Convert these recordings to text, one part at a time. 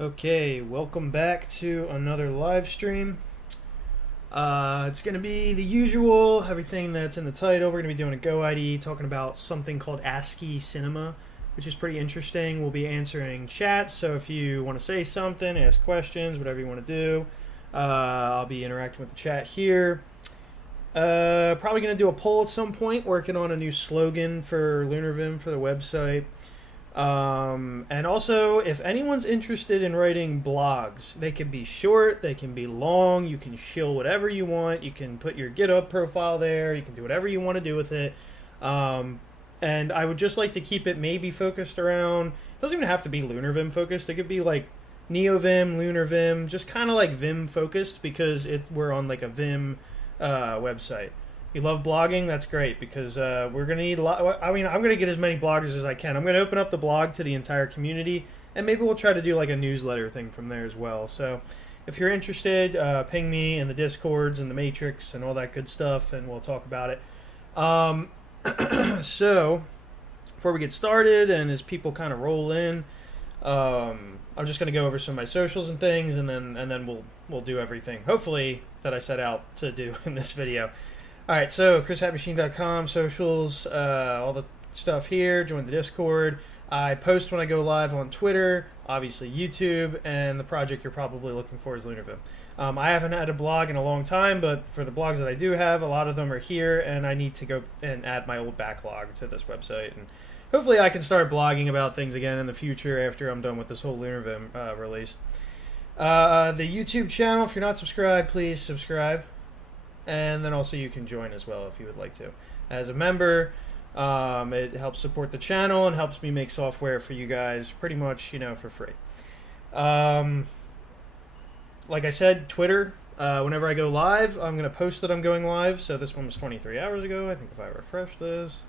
Okay, welcome back to another live stream. It's going to be the usual, everything that's in the title. We're going to be doing a Go IDE, talking about something called Asciicinema, which is pretty interesting. We'll be answering chats, so if you want to say something, ask questions, whatever you want to do, I'll be interacting with the chat here. Probably going to do a poll at some point, working on a new slogan for LunarVim for the website. And also, if anyone's interested in writing blogs, they can be short, they can be long, you can shill whatever you want, you can put your GitHub profile there, you can do whatever you want to do with it. And I would just like to keep it maybe focused around, it doesn't even have to be LunarVim focused, it could be like NeoVim, LunarVim, just kind of like Vim focused, because we're on like a Vim website. You love blogging? That's great, because we're going to need a lot. I mean, I'm going to get as many bloggers as I can. I'm going to open up the blog to the entire community, and maybe we'll try to do like a newsletter thing from there as well. So if you're interested, ping me in the Discords and the Matrix and all that good stuff, and we'll talk about it. So before we get started, and as people kind of roll in, I'm just going to go over some of my socials and things, and then we'll do everything, hopefully, that I set out to do in this video. Alright, so chrishatmachine.com, socials, all the stuff here, join the Discord. I post when I go live on Twitter, obviously YouTube, and the project you're probably looking for is LunarVim. I haven't had a blog in a long time, but for the blogs that I do have, a lot of them are here, and I need to go and add my old backlog to this website. And hopefully I can start blogging about things again in the future after I'm done with this whole LunarVim release. The YouTube channel, if you're not subscribed, please subscribe. And then also you can join as well if you would like to. As a member, it helps support the channel and helps me make software for you guys pretty much, for free. Like I said, Twitter, whenever I go live, I'm going to post that I'm going live. So this one was 23 hours ago. I think if I refresh this.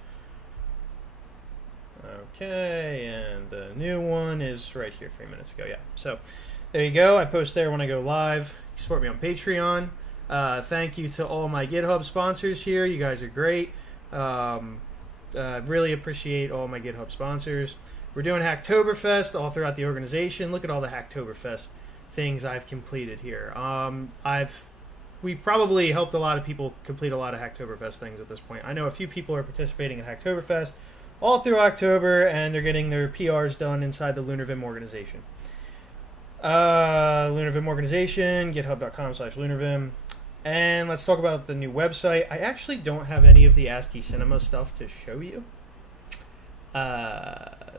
Okay, and the new one is right here 3 minutes ago. Yeah, so there you go. I post there when I go live. You support me on Patreon. Thank you to all my GitHub sponsors here. You guys are great. Really appreciate all my GitHub sponsors. We're doing Hacktoberfest all throughout the organization. Look at all the Hacktoberfest things I've completed here. We've probably helped a lot of people complete a lot of Hacktoberfest things at this point. I know a few people are participating in Hacktoberfest all through October, and they're getting their PRs done inside the LunarVim organization. LunarVim organization, github.com/LunarVim. And let's talk about the new website. I actually don't have any of the Asciicinema stuff to show you.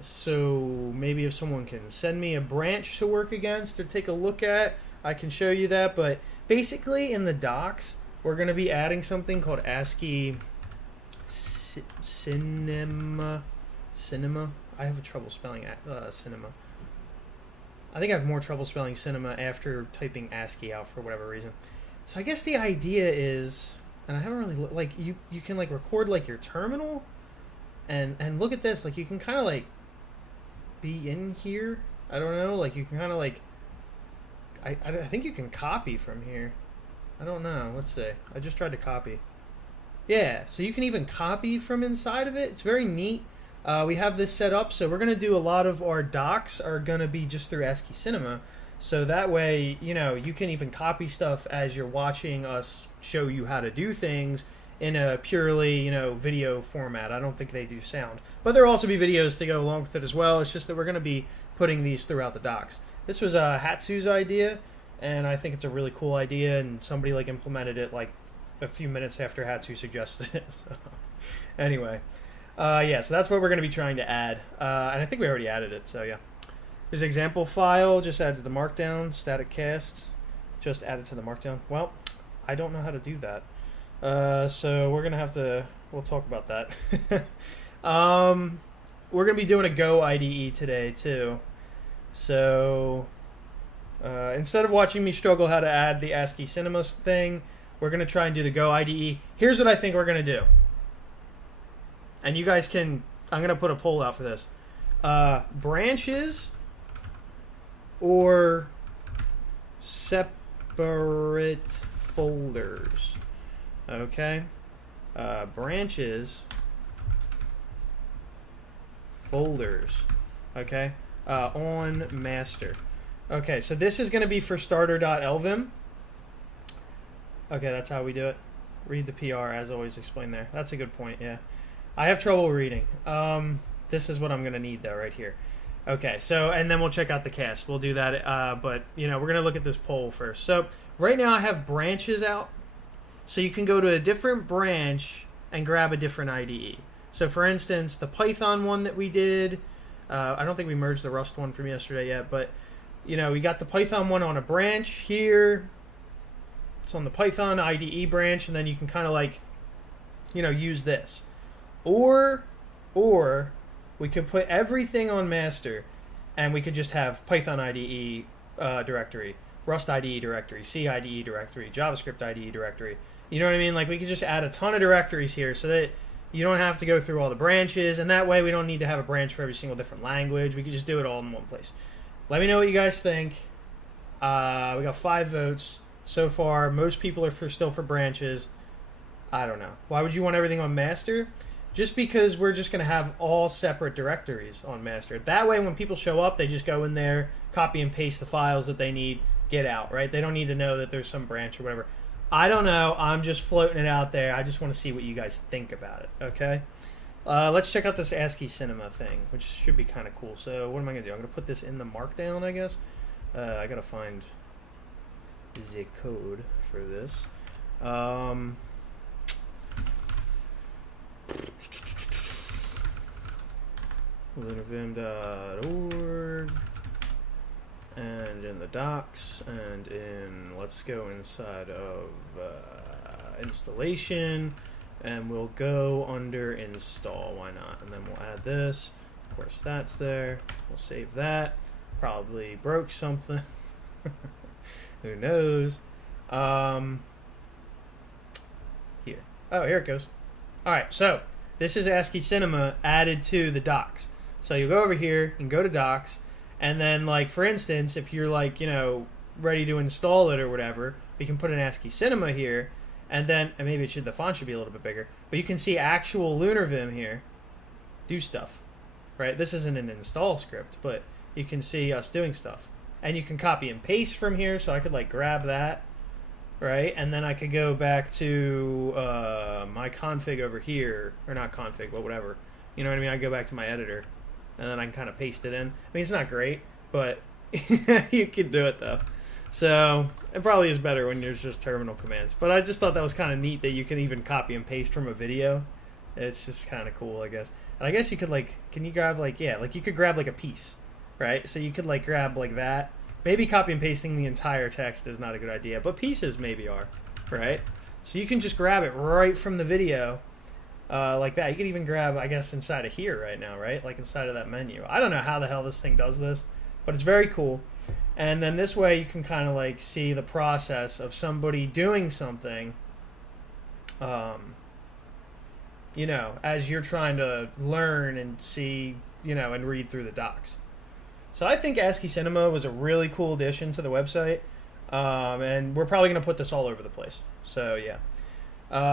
So maybe if someone can send me a branch to work against or take a look at, I can show you that. But basically in the docs, we're going to be adding something called Asciicinema. I have trouble spelling cinema. I think I have more trouble spelling cinema after typing ASCII out for whatever reason. So I guess the idea is, and I haven't really you can like record like your terminal, and look at this, like you can kind of like be in here. I don't know, like you can kind of like I think you can copy from here. I don't know. Let's see. I just tried to copy. Yeah, so you can even copy from inside of it. It's very neat. We have this set up, so we're gonna do a lot of our docs are gonna be just through Asciicinema. So that way, you can even copy stuff as you're watching us show you how to do things in a purely, video format. I don't think they do sound. But there'll also be videos to go along with it as well. It's just that we're going to be putting these throughout the docs. This was Hatsu's idea, and I think it's a really cool idea, and somebody implemented it a few minutes after Hatsu suggested it. So, anyway, yeah, so that's what we're going to be trying to add. And I think we already added it, so yeah. There's an example file, just added to the markdown, static cast, just added to the markdown. Well, I don't know how to do that. So we're going to have to, we'll talk about that. We're going to be doing a Go IDE today too. So instead of watching me struggle how to add the Asciicinema thing, we're going to try and do the Go IDE. Here's what I think we're going to do. And you guys can, I'm going to put a poll out for this. Branches or separate folders. Okay, branches, folders. Okay, on master. Okay, so this is going to be for starter.lvim. Okay, that's how we do it. Read the PR, as always, explain there. That's a good point, yeah. I have trouble reading. This is what I'm going to need, though, right here. Okay, so, and then we'll check out the cast. We'll do that, but, you know, we're going to look at this poll first. So, right now I have branches out. So you can go to a different branch and grab a different IDE. So, for instance, the Python one that we did, I don't think we merged the Rust one from yesterday yet, but, you know, we got the Python one on a branch here. It's on the Python IDE branch, and then you can kind of like, you know, use this. Or we could put everything on master, and we could just have Python IDE directory, Rust IDE directory, C IDE directory, JavaScript IDE directory. You know what I mean? Like, we could just add a ton of directories here so that you don't have to go through all the branches, and that way we don't need to have a branch for every single different language. We could just do it all in one place. Let me know what you guys think. We got 5 votes so far. Most people are still for branches. I don't know. Why would you want everything on master? Just because we're just going to have all separate directories on master. That way when people show up, they just go in there, copy and paste the files that they need, get out, right? They don't need to know that there's some branch or whatever. I don't know. I'm just floating it out there. I just want to see what you guys think about it, okay? Let's check out this Asciicinema thing, which should be kind of cool. So what am I going to do? I'm going to put this in the markdown, I guess. I got to find the code for this. LunarVim.org, and in the docs, and in, let's go inside of installation, and we'll go under install. Why not? And then we'll add this. Of course, that's there. We'll save that. Probably broke something. Who knows? Here. Oh, here it goes. All right, so this is Asciicinema added to the docs. So you go over here and go to docs, and then, like, for instance, if you're, like, you know, ready to install it or whatever, we can put an Asciicinema here, and then, and maybe the font should be a little bit bigger, but you can see actual LunarVim here do stuff, right? This isn't an install script, but you can see us doing stuff. And you can copy and paste from here, so I could, like, grab that, right? And then I could go back to my config over here, or not config, but whatever. You know what I mean? I go back to my editor, and then I can kind of paste it in. I mean, it's not great, but you can do it, though. So it probably is better when there's just terminal commands. But I just thought that was kind of neat that you can even copy and paste from a video. It's just kind of cool, I guess. And I guess you could, like, can you grab, like, yeah, like, you could grab, like, a piece, right? So you could, like, grab, like, that. Maybe copy and pasting the entire text is not a good idea, but pieces maybe are, right? So you can just grab it right from the video, like that. You can even grab, I guess, inside of here right now, right? Like inside of that menu. I don't know how the hell this thing does this, but it's very cool. And then this way you can kind of like see the process of somebody doing something, you know, as you're trying to learn and see, you know, and read through the docs. So I think Asciicinema was a really cool addition to the website, and we're probably going to put this all over the place. So yeah.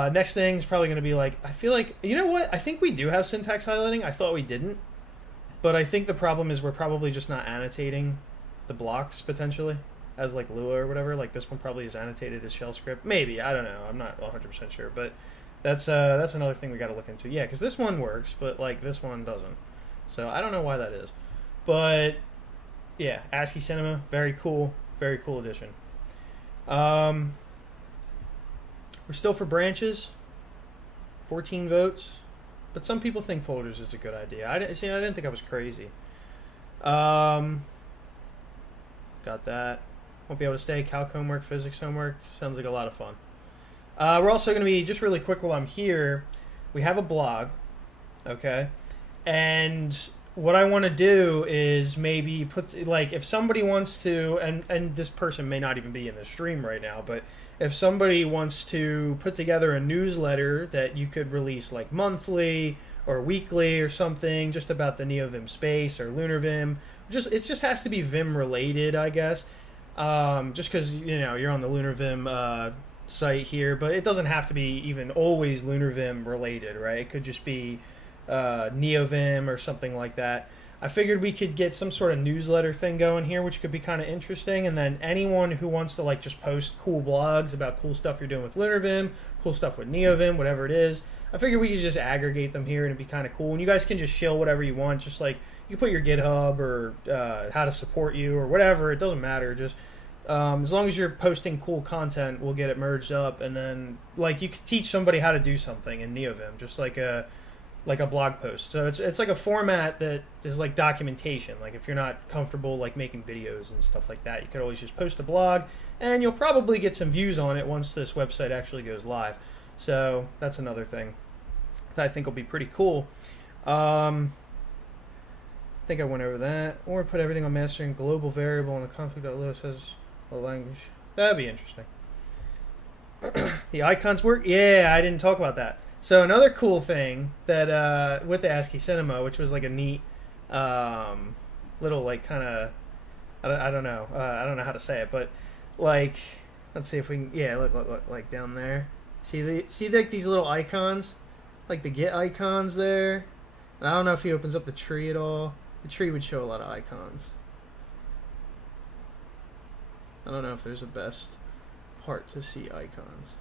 Next thing is probably going to be like, I feel like, you know what? I think we do have syntax highlighting. I thought we didn't. But I think the problem is we're probably just not annotating the blocks, potentially, as like Lua or whatever. Like this one probably is annotated as shell script. Maybe. I don't know. I'm not 100% sure. But that's another thing we got to look into. Yeah, because this one works, but like this one doesn't. So I don't know why that is. But yeah, Asciicinema, very cool addition. We're still for branches, 14 votes, but some people think folders is a good idea. I didn't think I was crazy. Got that. Won't be able to stay. Calc homework, physics homework. Sounds like a lot of fun. We're also going to be, just really quick while I'm here, we have a blog, okay? And what I want to do is maybe put, like, if somebody wants to, and this person may not even be in the stream right now, but if somebody wants to put together a newsletter that you could release like monthly or weekly or something, just about the NeoVim space or LunarVim, it just has to be Vim related, I guess. Just because, you know, you're on the LunarVim site here, but it doesn't have to be even always LunarVim related, right? It could just be NeoVim or something like that. I figured we could get some sort of newsletter thing going here, which could be kind of interesting. And then anyone who wants to like just post cool blogs about cool stuff you're doing with LunarVim, cool stuff with NeoVim, whatever it is, I figured we could just aggregate them here and it'd be kind of cool. And you guys can just shill whatever you want. Just like you put your GitHub or how to support you or whatever. It doesn't matter. Just as long as you're posting cool content, we'll get it merged up. And then like you could teach somebody how to do something in NeoVim, just like a blog post. So it's like a format that is like documentation. Like if you're not comfortable like making videos and stuff like that, you could always just post a blog and you'll probably get some views on it once this website actually goes live. So that's another thing that I think will be pretty cool. I think I went over that. Or put everything on mastering global variable and the config.list says a language. That'd be interesting. The icons work? Yeah, I didn't talk about that. So another cool thing that with the Asciicinema, which was like a neat little like kind of I don't know how to say it, but like let's see if we can look like down there. See like these little icons, like the Git icons there. And I don't know if he opens up the tree at all. The tree would show a lot of icons. I don't know if there's a best part to see icons,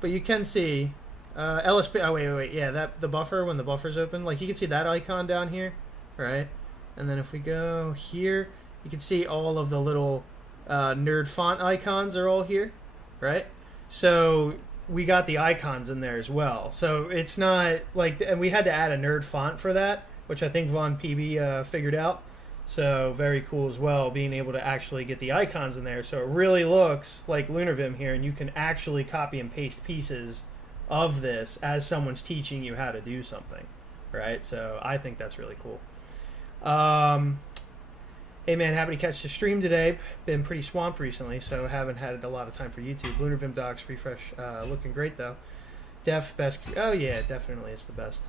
but you can see. LSP. Oh wait. Yeah, that the buffer when the buffer's open, like you can see that icon down here, right? And then if we go here, you can see all of the little nerd font icons are all here, right? So we got the icons in there as well. So it's not like, and we had to add a nerd font for that, which I think Von PB figured out. So very cool as well, being able to actually get the icons in there. So it really looks like LunarVim here, and you can actually copy and paste pieces of this as someone's teaching you how to do something, right? So I think that's really cool. Hey man, happy to catch the stream today. Been pretty swamped recently, so haven't had a lot of time for YouTube. LunarVim docs refresh, looking great though. Best. Oh yeah, definitely it's the best.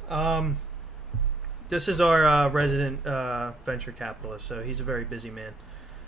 This is our resident venture capitalist, so he's a very busy man.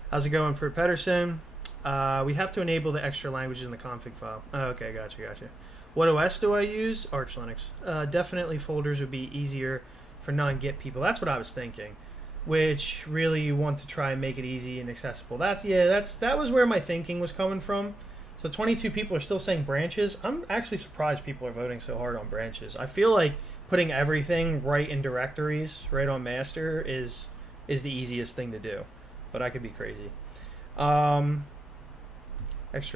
How's it going, Per Pedersen? We have to enable the extra languages in the config file. Oh, okay, gotcha. What OS do I use? Arch Linux. Definitely folders would be easier for non-Git people. That's what I was thinking. Which really you want to try and make it easy and accessible. That was where my thinking was coming from. So 22 people are still saying branches. I'm actually surprised people are voting so hard on branches. I feel like putting everything right in directories, right on master, is the easiest thing to do. But I could be crazy. Extra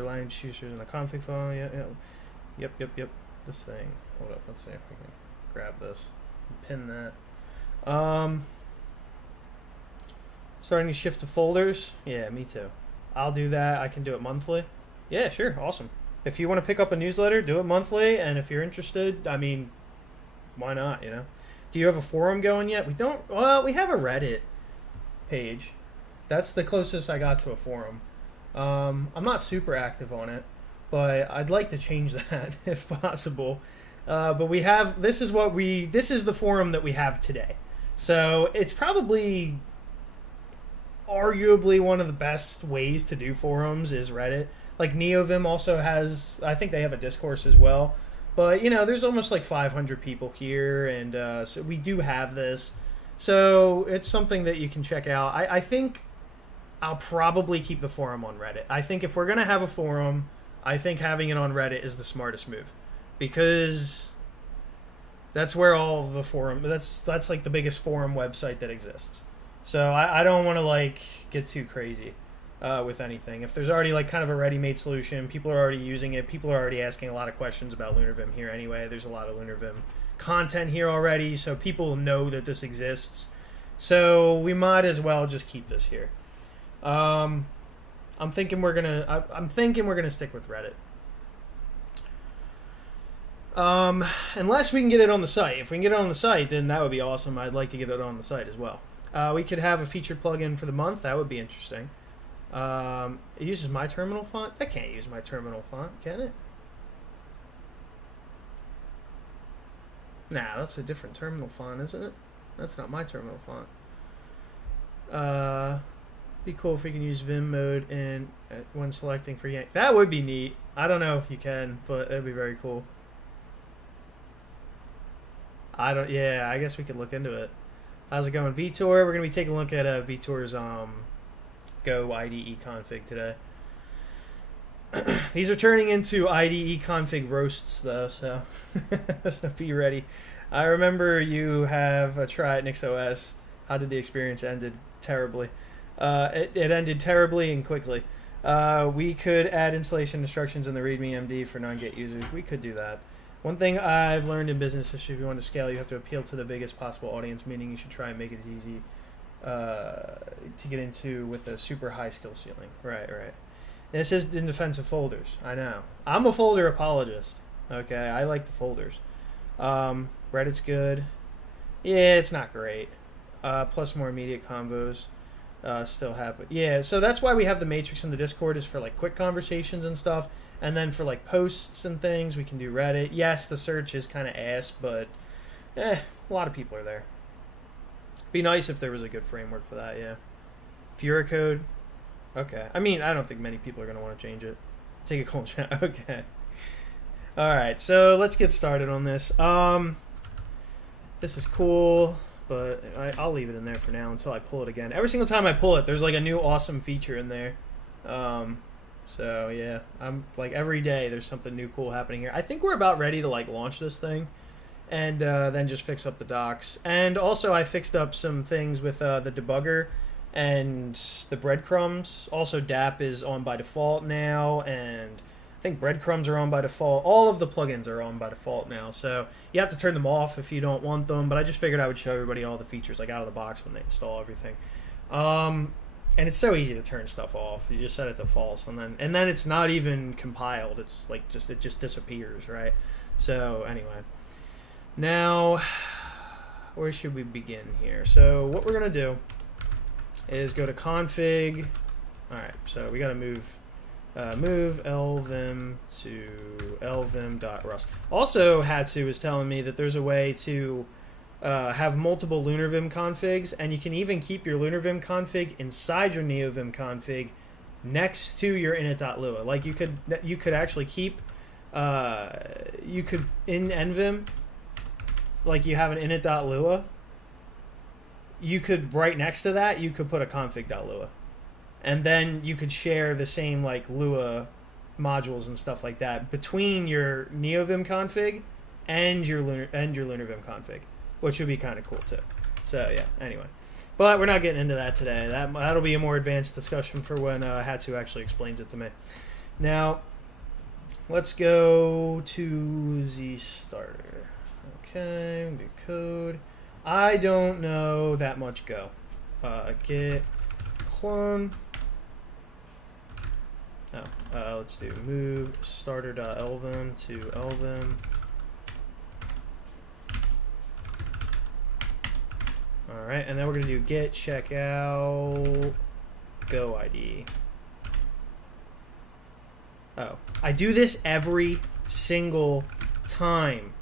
language users in the config file. Yeah. Yep. This thing. Hold up. Let's see if we can grab this and pin that. Starting to shift to folders. Yeah, me too. I'll do that. I can do it monthly. Yeah, sure. Awesome. If you want to pick up a newsletter, do it monthly. And if you're interested, I mean, why not, you know? Do you have a forum going yet? We don't. Well, we have a Reddit page. That's the closest I got to a forum. I'm not super active on it, but I'd like to change that if possible. But we have, this is the forum that we have today. So it's probably arguably one of the best ways to do forums is Reddit. Like NeoVim also has, I think they have a discourse as well. But, you know, there's almost like 500 people here, and so we do have this. So it's something that you can check out. I think I'll probably keep the forum on Reddit. I think if we're going to have a forum, I think having it on Reddit is the smartest move. Because that's where all the forum, that's like the biggest forum website that exists. So I don't want to like get too crazy with anything. If there's already like kind of a ready-made solution, people are already using it, people are already asking a lot of questions about LunarVim here anyway. There's a lot of LunarVim content here already, so people know that this exists. So we might as well just keep this here. I'm thinking we're gonna stick with Reddit. Unless we can get it on the site. If we can get it on the site, then that would be awesome. I'd like to get it on the site as well. We could have a featured plugin for the month. That would be interesting. It uses my terminal font. I can't use my terminal font, can it? Nah, that's a different terminal font, isn't it? That's not my terminal font. Be cool if we can use Vim mode when selecting for Yank. That would be neat. I don't know if you can, but it'd be very cool. Yeah, I guess we could look into it. How's it going, Vitor? We're gonna be taking a look at Vitor's Go IDE config today. These are turning into IDE config roasts though, so be ready. I remember you have a try at NixOS. How did the experience ended? Terribly. It ended terribly and quickly. We could add installation instructions in the README MD for non-Git users. We could do that. One thing I've learned in business is if you want to scale, you have to appeal to the biggest possible audience, meaning you should try and make it as easy to get into with a super high skill ceiling. Right. This is in defense of folders. I know. I'm a folder apologist. Okay, I like the folders. Reddit's good. Yeah, it's not great. Plus more immediate combos still happen. Yeah, so that's why we have the matrix in the Discord, is for like quick conversations and stuff. And then for like posts and things, we can do Reddit. Yes, the search is kind of ass, but a lot of people are there. Be nice if there was a good framework for that, yeah. Furicode. Okay. I mean, I don't think many people are going to want to change it. Take a cold shower. Okay. All right, so let's get started on this. This is cool, but I'll leave it in there for now until I pull it again. Every single time I pull it, there's like a new awesome feature in there. So yeah, I'm like every day there's something new cool happening here. I think we're about ready to like launch this thing, and then just fix up the docs. And also I fixed up some things with the debugger and the breadcrumbs. Also DAP is on by default now, and I think breadcrumbs are on by default. All of the plugins are on by default now, so you have to turn them off if you don't want them. But I just figured I would show everybody all the features like out of the box when they install everything. And it's so easy to turn stuff off. You just set it to false, and then it's not even compiled. It's like it just disappears, right? So anyway, now where should we begin here? So what we're gonna do is go to config. All right, so we gotta move LVim to lvim.rust. Also, Hatsu was telling me that there's a way to have multiple LunarVim configs, and you can even keep your LunarVim config inside your NeoVim config next to your init.lua. Like you could actually keep you could in NVim, like you have an init.lua, you could right next to that you could put a config.lua, and then you could share the same like Lua modules and stuff like that between your NeoVim config and your LunarVim config, which would be kind of cool too. So yeah, anyway. But we're not getting into that today. That'll be a more advanced discussion for when Hatsu actually explains it to me. Now, let's go to the starter. Okay, do code. I don't know that much Go. Git clone. Let's do move starter.lvim to lvim. All right, and then we're going to do git checkout Go IDE. Oh, I do this every single time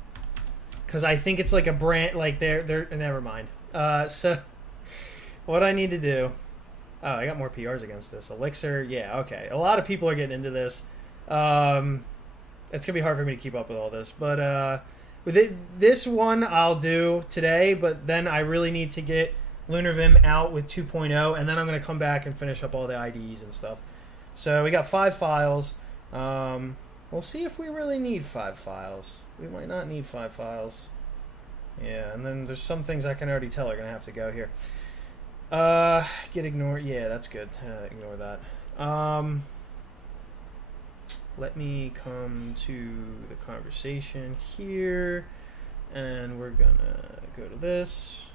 because I think it's like a brand, like they're never mind. So what I need to do, oh, I got more PRs against this. Elixir, yeah, okay. A lot of people are getting into this. It's going to be hard for me to keep up with all this, but this one I'll do today, but then I really need to get LunarVim out with 2.0, and then I'm going to come back and finish up all the IDEs and stuff. So we got 5 files. We'll see if we really need 5 files. We might not need 5 files. Yeah, and then there's some things I can already tell are going to have to go here. Get ignore. Yeah, that's good. Ignore that. Let me come to the conversation here, and we're gonna go to this.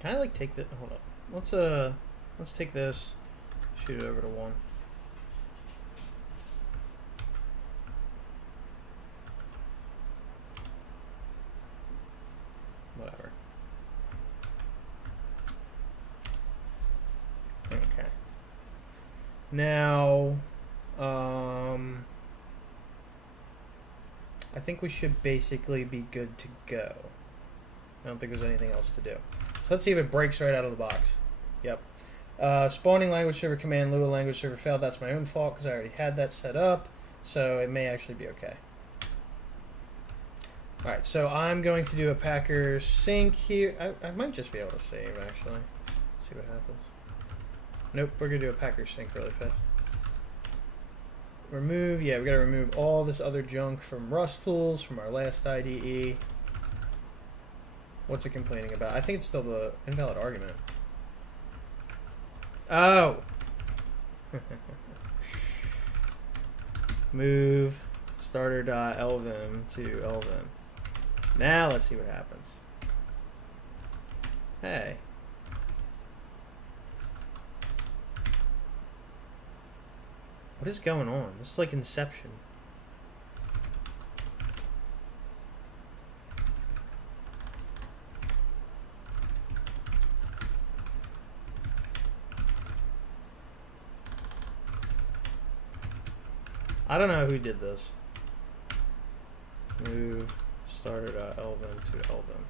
Can I like take the, hold up. Let's take this, shoot it over to 1. Whatever. Okay. Now, I think we should basically be good to go. I don't think there's anything else to do. So let's see if it breaks right out of the box. Yep. Spawning language server command, Lua language server failed. That's my own fault because I already had that set up. So it may actually be okay. Alright, so I'm going to do a Packer sync here. I might just be able to save, actually. See what happens. Nope, we're going to do a Packer sync really fast. Remove, yeah, we got to remove all this other junk from Rust tools from our last IDE. What's it complaining about? I think it's still the invalid argument. Oh! Move starter.lvim to lvim. Now let's see what happens. Hey. What is going on? This is like Inception. I don't know who did this. Move starter.lvim to lvim.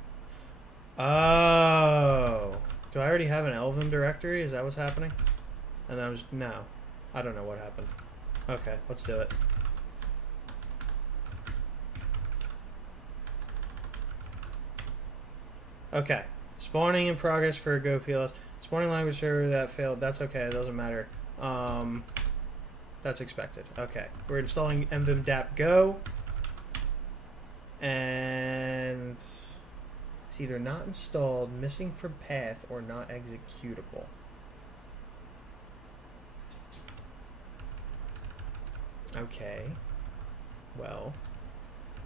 Oh. Do I already have an lvim directory? Is that what's happening? And then no. I don't know what happened. Okay, let's do it. Okay. Spawning in progress for GoPLS. Spawning language server that failed. That's okay. It doesn't matter. That's expected. Okay. We're installing nvim dap go. And it's either not installed, missing from path, or not executable. Okay. Well.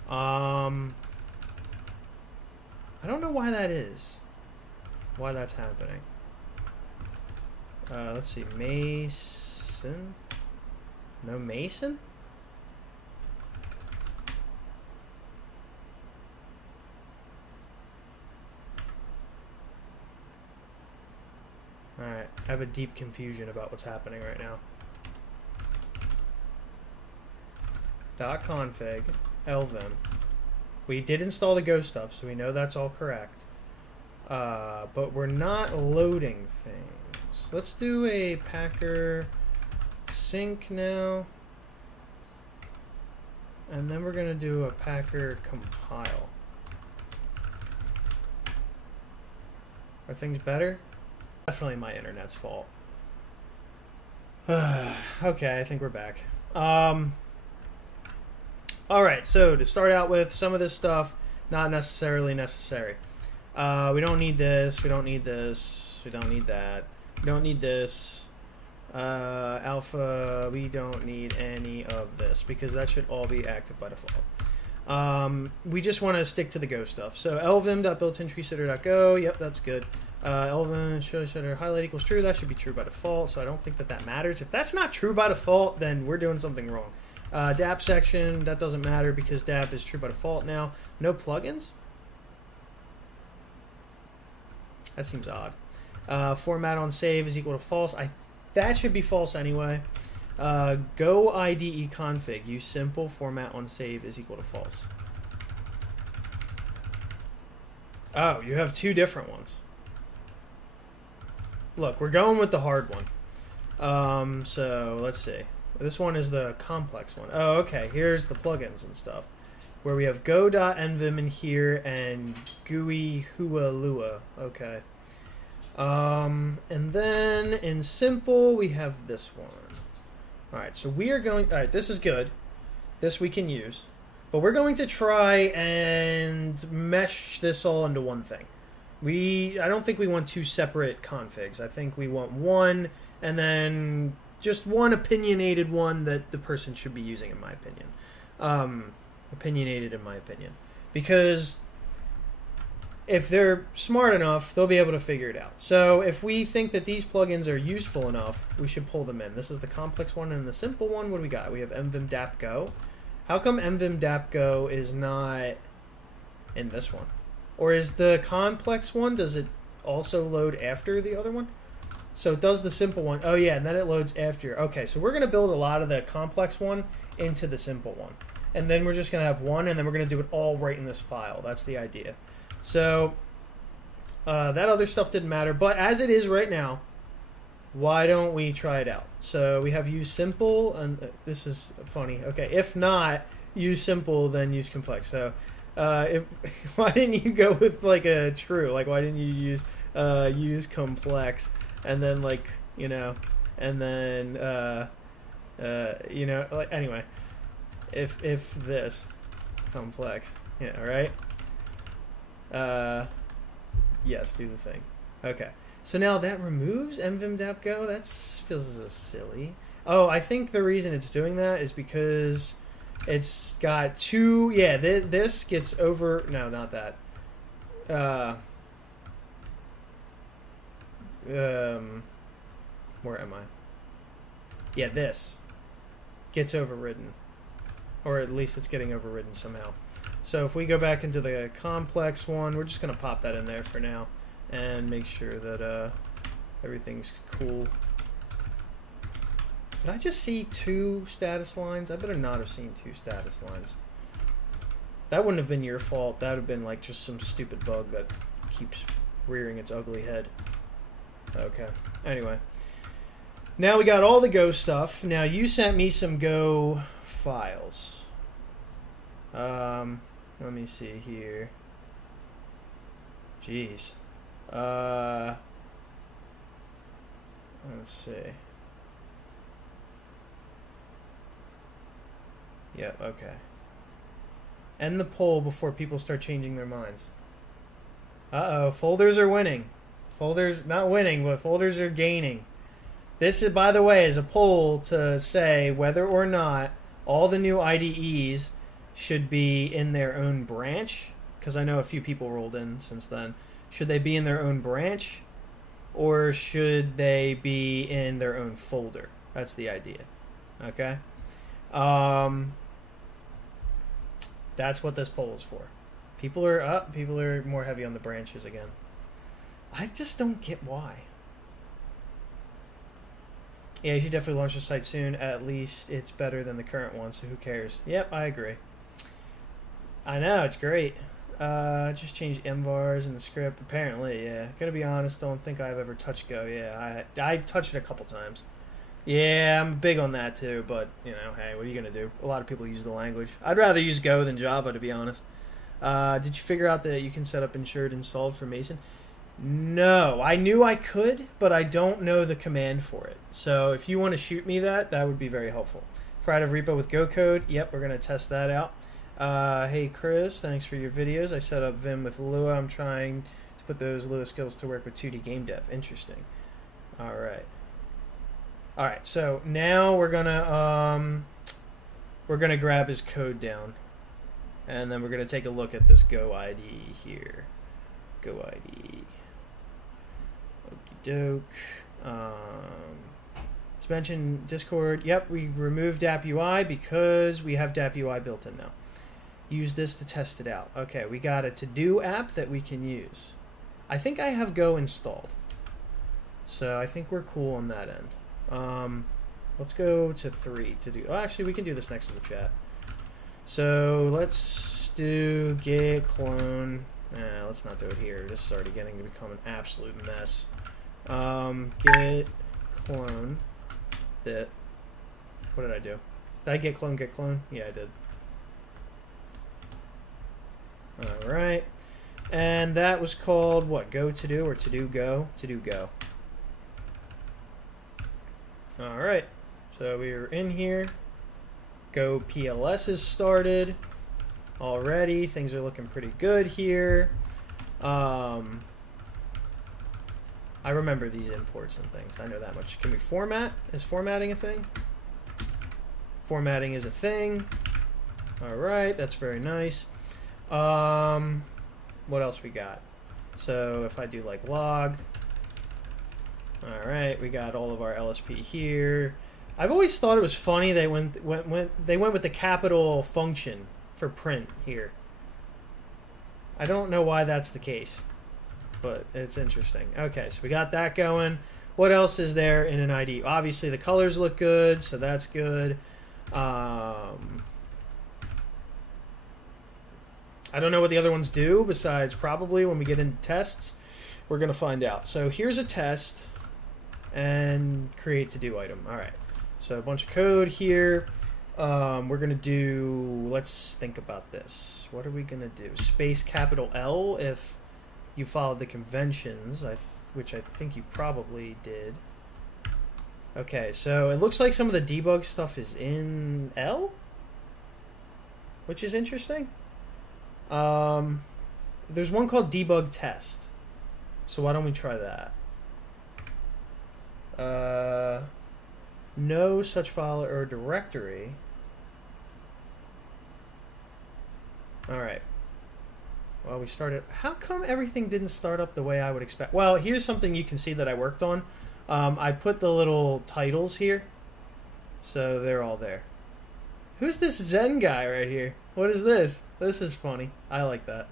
I don't know why that is. Why that's happening. Let's see. Mason? No Mason? Alright. I have a deep confusion about what's happening right now. .config lvim. We did install the Go stuff, so we know that's all correct. But we're not loading things. Let's do a Packer sync now. And then we're going to do a Packer compile. Are things better? Definitely my internet's fault. Okay, I think we're back. Alright, so to start out with, some of this stuff, not necessarily necessary. We don't need this, we don't need this, we don't need that, we don't need this. Alpha, we don't need any of this, because that should all be active by default. We just want to stick to the Go stuff. So lvim.builtintreesitter.go, yep, that's good. Lvim show highlight equals true, that should be true by default, so I don't think that that matters. If that's not true by default, then we're doing something wrong. DAP section, that doesn't matter because DAP is true by default now. No plugins? That seems odd. Format on save is equal to false. That should be false anyway. Go IDE config, use simple, format on save is equal to false. Oh, you have two different ones. Look, we're going with the hard one. So let's see. This one is the complex one. Oh, okay. Here's the plugins and stuff, where we have go.nvim in here and GUI hua lua. Okay. And then in simple we have this one. All right. So we are going. All right. This is good. This we can use, but we're going to try and mesh this all into one thing. I don't think we want two separate configs. I think we want one, and then just one opinionated one that the person should be using, in my opinion. Opinionated, in my opinion. Because if they're smart enough, they'll be able to figure it out. So if we think that these plugins are useful enough, we should pull them in. This is the complex one, and the simple one, what do we got? We have nvim dap go. How come nvim dap go is not in this one? Or is the complex one, does it also load after the other one? So it does the simple one. Oh yeah, and then it loads after. Okay, so we're going to build a lot of the complex one into the simple one. And then we're just going to have one, and then we're going to do it all right in this file. That's the idea. So that other stuff didn't matter. But as it is right now, why don't we try it out? So we have use simple, and this is funny. Okay, if not use simple, then use complex. So why didn't you go with like a true? Like, why didn't you use complex, and then like, you know, and then you know, like, anyway, if this complex, yeah, right. Yes, do the thing. Okay. So now that removes mvim.go. That feels silly. Oh, I think the reason it's doing that is because it's got two. Yeah, this gets over. No, not that. Where am I? Yeah, this gets overridden, or at least it's getting overridden somehow. So if we go back into the complex one, we're just gonna pop that in there for now and make sure that everything's cool. Did I just see 2 status lines? I better not have seen 2 status lines. That wouldn't have been your fault. That would have been like just some stupid bug that keeps rearing its ugly head. Okay. Anyway. Now we got all the Go stuff. Now you sent me some Go files. Let me see here. Jeez. Let's see. Yep, okay. End the poll before people start changing their minds. Uh-oh, folders are winning. Folders, not winning, but folders are gaining. This, is, by the way, is a poll to say whether or not all the new IDEs should be in their own branch, because I know a few people rolled in since then. Should they be in their own branch, or should they be in their own folder? That's the idea. Okay? That's what this poll is for. People are up. People are more heavy on the branches again. I just don't get why. Yeah, you should definitely launch the site soon. At least it's better than the current one, so who cares? Yep, I agree. I know, it's great. Just changed mvars in the script. Apparently, yeah. Gonna be honest, don't think I've ever touched Go. Yeah, I've touched it a couple times. Yeah, I'm big on that too, but, you know, hey, what are you gonna do? A lot of people use the language. I'd rather use Go than Java, to be honest. Did you figure out that you can set up insured installed for Mason? No, I knew I could, but I don't know the command for it. So if you want to shoot me that would be very helpful. Friday repo with Go code. Yep, we're going to test that out. Hey, Chris, thanks for your videos. I set up Vim with Lua. I'm trying to put those Lua skills to work with 2D game dev. Interesting. All right. All right, so now we're going to grab his code down. And then we're going to take a look at this Go IDE here. Go IDE. Okie doke. Let's mention Discord. Yep, we removed DApp UI because we have DApp UI built in now. Use this to test it out. Okay, we got a to-do app that we can use. I think I have Go installed. So I think we're cool on that end. Let's go to 3 to do. Oh, actually, we can do this next to the chat. So let's do git clone. Let's not do it here. This is already getting to become an absolute mess. Git clone. What did I do? Did I git clone? Yeah, I did. All right. And that was called what? Go to do or to do go? To do go. All right. So we are in here. Go PLS is started already. Things are looking pretty good here. I remember these imports and things. I know that much. Can we format? Is formatting a thing? Formatting is a thing. All right, that's very nice. What else we got? So if I do like log. All right, we got all of our LSP here. I've always thought it was funny they went with the capital function for print here. I don't know why that's the case, but it's interesting. Okay, so we got that going. What else is there in an IDE? Obviously, the colors look good, so that's good. I don't know what the other ones do, besides probably when we get into tests, we're going to find out. So here's a test. and create to-do item. All right. So a bunch of code here. We're going to do, let's think about this. What are we going to do? Space capital L if you followed the conventions, which I think you probably did. Okay, so it looks like some of the debug stuff is in L, which is interesting. There's one called debug test. So why don't we try that? No such file or directory. All right. Well, we started. How come everything didn't start up the way I would expect? Well, here's something you can see that I worked on. I put the little titles here, so they're all there. Who's this Zen guy right here? What is this? This is funny. I like that.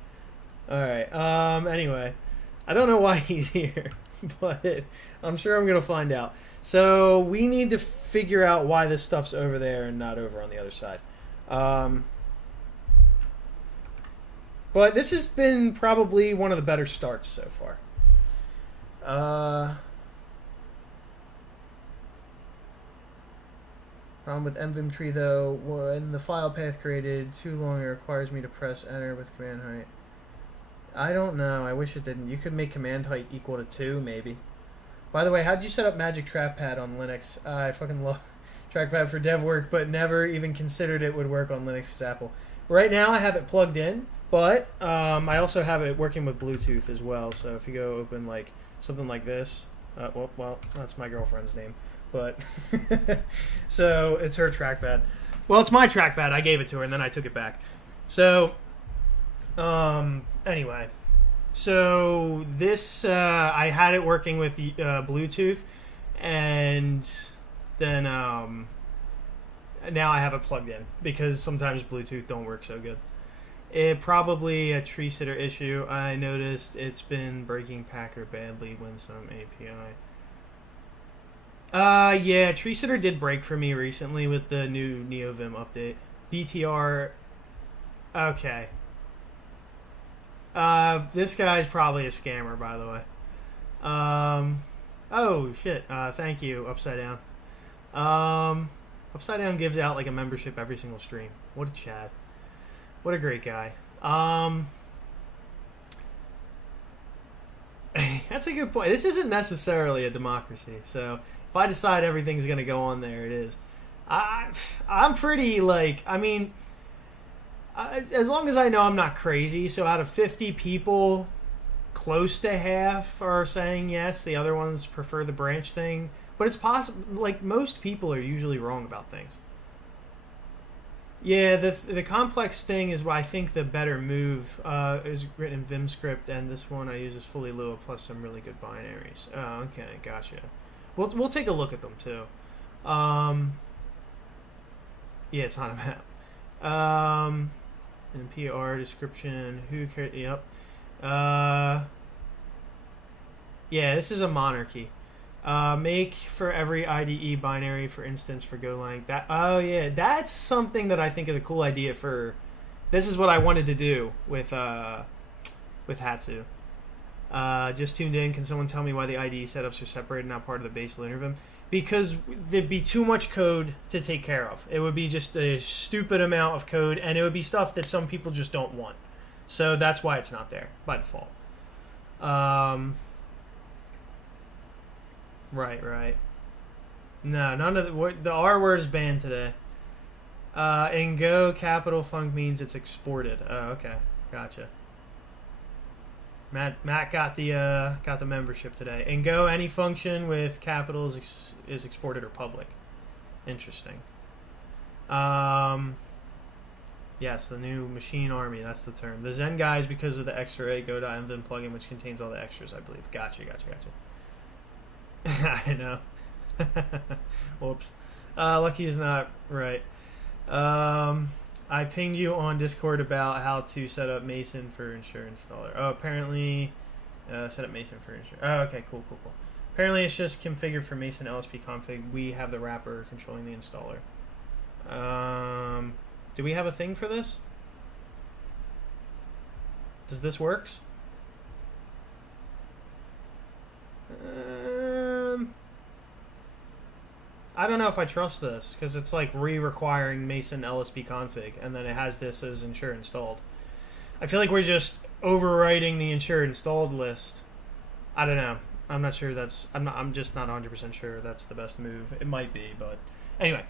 All right. Anyway, I don't know why he's here, but I'm sure I'm gonna find out. So we need to figure out why this stuff's over there and not over on the other side. But this has been probably one of the better starts so far. Problem with MVim tree though, when the file path created too long, it requires me to press enter with command height. I don't know. I wish it didn't. You could make command height equal to 2, maybe. By the way, how did you set up Magic Trackpad on Linux? I fucking love Trackpad for dev work, but never even considered it would work on Linux or Apple. Right now, I have it plugged in, but I also have it working with Bluetooth as well. So if you go open like something like this, well, that's my girlfriend's name, but so it's her trackpad. Well, it's my trackpad. I gave it to her, and then I took it back. So anyway. So this, I had it working with Bluetooth, and then now I have it plugged in because sometimes Bluetooth don't work so good. It probably a tree sitter issue. I noticed it's been breaking Packer badly when some API. Yeah, tree sitter did break for me recently with the new NeoVim update. BTR. Okay. This guy's probably a scammer, by the way. Oh, shit. Thank you, Upside Down. Upside Down gives out, like, a membership every single stream. What a Chad. What a great guy. That's a good point. This isn't necessarily a democracy, so if I decide everything's going to go on there, it is. I'm pretty, like, I mean... as long as I know I'm not crazy, so out of 50 people, close to half are saying yes. The other ones prefer the branch thing. But it's possible, like, most people are usually wrong about things. Yeah, the complex thing is what I think the better move is written in Vim script, and this one I use is fully Lua plus some really good binaries. Oh, okay, gotcha. We'll take a look at them, too. Yeah, it's not a map. And PR description, who cares? Yep. Yeah, this is a monarchy. Make for every IDE binary, for instance, for Golang. Oh yeah, that's something that I think is a cool idea for. This is what I wanted to do with Hatsu. Just tuned in. Can someone tell me why the IDE setups are separated, not part of the base LunarVim? Because there'd be too much code to take care of. It would be just a stupid amount of code, and it would be stuff that some people just don't want. So that's why it's not there by default. Right. No, none of the R word is banned today. In Go, capital func means it's exported. Oh, okay, gotcha. Matt got the membership today. In Go, any function with capitals is exported or public. Interesting. Yes, the new machine army. That's the term. The Zen guys because of the extra Go.mvim plugin, which contains all the extras, I believe. Gotcha. I know. Whoops. Lucky is not right. I pinged you on Discord about how to set up Mason for Ensure installer. Oh, apparently, set up Mason for Ensure. Oh, okay, cool. Apparently, it's just configured for Mason LSP config. We have the wrapper controlling the installer. Do we have a thing for this? Does this works? I don't know if I trust this, because it's like re-requiring Mason LSP config, and then it has this as ensure installed. I feel like we're just overwriting the ensure installed list. I don't know. I'm not sure that's... I'm just not 100% sure that's the best move. It might be, but... Anyway.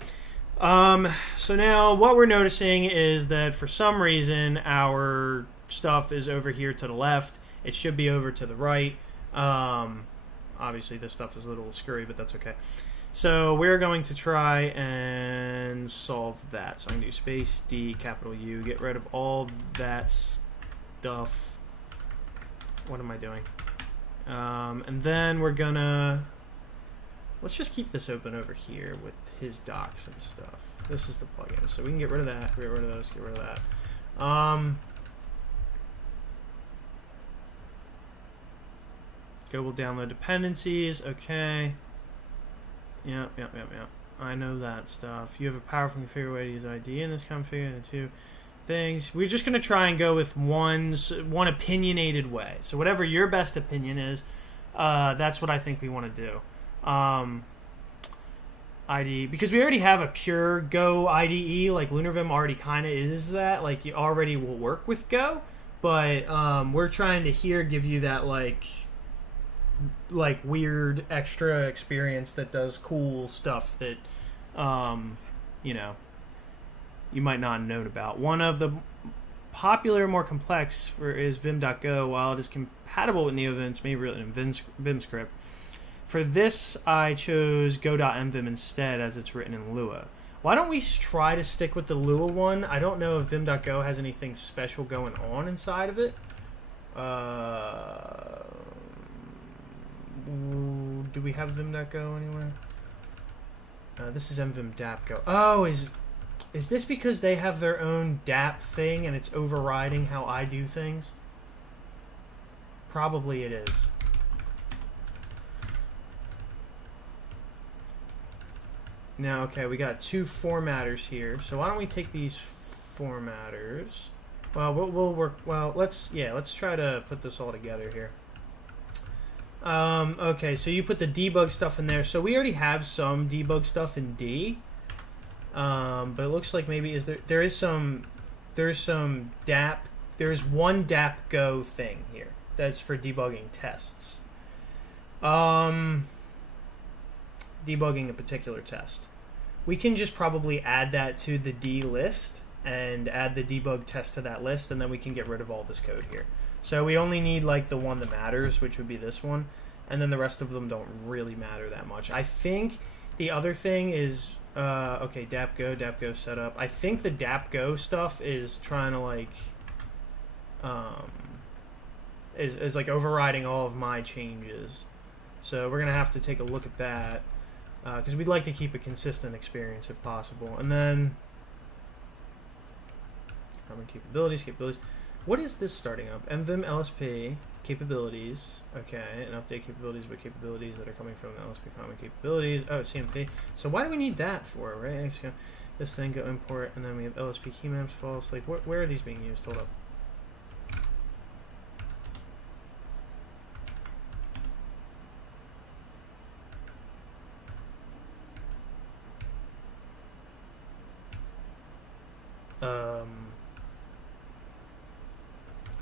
So now what we're noticing is that for some reason our stuff is over here to the left. It should be over to the right. Obviously this stuff is a little screwy, but that's okay. So we're going to try and solve that. So I'm going to do space D, capital U, get rid of all that stuff. What am I doing? And then we're gonna... Let's just keep this open over here with his docs and stuff. This is the plugin. So we can get rid of that, get rid of those, get rid of that. Go, we'll download dependencies. Okay. Yep. I know that stuff. You have a powerful configure way to use IDE in this configure and two things. We're just going to try and go with one opinionated way. So whatever your best opinion is, that's what I think we want to do. IDE, because we already have a pure Go IDE, like LunarVim already kind of is that, like you already will work with Go, but we're trying to here give you that like weird extra experience that does cool stuff that you know, you might not have known about. One of the popular, more complex is Vim.go. While it is compatible with NeoVim, it's maybe written in Vim script. For this, I chose go.mvim instead, as it's written in Lua. Why don't we try to stick with the Lua one? I don't know if Vim.go has anything special going on inside of it. Do we have Vim.go anywhere? This is mvim dap.go. Oh, is this because they have their own dap thing and it's overriding how I do things? Probably it is. Now, okay, we got two formatters here. So why don't we take these formatters? Well, we'll work. Well, let's try to put this all together here. Okay, so you put the debug stuff in there. So we already have some debug stuff in D. But it looks like maybe there's one dap.go thing here that's for debugging tests. Debugging a particular test. We can just probably add that to the D list and add the debug test to that list, and then we can get rid of all this code here. So we only need like the one that matters, which would be this one, and then the rest of them don't really matter that much. I think the other thing is okay, dap.go setup. I think the dap.go stuff is trying to like is like overriding all of my changes. So we're gonna have to take a look at that. Because we'd like to keep a consistent experience if possible. And then capabilities. What is this starting up? mvim LSP capabilities. Okay, and update capabilities, but capabilities that are coming from the LSP common capabilities. Oh, it's CMP. So why do we need that for, right? This thing, go import, and then we have LSP key maps false. Like, where are these being used? Hold up.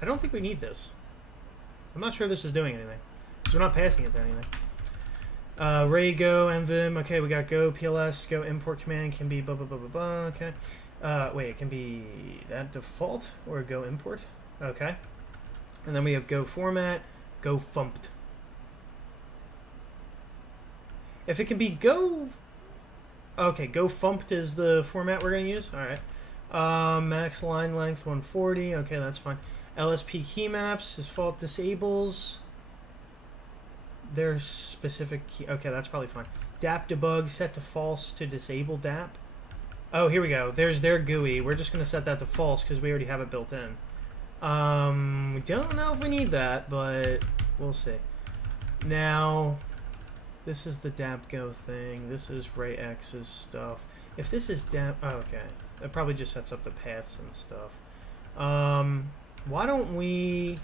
I don't think we need this. I'm not sure this is doing anything, because we're not passing it to anything. Ray go mvim. Okay, we got go pls go import command can be blah blah blah blah blah. Okay. Wait, it can be that default or go import. Okay. And then we have go format, go fumped. If it can be go, okay, go fumped is the format we're gonna use. All right. Max line length 140. Okay, that's fine. LSP key maps, his fault disables their specific key. Okay, that's probably fine. DAP debug set to false to disable DAP. Oh, here we go. There's their GUI. We're just going to set that to false because we already have it built in. We don't know if we need that, but we'll see. Now, this is the DAP-Go thing. This is RayX's stuff. If this is DAP... Oh, okay. That probably just sets up the paths and stuff. Why don't we...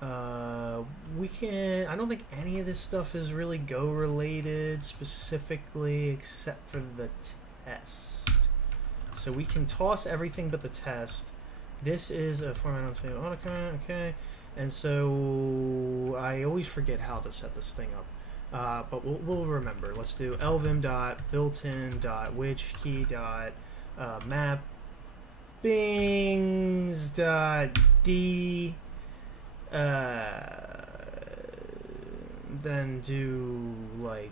We can. I don't think any of this stuff is really Go related specifically, except for the test. So we can toss everything but the test. This is a format on say autocomment, okay. And so I always forget how to set this thing up. But we'll remember. Let's do LVim dot built-in dot which key dot mappings dot d then do like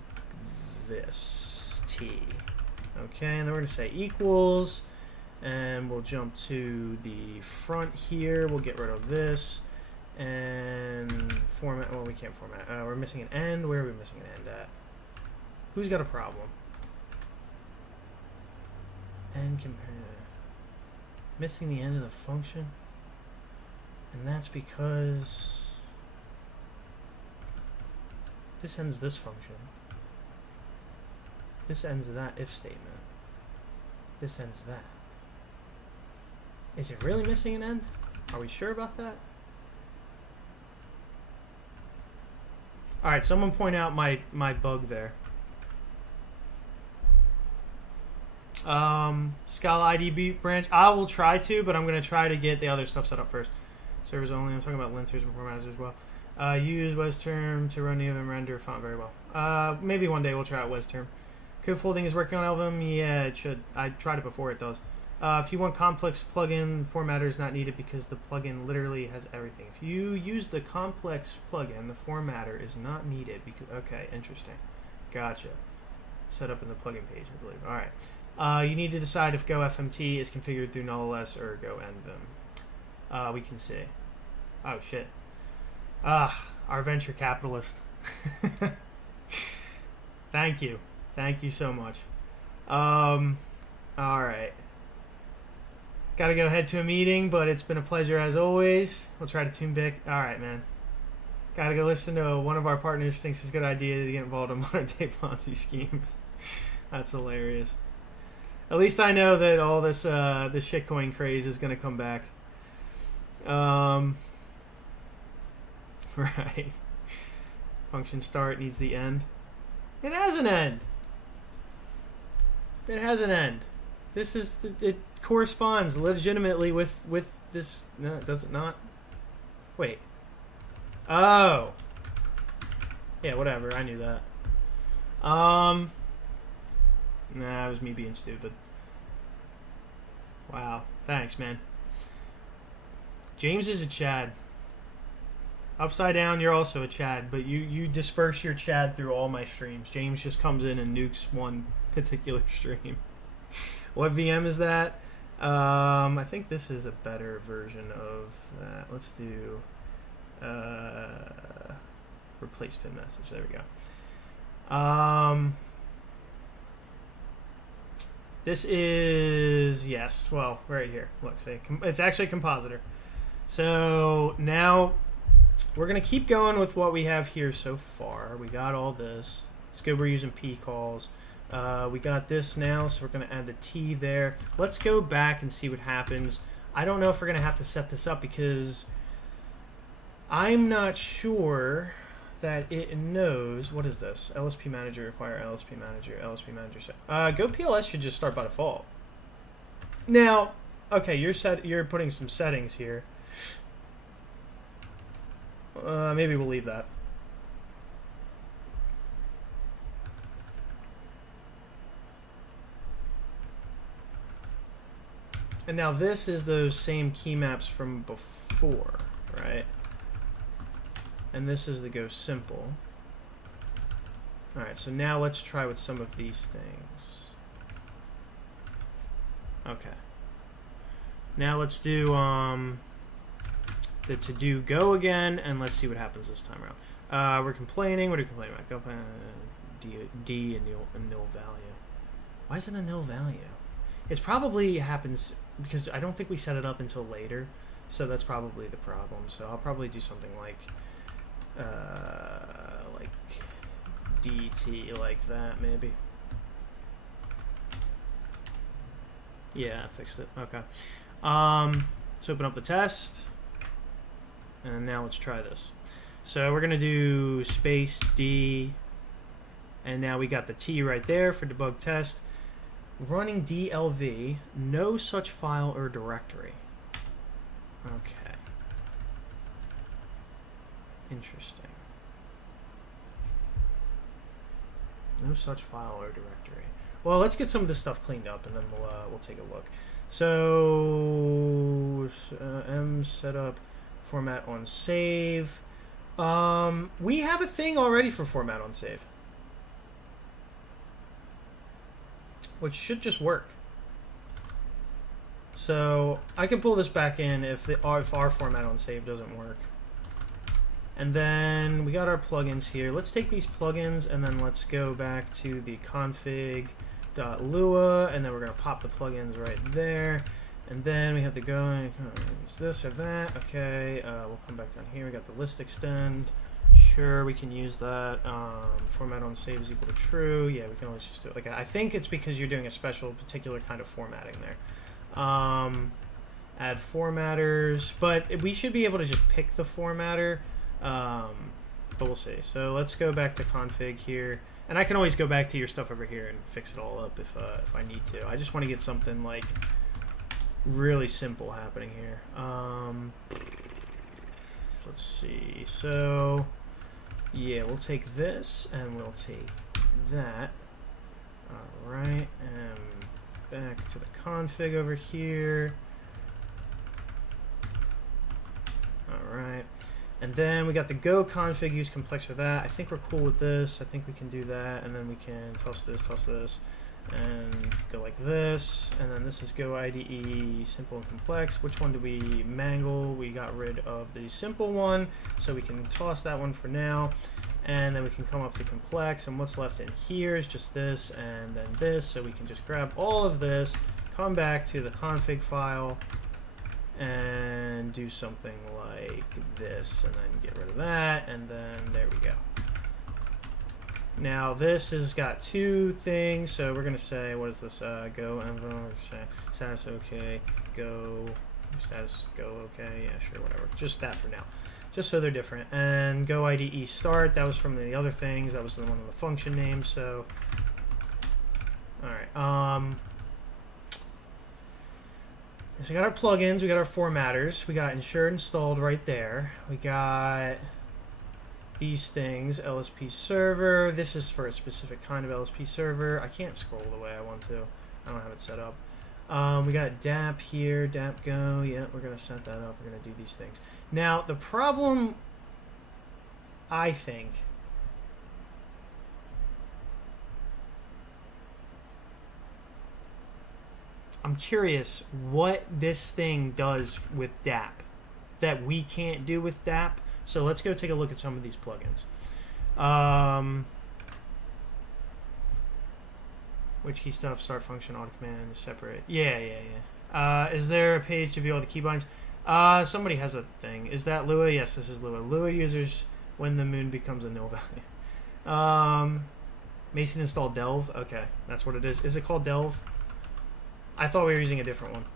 this t. Okay, and then we're gonna say equals, and we'll jump to the front here. We'll get rid of this and format. Well, we can't format. We're missing an end. Where are we missing an end at? Who's got a problem? End compare. Missing the end of the function, and that's because this ends this function. This ends that if statement. This ends that. Is it really missing an end? Are we sure about that? Alright, someone point out my bug there. Scala IDE branch. I will try to, but I'm going to try to get the other stuff set up first. Servers only. I'm talking about linters and formatters as well. Use WesTerm to run the LVim render font very well. Maybe one day we'll try out WesTerm. Code folding is working on LVim. Yeah, it should. I tried it before. It does. If you want complex plugin, formatter is not needed because the plugin literally has everything. If you use the complex plugin, the formatter is not needed because. Okay, interesting. Gotcha. Set up in the plugin page, I believe. All right. You need to decide if Go FMT is configured through nulls or Go NVim. We can see. Oh shit. Our venture capitalist. Thank you. Thank you so much. Alright. Gotta go head to a meeting, but it's been a pleasure as always. We'll try to tune back. Alright, man. Gotta go listen to one of our partners thinks it's a good idea to get involved in modern day Ponzi schemes. That's hilarious. At least I know that all this this shitcoin craze is gonna come back. Right. Function start needs the end. It has an end. It has an end. This is it corresponds legitimately with this. No, does it not? Wait. Oh. Yeah, whatever. I knew that. Nah, it was me being stupid. Wow. Thanks, man. James is a Chad. Upside down, you're also a Chad, but you disperse your Chad through all my streams. James just comes in and nukes one particular stream. What VM is that? I think this is a better version of that. Let's do replace pin message. There we go. This is, yes, well, right here. Look, say it's actually a compositor. So now we're going to keep going with what we have here so far. We got all this. It's good we're using P calls. We got this now, so we're going to add the T there. Let's go back and see what happens. I don't know if we're going to have to set this up because I'm not sure that it knows. What is this? LSP manager require LSP manager. LSP manager set. Go PLS should just start by default. Now, okay, you're putting some settings here. Maybe we'll leave that. And now this is those same key maps from before, right? And this is the Go Simple. Alright, so now let's try with some of these things. Okay. Now let's do the to-do Go again, and let's see what happens this time around. We're complaining. What are we complaining about? Go D and nil value. Why is it a nil value? It's probably happens because I don't think we set it up until later, so that's probably the problem. So I'll probably do something like DT like that, maybe. Yeah, I fixed it. Okay. Let's open up the test. And now let's try this. So we're going to do space D. And now we got the T right there for debug test. Running DLV, no such file or directory. Okay. Interesting. No such file or directory. Well, let's get some of this stuff cleaned up, and then we'll take a look. So M setup, format on save. We have a thing already for format on save, which should just work. So I can pull this back in if our format on save doesn't work. And then we got our plugins here. Let's take these plugins and then let's go back to the config.lua, and then we're going to pop the plugins right there. And then we have to go and use this or that. Okay, we'll come back down here. We got the list extend. Sure, we can use that. Format on save is equal to true. Yeah, we can always just do it like that. I think it's because you're doing a special, particular kind of formatting there. Add formatters, but we should be able to just pick the formatter. But we'll see. So let's go back to config here, and I can always go back to your stuff over here and fix it all up if I need to. I just want to get something like really simple happening here. Let's see. So yeah, we'll take this and we'll take that. All right, and back to the config over here. All right. And then we got the go config, use complex for that. I think we're cool with this. I think we can do that. And then we can toss this, and go like this. And then this is go IDE, simple and complex. Which one do we mangle? We got rid of the simple one, so we can toss that one for now. And then we can come up to complex, and what's left in here is just this and then this. So we can just grab all of this, come back to the config file, and do something like this, and then get rid of that, and then there we go. Now this has got two things, so we're gonna say, what is this? Go envelope, status okay, go status go okay, yeah, sure, whatever. Just that for now, just so they're different. And go IDE start, that was from the other things, that was the one of the function names. So all right, so we got our plugins, we got our formatters, we got ensure installed right there. We got these things, LSP server. This is for a specific kind of LSP server. I can't scroll the way I want to. I don't have it set up. We got DAP here, DAP go. Yeah, we're going to set that up. We're going to do these things. Now, the problem, I think, I'm curious what this thing does with DAP that we can't do with DAP. So let's go take a look at some of these plugins. Which key stuff? Start function, auto command, separate. Yeah. Is there a page to view all the keybinds? Somebody has a thing. Is that Lua? Yes, this is Lua. Lua users when the moon becomes a null value. Mason install Delve. Okay, that's what it is. Is it called Delve? I thought we were using a different one.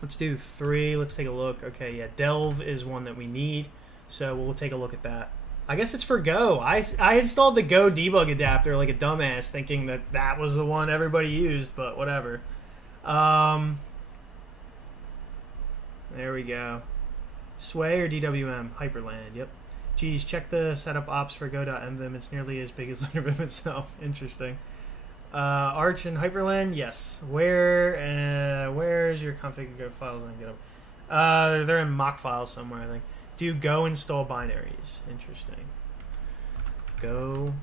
Let's do 3. Let's take a look. Okay, yeah, Delve is one that we need, so we'll take a look at that. I guess it's for Go. I installed the Go debug adapter like a dumbass, thinking that that was the one everybody used, but whatever. There we go. Sway or DWM? Hyperland, yep. Geez, check the setup ops for go.mvim. It's nearly as big as LunarVim itself. Interesting. Arch and Hyperland, yes. Where's your config go files and get them? They're in mock files somewhere, I think. Do go install binaries. Interesting. Go.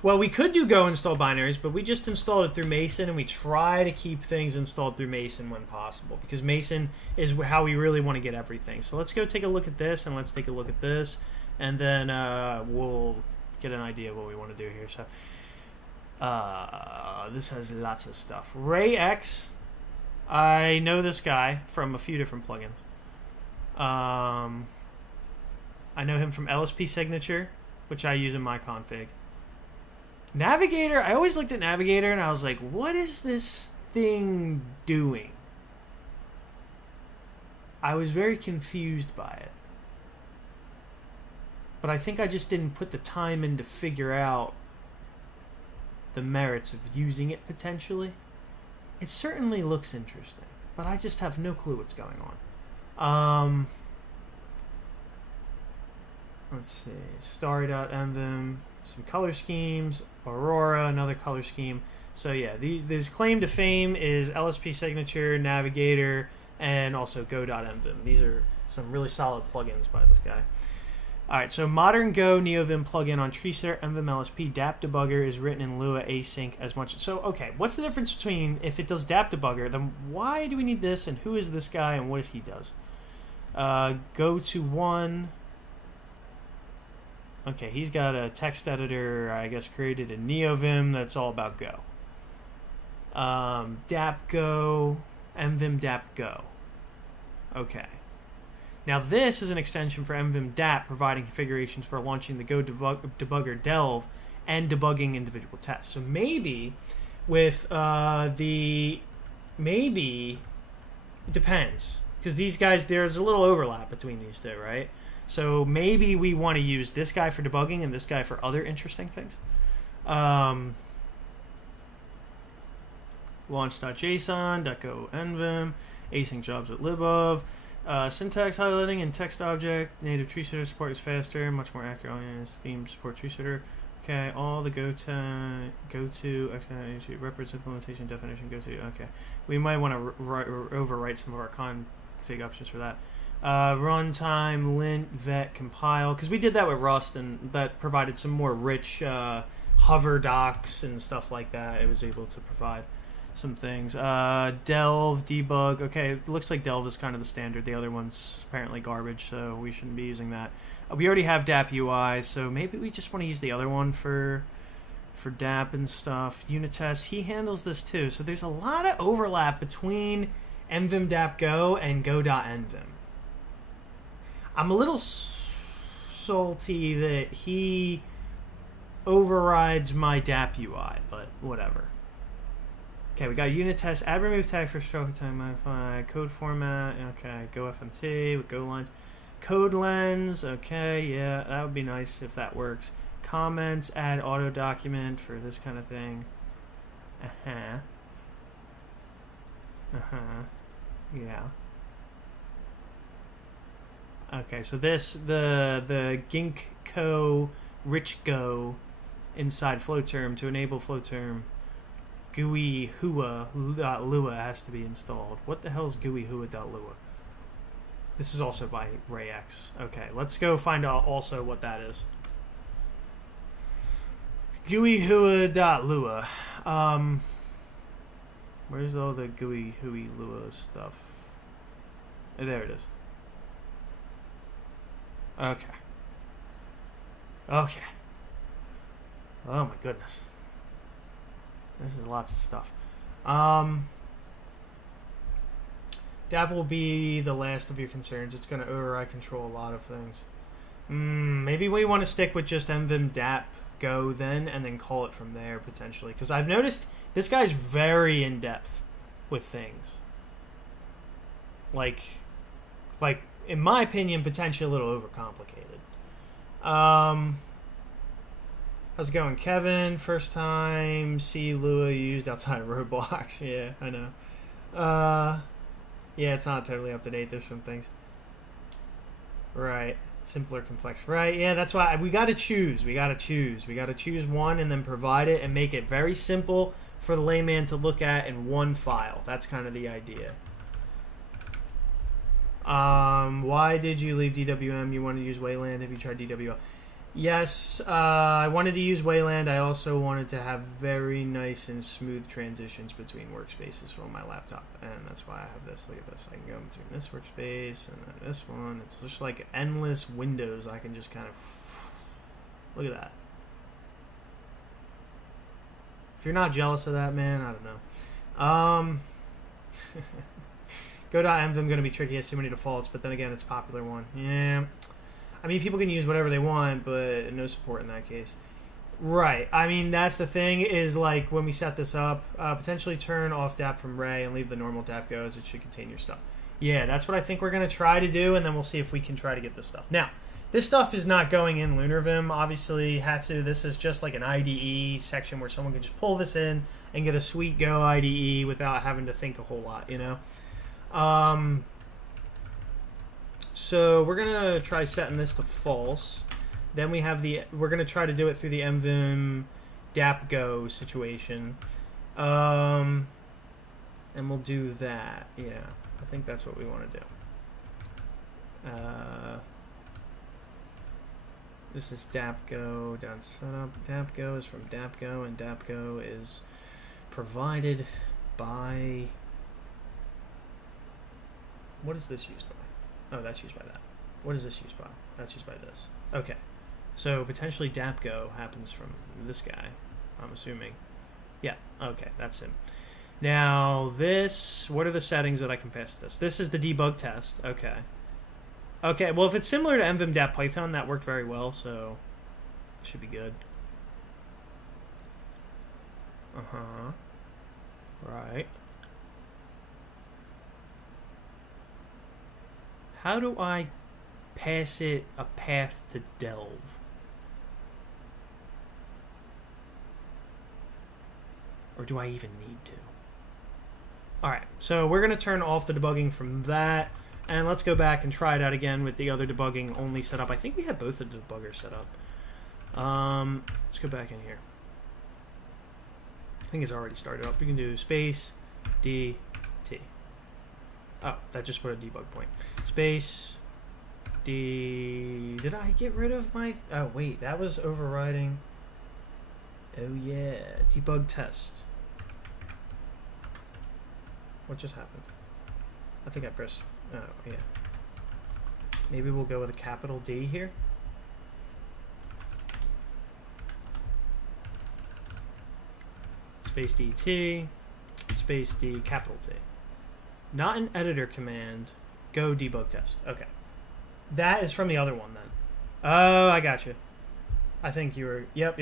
Well, we could do go install binaries, but we just installed it through Mason, and we try to keep things installed through Mason when possible, because Mason is how we really want to get everything. So let's go take a look at this, and let's take a look at this, and then we'll get an idea of what we want to do here. So this has lots of stuff. Ray X, I know this guy from a few different plugins. I know him from LSP Signature, which I use in my config. Navigator, I always looked at Navigator and I was like, what is this thing doing? I was very confused by it. But I think I just didn't put the time in to figure out the merits of using it potentially. It certainly looks interesting, but I just have no clue what's going on. Let's see. Starry.mvim, some color schemes, Aurora, another color scheme. So yeah, this claim to fame is LSP Signature, Navigator, and also Go.mvim. These are some really solid plugins by this guy. Alright, so Modern Go NeoVim plugin on TreeSetter MVim LSP DApp debugger is written in Lua async as much. So, okay, what's the difference between if it does DApp debugger, then why do we need this, and who is this guy, and what if he does? Go to one. Okay, he's got a text editor, I guess, created in NeoVim that's all about Go. DApp Go, MVim DApp Go. Okay. Now this is an extension for MVim DApp, providing configurations for launching the Go debugger delve and debugging individual tests. So maybe with maybe it depends, because these guys, there's a little overlap between these two, right? So maybe we want to use this guy for debugging and this guy for other interesting things. Launch.json, .go NVim, async jobs with libov. Syntax highlighting and text object. Native TreeSetter support is faster, much more accurate. Theme support TreeSetter. Okay, all the go to reference implementation definition go to. Okay, we might want to overwrite some of our config options for that. Runtime, lint, vet, compile, because we did that with Rust, and that provided some more rich hover docs and stuff like that. It was able to provide some things. Delve, debug. Okay, it looks like Delve is kind of the standard. The other one's apparently garbage, so we shouldn't be using that. We already have DApp UI, so maybe we just want to use the other one for DApp and stuff. Unitest, he handles this too. So there's a lot of overlap between MVim DApp Go and Go.mvim. I'm a little salty that he overrides my DApp UI, but whatever. Okay, we got unit test, add remove tag for stroke time, modify code format. Okay, go FMT with go lines, code lens. Okay, yeah, that would be nice if that works. Comments, add auto document for this kind of thing. Yeah. Okay, so this the Ginkgo Rich Go inside FlowTerm to enable FlowTerm. GUI Hua.lua has to be installed. What the hell is GUI Hua.lua? This is also by RayX. Okay, let's go find out also what that is. GUI Hua.lua. Where's all the GUI Lua stuff? Oh, there it is. Okay. Okay. Oh my goodness. This is lots of stuff. That will be the last of your concerns. It's going to override control a lot of things. Maybe we want to stick with just MVim DApp Go then, and then call it from there potentially. Because I've noticed this guy's very in depth with things. Like, in my opinion, potentially a little overcomplicated. How's it going, Kevin? First time see Lua used outside of Roblox. Yeah, I know. Yeah, it's not totally up to date. There's some things. Right. Simpler, complex. Right, yeah, that's why we got to choose. We got to choose. We got to choose one and then provide it and make it very simple for the layman to look at in one file. That's kind of the idea. Why did you leave DWM? You wanted to use Wayland. Have you tried DWL? Yes, I wanted to use Wayland. I also wanted to have very nice and smooth transitions between workspaces on my laptop, and that's why I have this. Look at this. I can go between this workspace and then this one. It's just like endless windows. I can just kind of look at that. If you're not jealous of that, man, I don't know. Go.mvim going to be tricky. It has too many defaults, but then again, it's a popular one. Yeah. I mean, people can use whatever they want, but no support in that case. Right. I mean, that's the thing is, like, when we set this up, potentially turn off DApp from Ray and leave the normal DApp go as it should contain your stuff. Yeah, that's what I think we're going to try to do, and then we'll see if we can try to get this stuff. Now, this stuff is not going in LunarVim, obviously, Hatsu. This is just like an IDE section where someone can just pull this in and get a sweet Go IDE without having to think a whole lot, you know? So we're going to try setting this to false. Then we have we're going to try to do it through the MVim DAP Go situation. And we'll do that, yeah. I think that's what we want to do. This is DAPGo down setup. DAPGo is from DAPGo, and DAPGo is provided by. What is this used by? Oh, that's used by that. What is this used by? That's used by this. Okay. So potentially DAPGo happens from this guy, I'm assuming. Yeah, okay, that's him. Now, what are the settings that I can pass to this? This is the debug test. Okay. Okay, well, if it's similar to MVim DAP Python, that worked very well, so it should be good. Uh-huh. Right. How do I pass it a path to delve? Or do I even need to? Alright, so we're going to turn off the debugging from that. And let's go back and try it out again with the other debugging only set up. I think we have both the debuggers set up. Let's go back in here. I think it's already started up. We can do space DT. Oh, that just put a debug point. Space D. Did I get rid of my? Oh wait, that was overriding. Oh yeah, debug test. What just happened? I think I pressed. Oh, yeah. Maybe we'll go with a capital D here. Space DT, space D, capital T. Not an editor command. Go debug test. Okay. That is from the other one then. Oh, I got you. I think you were. Yep.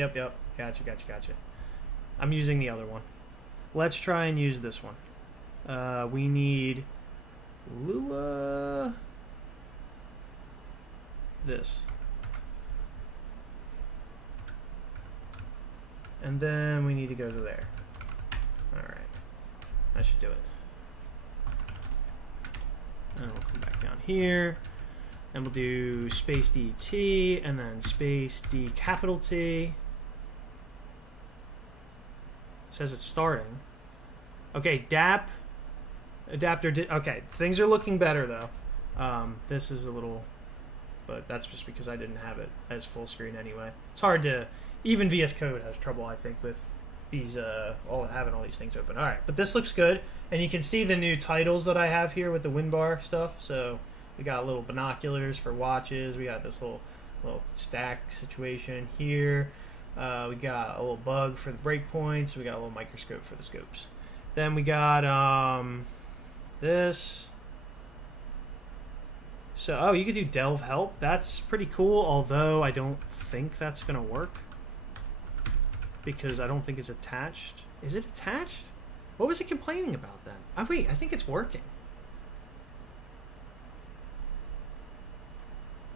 Gotcha. I'm using the other one. Let's try and use this one. We need Lua. This. And then we need to go to there. Alright. That should do it. And we'll come back down here. And we'll do space DT and then space D capital T. It says it's starting. Okay, DAP. Adapter okay, things are looking better though. This is a little, but that's just because I didn't have it as full screen anyway. It's hard to, even VS Code has trouble, I think, with these, having all these things open. All right, but this looks good, and you can see the new titles that I have here with the WinBar stuff. So we got little binoculars for watches. We got this little stack situation here. We got a little bug for the breakpoints. We got a little microscope for the scopes. Then we got this. So, oh, you could do delve help. That's pretty cool, although I don't think that's going to work. Because I don't think it's attached. Is it attached? What was it complaining about then? Oh, wait, I think it's working.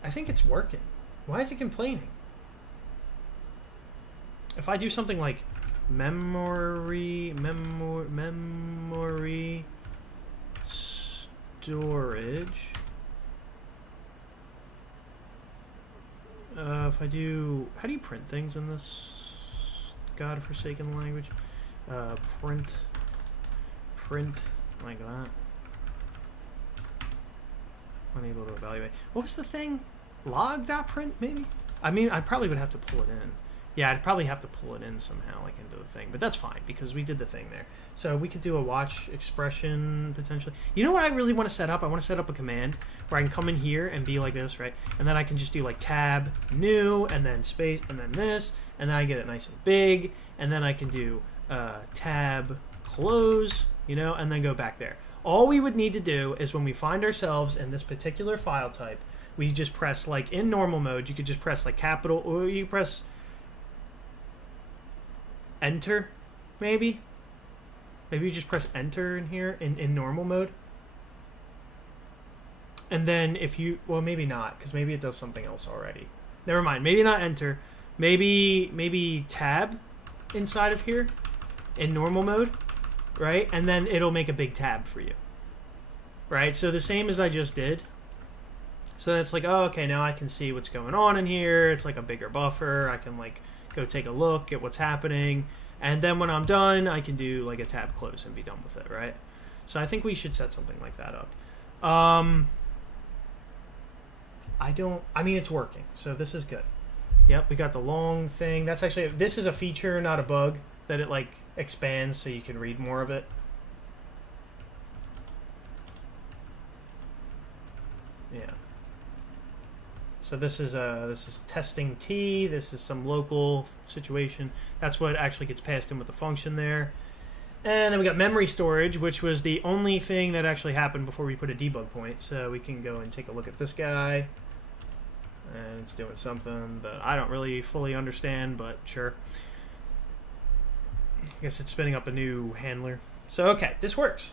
I think it's working. Why is it complaining? If I do something like memory storage. If I do, how do you print things in this godforsaken language? Print like that. Unable to evaluate. What was the thing? Log.print maybe? I mean, I probably would have to pull it in. Yeah, I'd probably have to pull it in somehow, like into the thing. But that's fine, because we did the thing there. So we could do a watch expression, potentially. You know what I really want to set up? I want to set up a command where I can come in here and be like this, right? And then I can just do like tab, new, and then space, and then this. And then I get it nice and big. And then I can do tab, close, you know, and then go back there. All we would need to do is when we find ourselves in this particular file type, we just press, like in normal mode, you could just press like capital, or you press enter, maybe you just press enter in here in normal mode. And then if you, well, maybe not, because maybe it does something else already. Never mind. Maybe not enter. Maybe tab inside of here in normal mode, right? And then it'll make a big tab for you, right? So the same as I just did. So then it's like, oh, okay, now I can see what's going on in here. It's like a bigger buffer. I can like go take a look at what's happening. And then when I'm done, I can do like a tab close and be done with it, right? So I think we should set something like that up. I mean, it's working. So this is good. Yep, we got the long thing. That's actually, this is a feature, not a bug, that it like expands so you can read more of it. Yeah. So this is testing T. This is some local situation. That's what actually gets passed in with the function there. And then we got memory storage, which was the only thing that actually happened before we put a debug point. So we can go and take a look at this guy. And it's doing something that I don't really fully understand, but sure. I guess it's spinning up a new handler. So, okay, this works.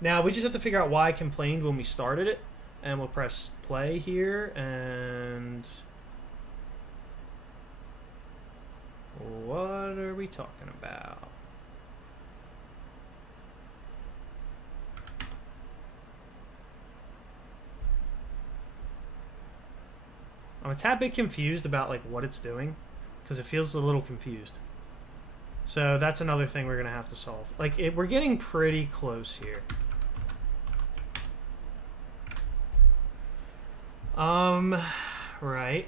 Now, we just have to figure out why I complained when we started it. And we'll press play here, and what are we talking about? I'm a tad bit confused about like what it's doing, because it feels a little confused. So that's another thing we're gonna have to solve. Like we're getting pretty close here. Right.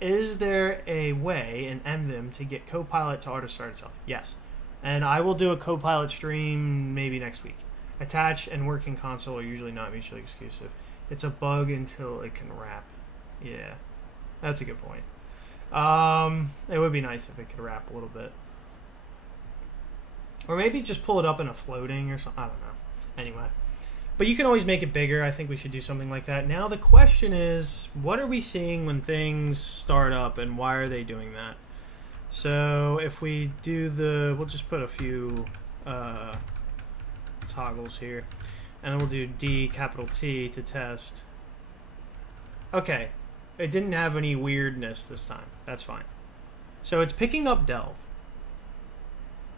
Is there a way in NVim to get Copilot to auto start itself? Yes. And I will do a Copilot stream maybe next week. Attach and working console are usually not mutually exclusive. It's a bug until it can wrap. Yeah. That's a good point. It would be nice if it could wrap a little bit. Or maybe just pull it up in a floating or something. I don't know. Anyway. But you can always make it bigger. I think we should do something like that. Now the question is, what are we seeing when things start up, and why are they doing that? So if we do we'll just put a few toggles here. And we'll do D capital T to test. Okay. It didn't have any weirdness this time. That's fine. So it's picking up Delve.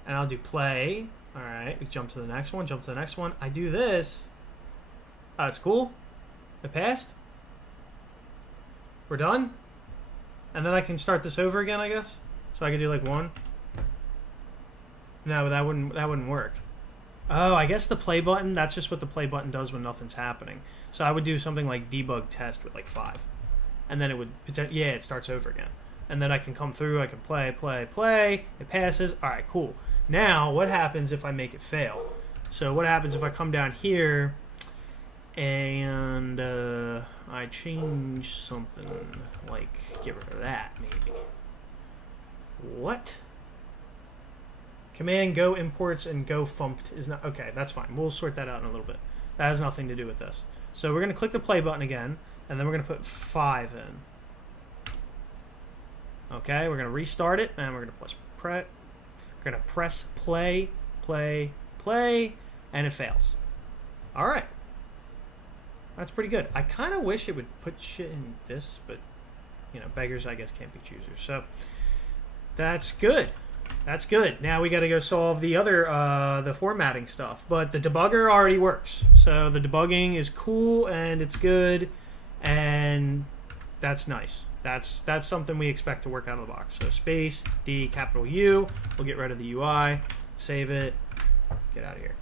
And I'll do play. All right. We jump to the next one. Jump to the next one. I do this. That's cool. It passed. We're done. And then I can start this over again, I guess. So I could do like one. No, that wouldn't work. Oh, I guess the play button, that's just what the play button does when nothing's happening. So I would do something like debug test with like 5. And then it would, yeah, it starts over again. And then I can come through, I can play, it passes. All right, cool. Now, what happens if I make it fail? So what happens if I come down here and I change something, like get rid of that, maybe. What? Command go imports and go fumped is not, okay, that's fine. We'll sort that out in a little bit. That has nothing to do with this. So we're going to click the play button again, and then we're going to put 5 in. Okay, we're going to restart it, and we're going to press play, and it fails. All right. That's pretty good. I kind of wish it would put shit in this, but, you know, beggars, I guess, can't be choosers. So that's good. That's good. Now we got to go solve the other, the formatting stuff. But the debugger already works. So the debugging is cool, and it's good, and that's nice. That's something we expect to work out of the box. So space, D, capital U. We'll get rid of the UI. Save it. Get out of here.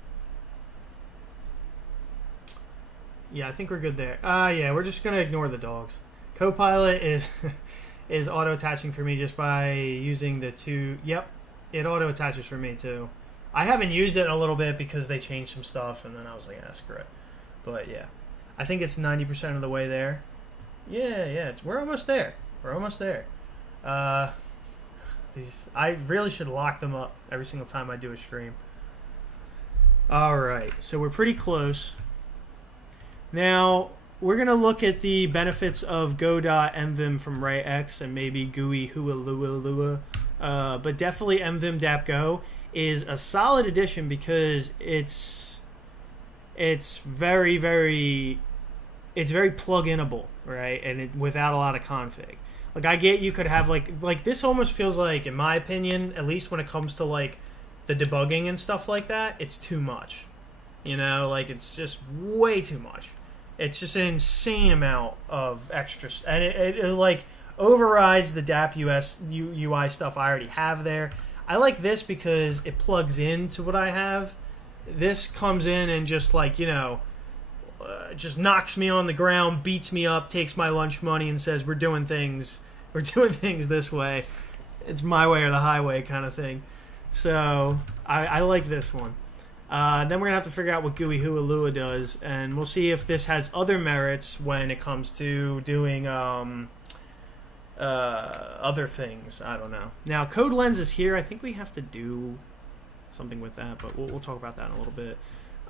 Yeah, I think we're good there. Yeah, we're just going to ignore the dogs. Copilot is is auto-attaching for me just by using the 2. Yep, it auto-attaches for me too. I haven't used it in a little bit because they changed some stuff, and then I was like, screw it. But yeah, I think it's 90% of the way there. Yeah, we're almost there. We're almost there. I really should lock them up every single time I do a stream. All right, so we're pretty close. Now, we're going to look at the benefits of go.mvim from RayX and maybe GUI Hua Lua Lua. But definitely mvim dap go is a solid addition because it's very, very it's very plug-inable, right? And without a lot of config. Like I get you could have like this almost feels like, in my opinion, at least when it comes to like the debugging and stuff like that, it's too much. You know, like it's just way too much. It's just an insane amount of extra, and it like overrides the DApp UI stuff I already have there. I like this because it plugs into what I have. This comes in and just like, you know, just knocks me on the ground, beats me up, takes my lunch money, and says we're doing things this way. It's my way or the highway kind of thing. So I like this one. Then we're gonna have to figure out what GUI Hualua does, and we'll see if this has other merits when it comes to doing other things. I don't know. Now Code Lens is here. I think we have to do something with that, but we'll talk about that in a little bit.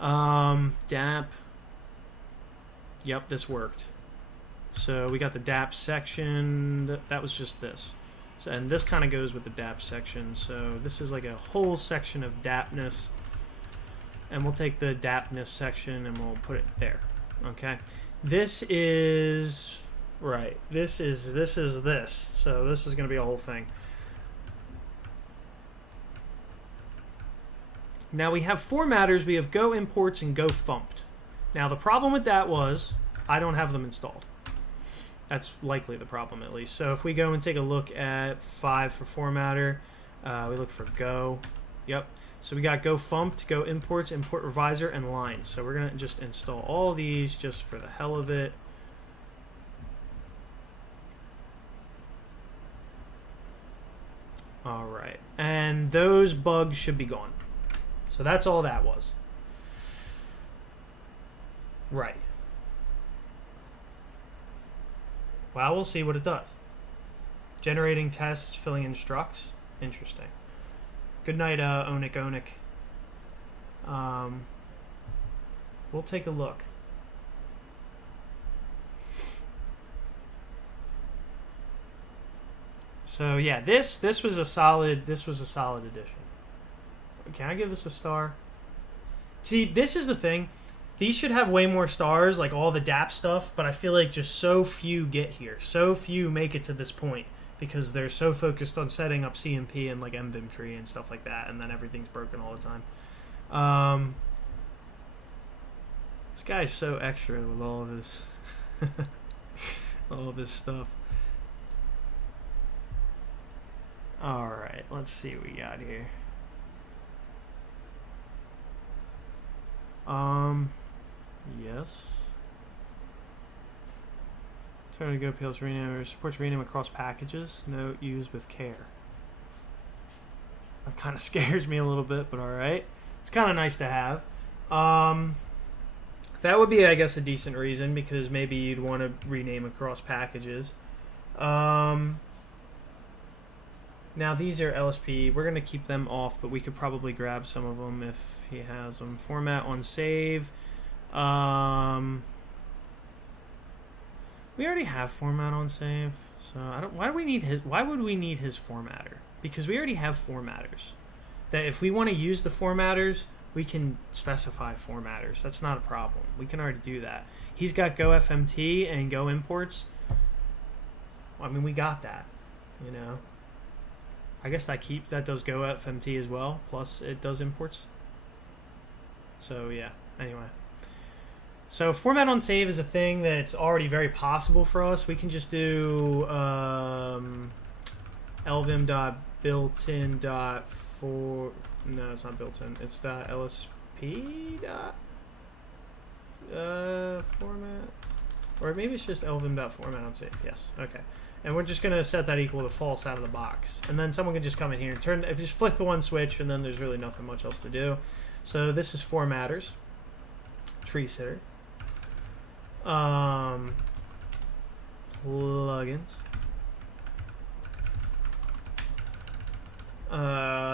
DApp. Yep, this worked. So we got the DApp section. That was just this. So, and this kind of goes with the DApp section. So this is like a whole section of DAppness. And we'll take the DAppness section and we'll put it there. Okay. This is right. This is this. So this is going to be a whole thing. Now we have formatters. We have Go imports and Go fumped. Now the problem with that was I don't have them installed. That's likely the problem, at least. So if we go and take a look at 5 for formatter, we look for Go. Yep. So we got Go fumped, Go imports, import revisor, and lines. So we're gonna just install all these just for the hell of it. All right, and those bugs should be gone. So that's all that was. Right. Well, we'll see what it does. Generating tests, filling in structs. Interesting. Good night, Onik. We'll take a look. So yeah, this was a solid addition. Can I give this a star? See, this is the thing. These should have way more stars, like all the DApp stuff, but I feel like just so few get here. So few make it to this point because they're so focused on setting up CMP and like MVim tree and stuff like that, and then everything's broken all the time. This guy's so extra with all of his all of his stuff. All right, let's see what we got here. Yes. Turn to Go PL's rename, supports rename across packages. Note, use with care. That kind of scares me a little bit, but all right. It's kind of nice to have. That would be, I guess, a decent reason because maybe you'd want to rename across packages. Now these are LSP. We're going to keep them off, but we could probably grab some of them if he has them. Format on save. We already have format on save, so I don't. Why do we need his? Why would we need his formatter? Because we already have formatters. That if we want to use the formatters, we can specify formatters. That's not a problem. We can already do that. He's got Go FMT and Go imports. I mean, we got that. You know. I guess that does Go FMT as well. Plus, it does imports. So yeah. Anyway. So format on save is a thing that's already very possible for us. We can just do lvim.builtin.for. No, it's not built-in. It's .lsp. Format, or maybe it's just lvim.format on save. Yes. Okay. And we're just gonna set that equal to false out of the box, and then someone can just come in here and turn. If you just flick the one switch, and then there's really nothing much else to do. So this is formatters. Tree sitter. Plugins.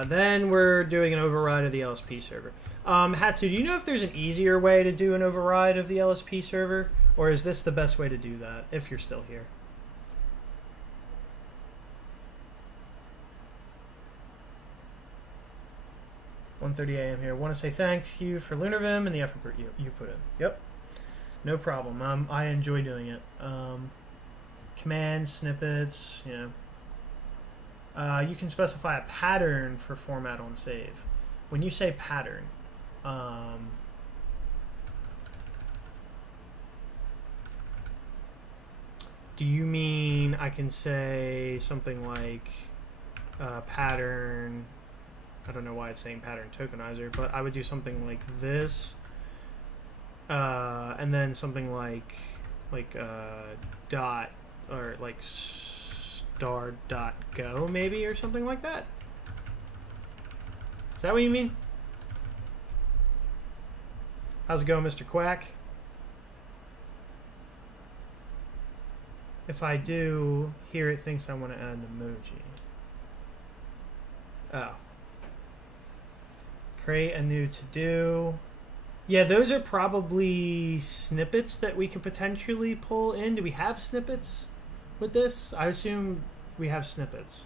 Then we're doing an override of the LSP server. Hatsu, do you know if there's an easier way to do an override of the LSP server, or is this the best way to do that? If you're still here. .30 a.m. here. Want to say thank you for LunarVim and the effort you put in. Yep. No problem. I enjoy doing it. Command snippets, you can specify a pattern for format on save. When you say pattern, do you mean I can say something like pattern? I don't know why it's saying pattern tokenizer, but I would do something like this, and then something like dot or like star.go maybe, or something like that. Is that what you mean? How's it going, Mr. Quack? If I do, here it thinks I want to add an emoji. Oh. Create a new to-do. Yeah, those are probably snippets that we could potentially pull in. Do we have snippets with this? I assume we have snippets.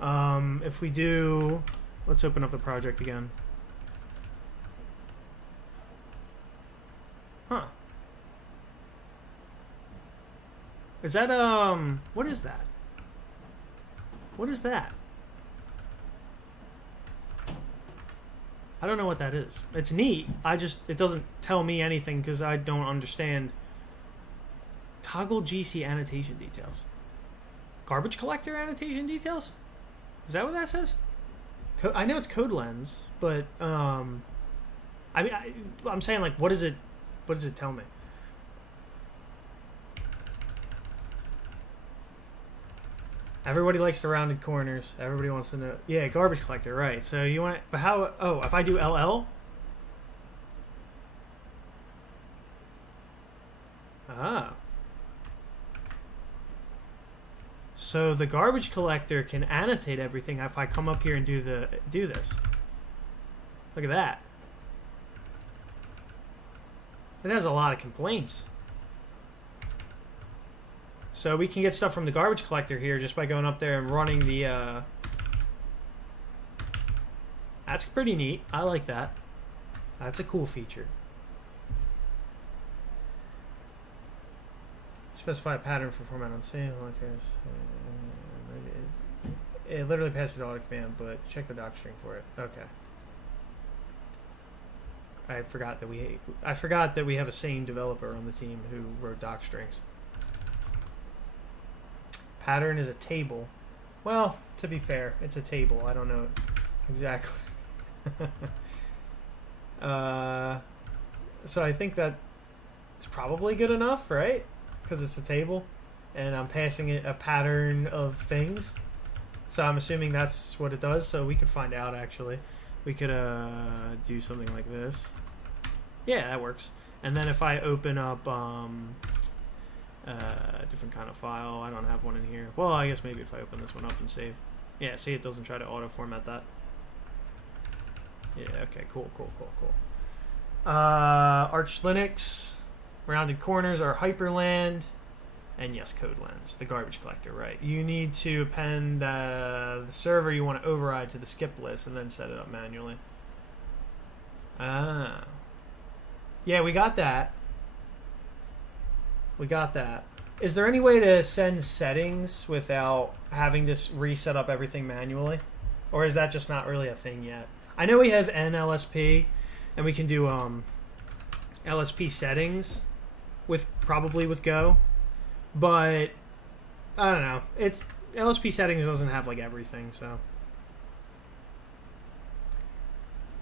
If we do, let's open up the project again. Huh. Is that, what is that? What is that? I don't know what that is. It's neat. It doesn't tell me anything because I don't understand. Toggle GC annotation details. Garbage collector annotation details? Is that what that says? I know it's code lens, but, I'm saying, like, what does it tell me? Everybody likes the rounded corners. Everybody wants to know. Yeah, garbage collector, right. So you want it, but how, oh, if I do LL? Ah. So the garbage collector can annotate everything if I come up here and do this. Look at that. It has a lot of complaints. So we can get stuff from the garbage collector here just by going up there and running the, that's pretty neat. I like that. That's a cool feature. Specify a pattern for format on save. It literally passed the auto command, but check the doc string for it. Okay. I forgot that we have a sane developer on the team who wrote doc strings. Pattern is a table. Well, to be fair, it's a table. I don't know exactly. So I think that it's probably good enough, right? Because it's a table, and I'm passing it a pattern of things. So I'm assuming that's what it does. So we could find out, actually. We could do something like this. Yeah, that works. And then if I open up different kind of file. I don't have one in here. Well, I guess maybe if I open this one up and save. Yeah, see, it doesn't try to auto format that. Yeah, okay, cool. Arch Linux, rounded corners are Hyperland, and yes, code lens, the garbage collector, right. You need to append the server you want to override to the skip list and then set it up manually. Ah. Yeah, we got that. Is there any way to send settings without having to reset up everything manually? Or is that just not really a thing yet? I know we have NLSP, and we can do LSP settings probably with Go, but I don't know. LSP settings doesn't have like everything, so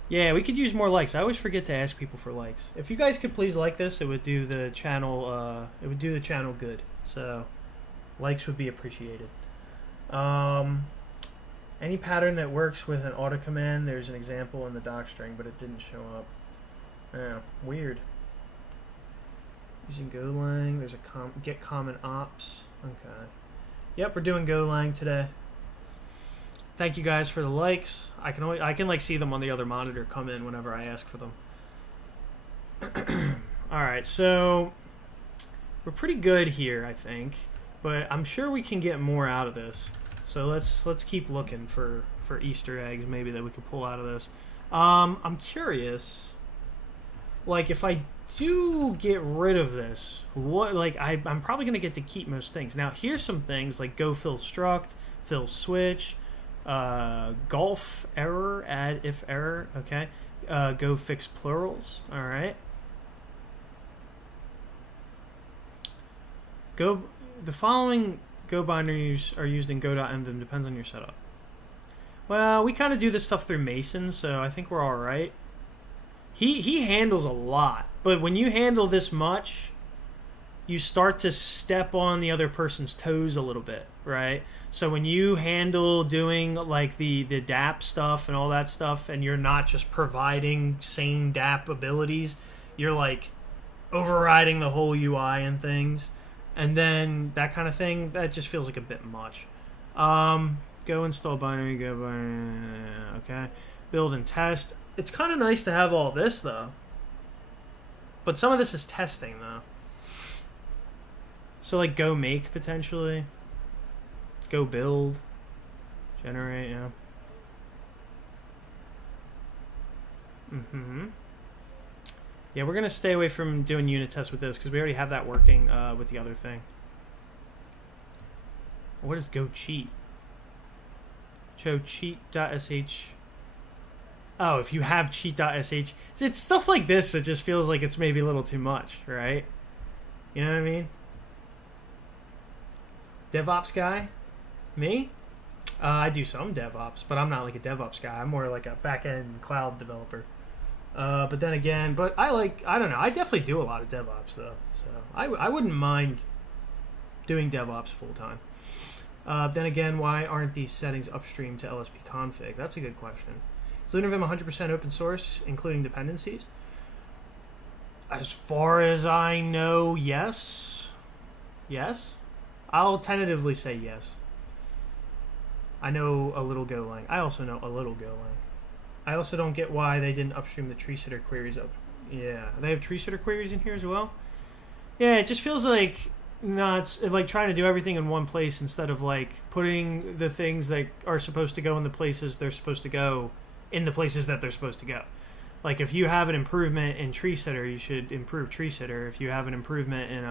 yeah, we could use more likes. I always forget to ask people for likes. If you guys could please like this, it would do the channel. It would do the channel good. So, likes would be appreciated. Any pattern that works with an auto command. There's an example in the doc string, but it didn't show up. Weird. Using Golang. There's a get common ops. Okay. Yep, we're doing Golang today. Thank you guys for the likes. I can like see them on the other monitor come in whenever I ask for them. All right, so we're pretty good here, I think, but I'm sure we can get more out of this. So let's keep looking for Easter eggs maybe that we could pull out of this. I'm curious, like if I do get rid of this, I'm probably going to get to keep most things. Now, here's some things like go fill struct, fill switch, golf error, add if error, okay. Go fix plurals, all right. The following Go binaries are used in go.mvim, depends on your setup. Well, we kind of do this stuff through Mason, so I think we're all right. He handles a lot, but when you handle this much, you start to step on the other person's toes a little bit, right? So when you handle doing like the DApp stuff and all that stuff, and you're not just providing sane DApp abilities, you're like overriding the whole UI and things, and then that kind of thing, that just feels like a bit much. Go install binary, go binary, okay. Build and test. It's kind of nice to have all this, though. But some of this is testing, though. So, like, go make, potentially. Go build. Generate, yeah. Yeah, we're going to stay away from doing unit tests with this, because we already have that working with the other thing. What is go cheat? Show cheat.sh. Oh, if you have cheat.sh. It's stuff like this that just feels like it's maybe a little too much, right? You know what I mean? DevOps guy? Me? I do some DevOps, but I'm not like a DevOps guy. I'm more like a back-end cloud developer. But then again, I don't know. I definitely do a lot of DevOps, though. So I wouldn't mind doing DevOps full-time. Then again, why aren't these settings upstream to LSP config? That's a good question. Is LunarVim 100% open source, including dependencies? As far as I know, yes. Yes? I'll tentatively say yes. I know a little Golang. I also know a little Golang. I also don't get why they didn't upstream the tree sitter queries up. Yeah, they have tree sitter queries in here as well? Yeah, it just feels like not like trying to do everything in one place instead of like putting the things that are supposed to go in the places they're supposed to go in the places that they're supposed to go. Like if you have an improvement in tree sitter, you should improve tree sitter. If you have an improvement in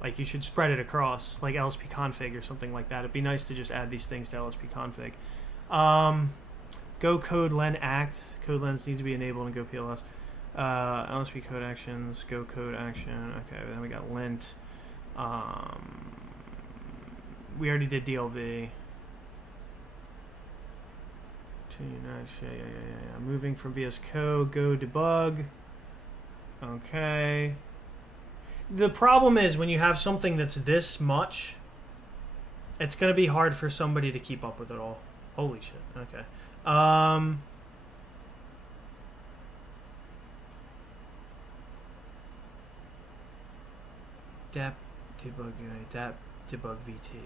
like you should spread it across like LSP config or something like that. It'd be nice to just add these things to LSP config. Go code len act. Code lens need to be enabled in Go PLS. LSP code actions, go code action. Okay, then we got lint. We already did DLV. Yeah. Moving from VS Code, go debug. Okay. The problem is when you have something that's this much, it's going to be hard for somebody to keep up with it all. Holy shit. Okay. DApp debug UI, DApp debug VT,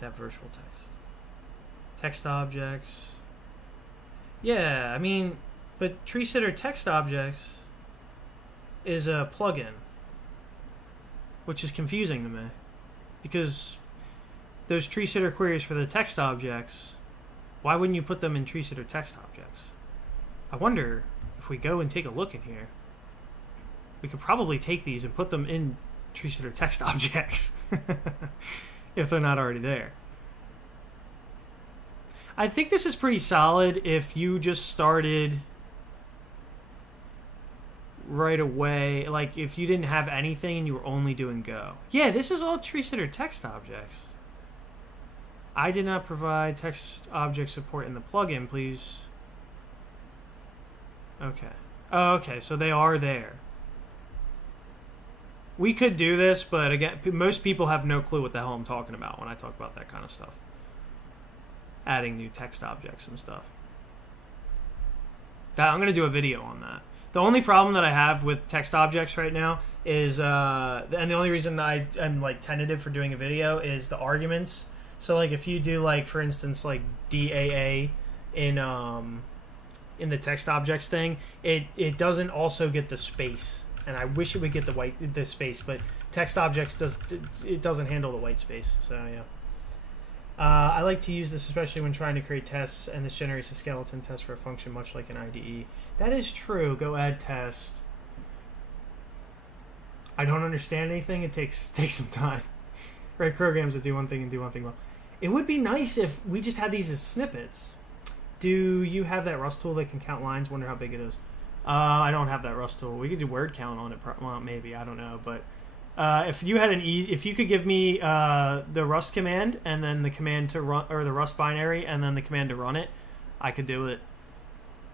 DApp virtual text objects. Yeah, I mean, but tree sitter text objects is a plugin, which is confusing to me because those tree sitter queries for the text objects, why wouldn't you put them in tree sitter text objects? I wonder if we go and take a look in here, we could probably take these and put them in tree sitter text objects if they're not already there. I think this is pretty solid if you just started right away, like if you didn't have anything and you were only doing Go. Yeah, this is all tree sitter text objects. I did not provide text object support in the plugin, please. Okay. Oh, okay, so they are there. We could do this, but again, most people have no clue what the hell I'm talking about when I talk about that kind of stuff. Adding new text objects and stuff. I'm going to do a video on that. The only problem that I have with text objects right now is, and the only reason I'm like tentative for doing a video is the arguments. So like if you do like, for instance, like DAA in the text objects thing, it doesn't also get the space. And I wish it would get the space, but text objects doesn't handle the white space. So yeah. I like to use this especially when trying to create tests, and this generates a skeleton test for a function much like an IDE. That is true. Go add test. I don't understand anything. It takes some time. Write programs that do one thing and do one thing well. It would be nice if we just had these as snippets. Do you have that Rust tool that can count lines? Wonder how big it is. I don't have that Rust tool. We could do word count on it. Well, maybe. I don't know. But if you had if you could give me the Rust command and then the command to run, or the Rust binary and then the command to run it, I could do it.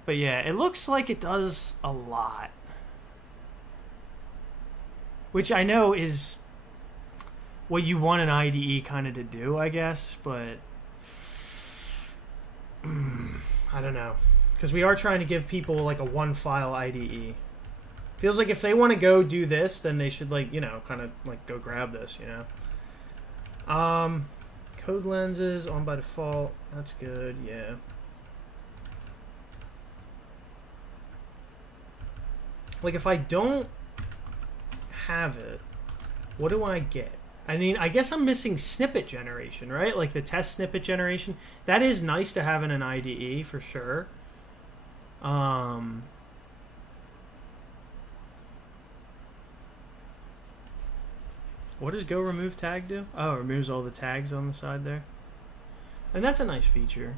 But yeah, it looks like it does a lot, which I know is what you want an IDE kind of to do, I guess. But I don't know, because we are trying to give people like a one file IDE. Feels like if they want to go do this, then they should, like, you know, kind of like go grab this, you know. Code lenses on by default. That's good. Yeah. Like, if I don't have it, what do I get? I mean, I guess I'm missing snippet generation, right? Like the test snippet generation. That is nice to have in an IDE for sure. What does go remove tag do? Oh, it removes all the tags on the side there. And that's a nice feature.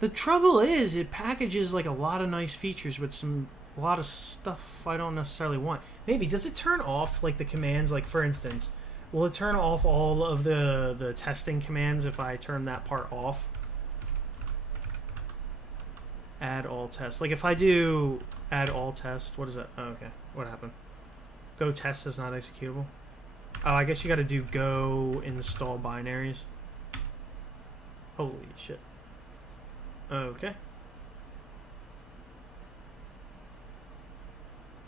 The trouble is it packages like a lot of nice features with a lot of stuff I don't necessarily want. Maybe, does it turn off like the commands? Like, for instance, will it turn off all of the testing commands if I turn that part off? Add all test. Like if I do add all test, what is that? Oh, okay. What happened? Go test is not executable. Oh, I guess you got to do go install binaries. Holy shit. Okay.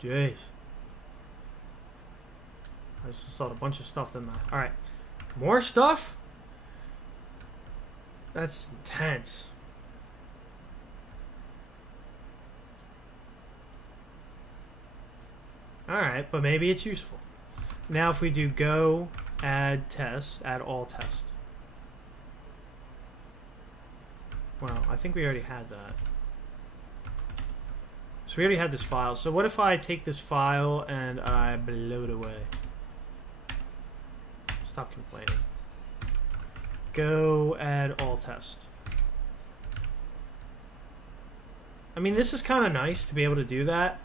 Jeez. I just installed a bunch of stuff, didn't I? Alright. More stuff? That's intense. Alright, but maybe it's useful. Now if we do go add test, add all test. Well, I think we already had that. So we already had this file. So what if I take this file and I blow it away? Stop complaining. Go add all test. I mean, this is kind of nice to be able to do that.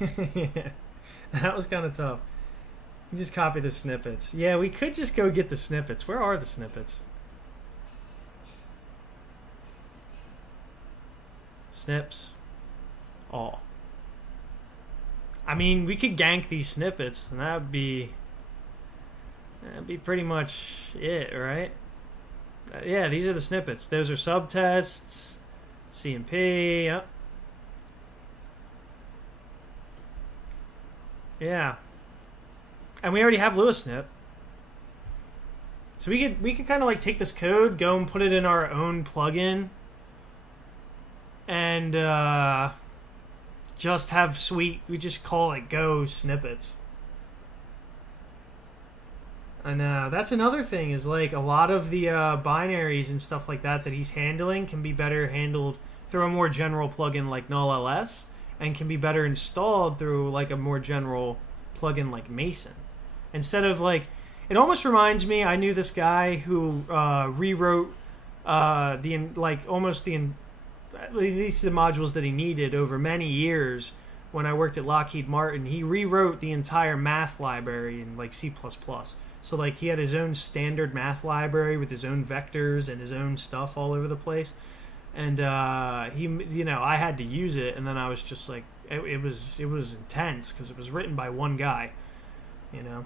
Yeah, that was kind of tough. You just copy the snippets. Yeah, we could just go get the snippets. Where are the snippets? Snips. All. I mean, we could gank these snippets, and that'd be pretty much it, right? Yeah, these are the snippets. Those are subtests, CMP. Yep. Yeah. And we already have Lewis snip. So we could kind of like take this code, go and put it in our own plugin, and just have we just call it go snippets. And that's another thing, is like a lot of the binaries and stuff like that he's handling can be better handled through a more general plugin like null.ls, and can be better installed through like a more general plugin like Mason. Instead of like, it almost reminds me, I knew this guy who rewrote at least the modules that he needed over many years when I worked at Lockheed Martin. He rewrote the entire math library in like C++. So like he had his own standard math library with his own vectors and his own stuff all over the place. And he, you know, I had to use it, and then I was just like, it was intense because it was written by one guy, you know.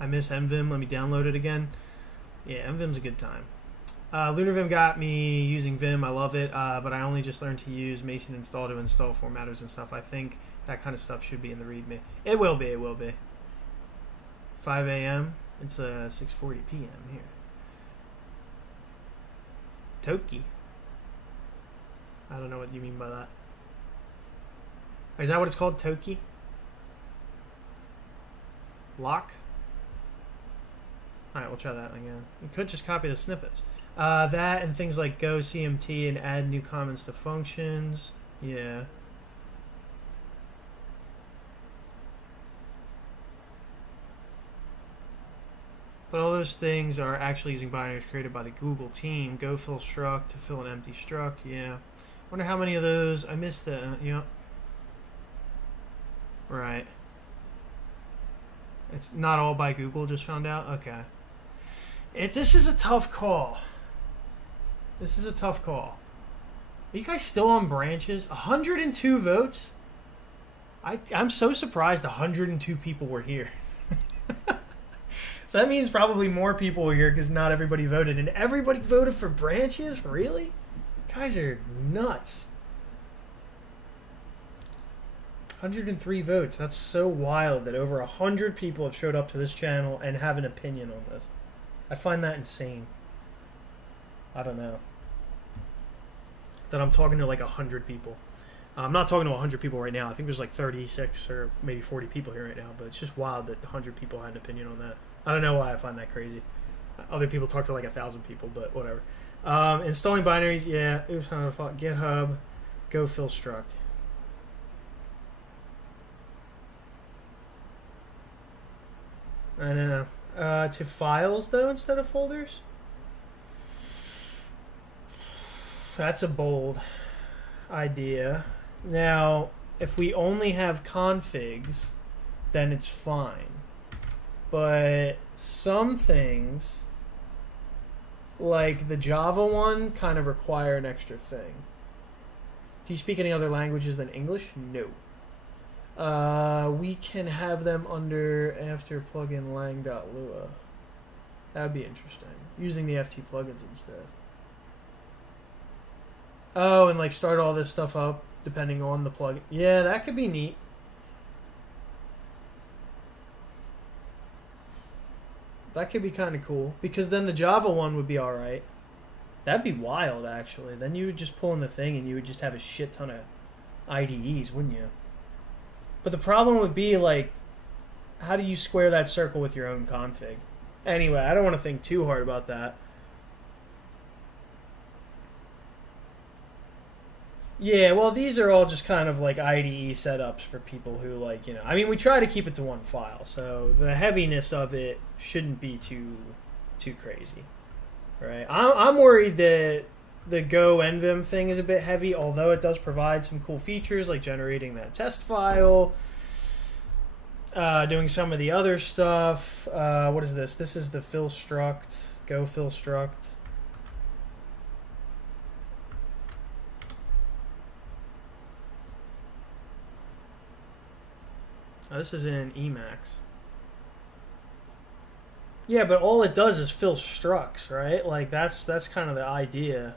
I miss MVim. Let me download it again. Yeah, MVim's a good time. LunarVim got me using Vim. I love it, but I only just learned to use Mason install to install formatters and stuff. I think that kind of stuff should be in the README. It will be. It will be. 5 a.m. It's 6:40 p.m. here. Toki. I don't know what you mean by that. Is that what it's called, Toki? Lock. All right, we'll try that again. You could just copy the snippets. That and things like go CMT and add new comments to functions. Yeah. But all those things are actually using binaries created by the Google team. Go fill struct to fill an empty struct. Yeah. Wonder how many of those I missed. Yep. Right. It's not all by Google. Just found out. Okay. This is a tough call. This is a tough call. Are you guys still on branches? 102 votes. I'm so surprised 102 people were here. So that means probably more people were here because not everybody voted. And everybody voted for branches? Really? You guys are nuts. 103 votes. That's so wild that over 100 people have showed up to this channel and have an opinion on this. I find that insane. I don't know. That I'm talking to like 100 people. I'm not talking to 100 people right now. I think there's like 36 or maybe 40 people here right now. But it's just wild that 100 people had an opinion on that. I don't know why I find that crazy. Other people talk to like 1,000 people, but whatever. Installing binaries, yeah. Oops, GitHub, go fill struct. I know. To files though instead of folders? That's a bold idea. Now, if we only have configs, then it's fine. But some things, like the Java one, kind of require an extra thing. Do you speak any other languages than English? No. We can have them under after plugin lang.lua. That'd be interesting. Using the FT plugins instead. Oh, and like start all this stuff up depending on the plugin. Yeah, that could be neat. That could be kind of cool because then the Java one would be all right. That'd be wild, actually. Then you would just pull in the thing and you would just have a shit ton of IDEs, wouldn't you? But the problem would be, like, how do you square that circle with your own config? Anyway, I don't want to think too hard about that. Yeah, well, these are all just kind of like IDE setups for people who, like, you know, I mean, we try to keep it to one file, so the heaviness of it shouldn't be too crazy, right? I'm worried that the Go NVim thing is a bit heavy, although it does provide some cool features like generating that test file, doing some of the other stuff. What is this? This is the fill struct, Go fill struct. Oh, this is in Emacs. Yeah, but all it does is fill structs, right? Like that's kind of the idea.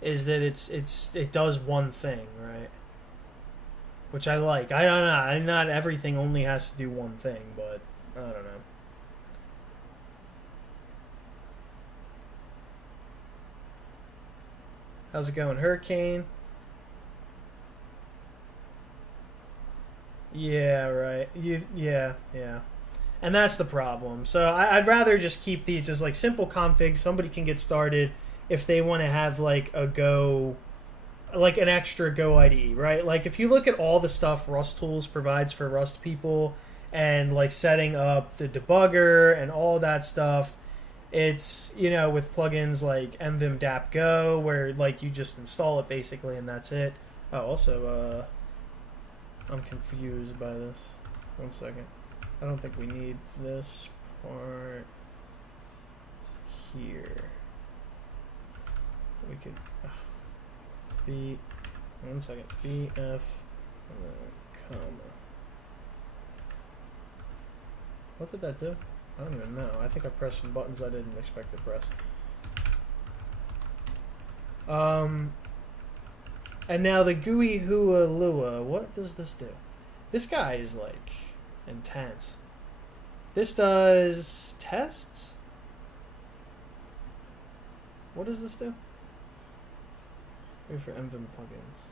Is that it does one thing, right? Which I like. I don't know. Not everything only has to do one thing, but I don't know. How's it going, Hurricane? Yeah, right. Yeah. And that's the problem. So I'd rather just keep these as like simple configs. Somebody can get started if they want to have like a Go, like an extra Go IDE, right? Like if you look at all the stuff Rust Tools provides for Rust people and like setting up the debugger and all that stuff, it's, you know, with plugins like NVim DAP Go where like you just install it basically and that's it. Oh, also, I'm confused by this. 1 second. I don't think we need this part here. We could B. 1 second. BF and then comma. What did that do? I don't even know. I think I pressed some buttons I didn't expect to press. And now the GUI Hua Lua, what does this do? This guy is like intense. This does tests? What does this do? Wait for NVim plugins.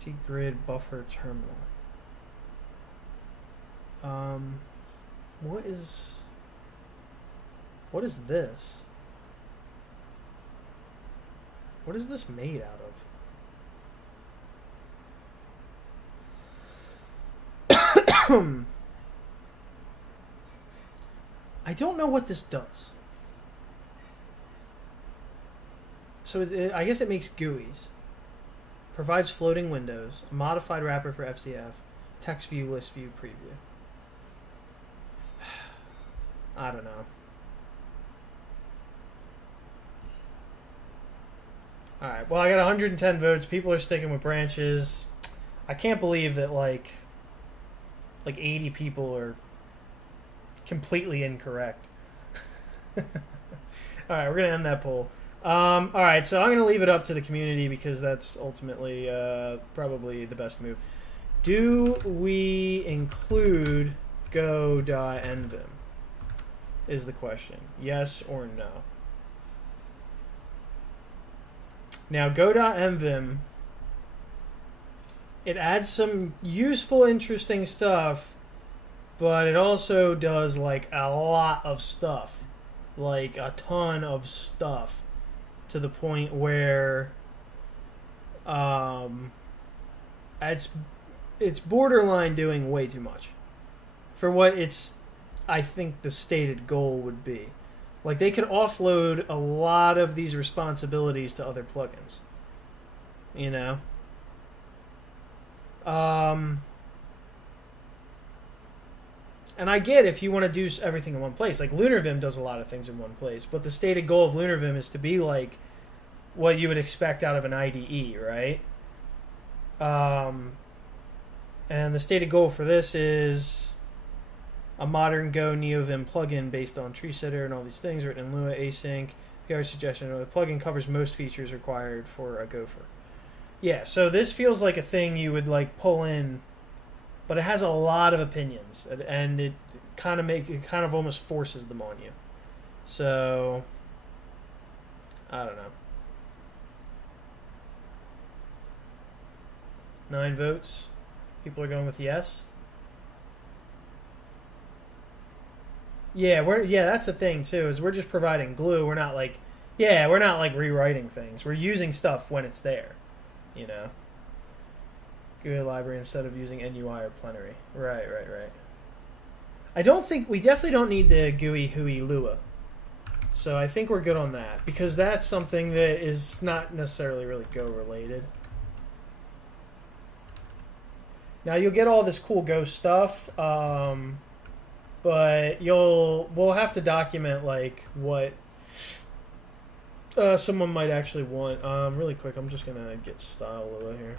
T-Grid Buffer Terminal. What is this? What is this made out of? I don't know what this does. So I guess it makes GUIs. Provides floating windows, a modified wrapper for FCF, text view, list view, preview. I don't know. Alright, well, I got 110 votes. People are sticking with branches. I can't believe that, like 80 people are completely incorrect. Alright, we're going to end that poll. Alright, so I'm going to leave it up to the community because that's ultimately probably the best move. Do we include go.nvim? Is the question. Yes or no? Now, go.nvim, it adds some useful, interesting stuff, but it also does, like, a lot of stuff. Like, a ton of stuff. To the point where it's borderline doing way too much for what I think the stated goal would be. Like, they could offload a lot of these responsibilities to other plugins, you know. And I get if you want to do everything in one place. Like, LunarVim does a lot of things in one place, but the stated goal of LunarVim is to be like what you would expect out of an IDE, right? And the stated goal for this is a modern Go NeoVim plugin based on Tree Sitter and all these things, written in Lua, async. PR suggestion: the plugin covers most features required for a gopher. Yeah, so this feels like a thing you would like pull in, but it has a lot of opinions, and it kind of almost forces them on you. So I don't know. 9 votes. People are going with yes. Yeah, that's the thing too, is we're just providing glue. We're not like rewriting things. We're using stuff when it's there, you know. GUI library instead of using NUI or plenary. Right. We definitely don't need the GUI Hui Lua. So I think we're good on that, because that's something that is not necessarily really Go related. Now you'll get all this cool Go stuff, but we'll have to document like what someone might actually want. Really quick, I'm just gonna get style Lua here.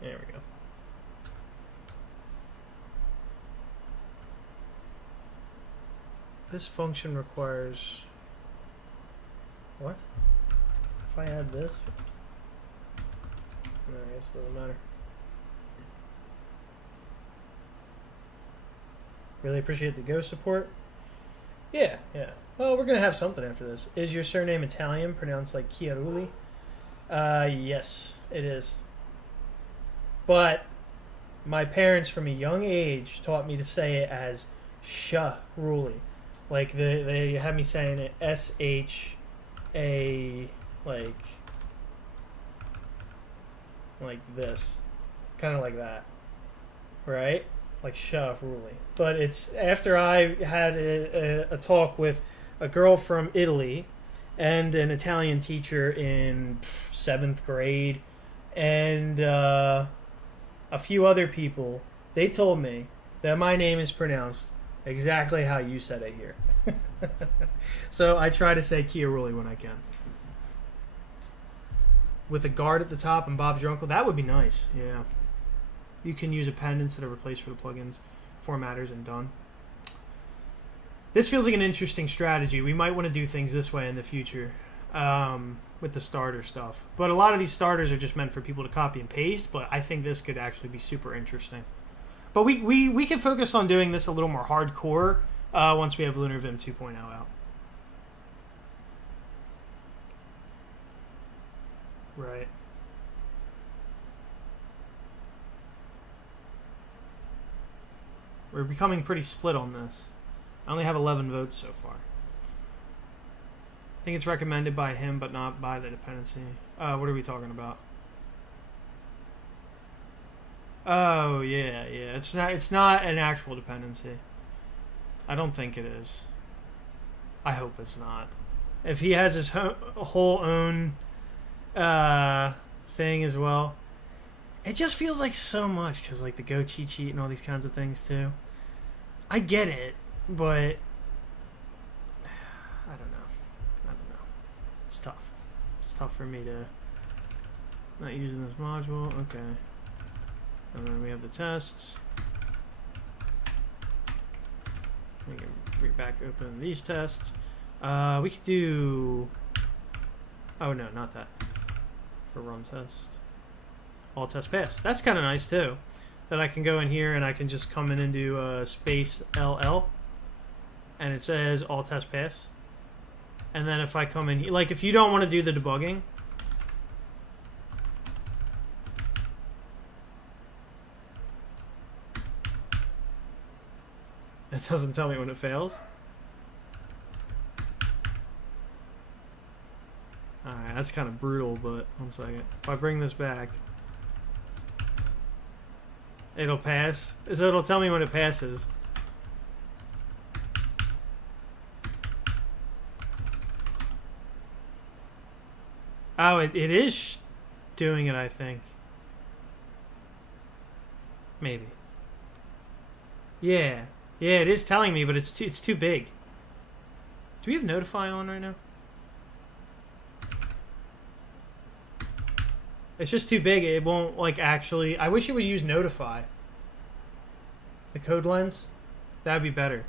There we go. This function requires what? If I add this? No, I guess it doesn't matter. Really appreciate the Go support. Yeah. Well, we're going to have something after this. Is your surname Italian, pronounced like Chiarulli? Yes, it is. But my parents from a young age taught me to say it as Sha-Ruli. Like, they had me saying it S-H-A, like this. Kind of like that. Right? Like Sha-Ruli. But it's after I had a talk with a girl from Italy and an Italian teacher in 7th grade and a few other people. They told me that my name is pronounced exactly how you said it here. So I try to say Chiarulli when I can. With a guard at the top and Bob's your uncle, that would be nice. Yeah. You can use append instead of replace for the plugins, formatters, and done. This feels like an interesting strategy. We might want to do things this way in the future with the starter stuff. But a lot of these starters are just meant for people to copy and paste, but I think this could actually be super interesting. But we can focus on doing this a little more hardcore once we have LunarVim 2.0 out. Right. We're becoming pretty split on this. I only have 11 votes so far. I think it's recommended by him, but not by the dependency. What are we talking about? Oh, yeah. It's not an actual dependency. I don't think it is. I hope it's not. If he has his whole own thing as well, it just feels like so much, because like the Go cheat sheet and all these kinds of things too. I get it, but I don't know. It's tough. It's tough for me to not using this module. Okay. And then we have the tests. We can bring back open these tests. We could do... Oh no, not that. For run test. All test pass. That's kind of nice too. That I can go in here and I can just come in and do space LL. And it says all test pass. And then if I come in, like if you don't want to do the debugging, it doesn't tell me when it fails. Alright, that's kind of brutal, but one second. If I bring this back, it'll pass. So it'll tell me when it passes. Oh, it is doing it, I think. Maybe. Yeah. Yeah, it is telling me, but it's too big. Do we have notify on right now? It's just too big. It won't, like, actually... I wish it would use notify. The code lens? That would be better.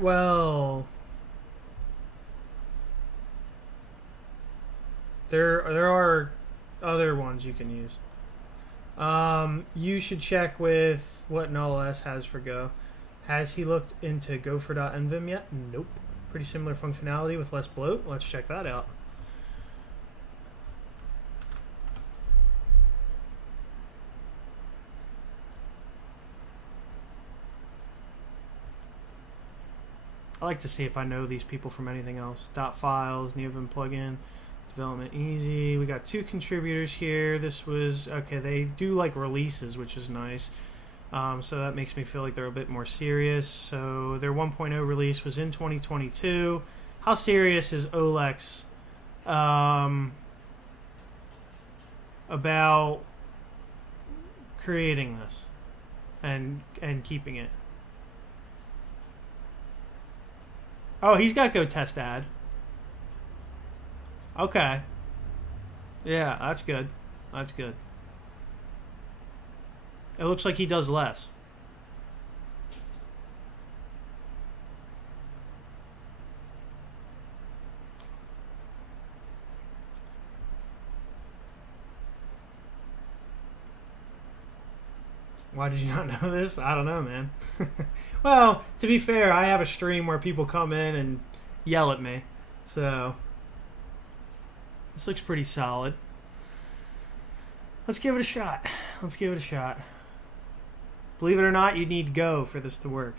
Well... There are other ones you can use. You should check with what NullOS has for Go. Has he looked into gopher.nvim yet? Nope. Pretty similar functionality with less bloat. Let's check that out. I like to see if I know these people from anything else. .files, NeoVim plugin. Development easy. We got 2 contributors here. This was okay. They do like releases, which is nice. So that makes me feel like they're a bit more serious. So their 1.0 release was in 2022. How serious is Olex about creating this and keeping it? Oh, he's got Go test ad. Okay. Yeah, that's good. That's good. It looks like he does less. Why did you not know this? I don't know, man. Well, to be fair, I have a stream where people come in and yell at me. So... this looks pretty solid. Let's give it a shot. Let's give it a shot. Believe it or not, you need Go for this to work.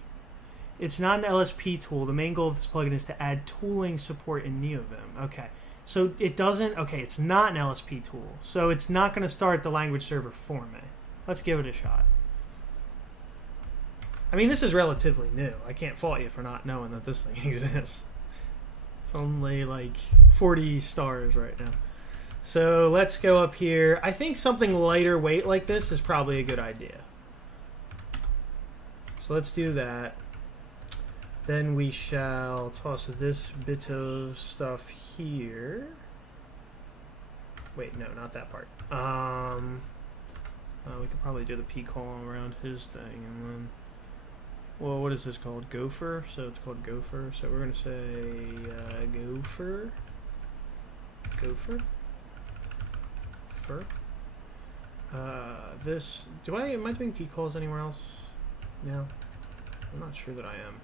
It's not an LSP tool. The main goal of this plugin is to add tooling support in NeoVim. Okay. So it doesn't... okay, it's not an LSP tool. So it's not going to start the language server for me. Let's give it a shot. I mean, this is relatively new. I can't fault you for not knowing that this thing exists. It's only like 40 stars right now. So let's go up here. I think something lighter weight like this is probably a good idea. So let's do that. Then we shall toss this bit of stuff here. Wait, no, not that part. We could probably do the p column around his thing, and then... well, what is this called? Gopher? So it's called Gopher. So we're going to say Gopher. Gopher? Fur? This, am I doing P calls anywhere else? No, I'm not sure that I am.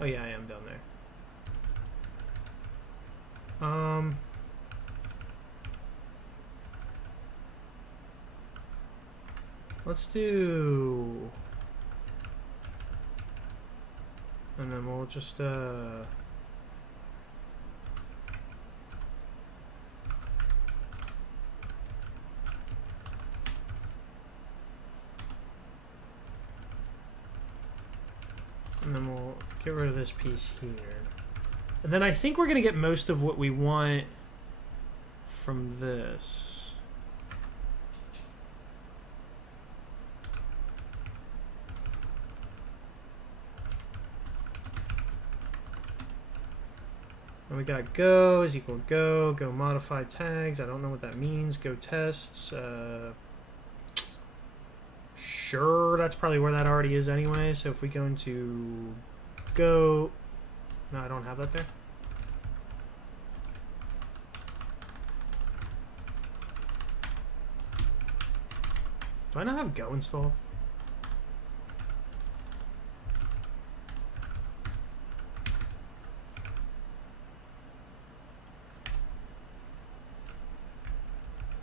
Oh yeah, I am down there. Let's do, and then we'll just and then we'll get rid of this piece here. And then I think we're going to get most of what we want from this. And we got go is equal go modify tags. I don't know what that means. Go tests. Sure, that's probably where that already is anyway. So if we go into go, no, I don't have that there. Do I not have go installed?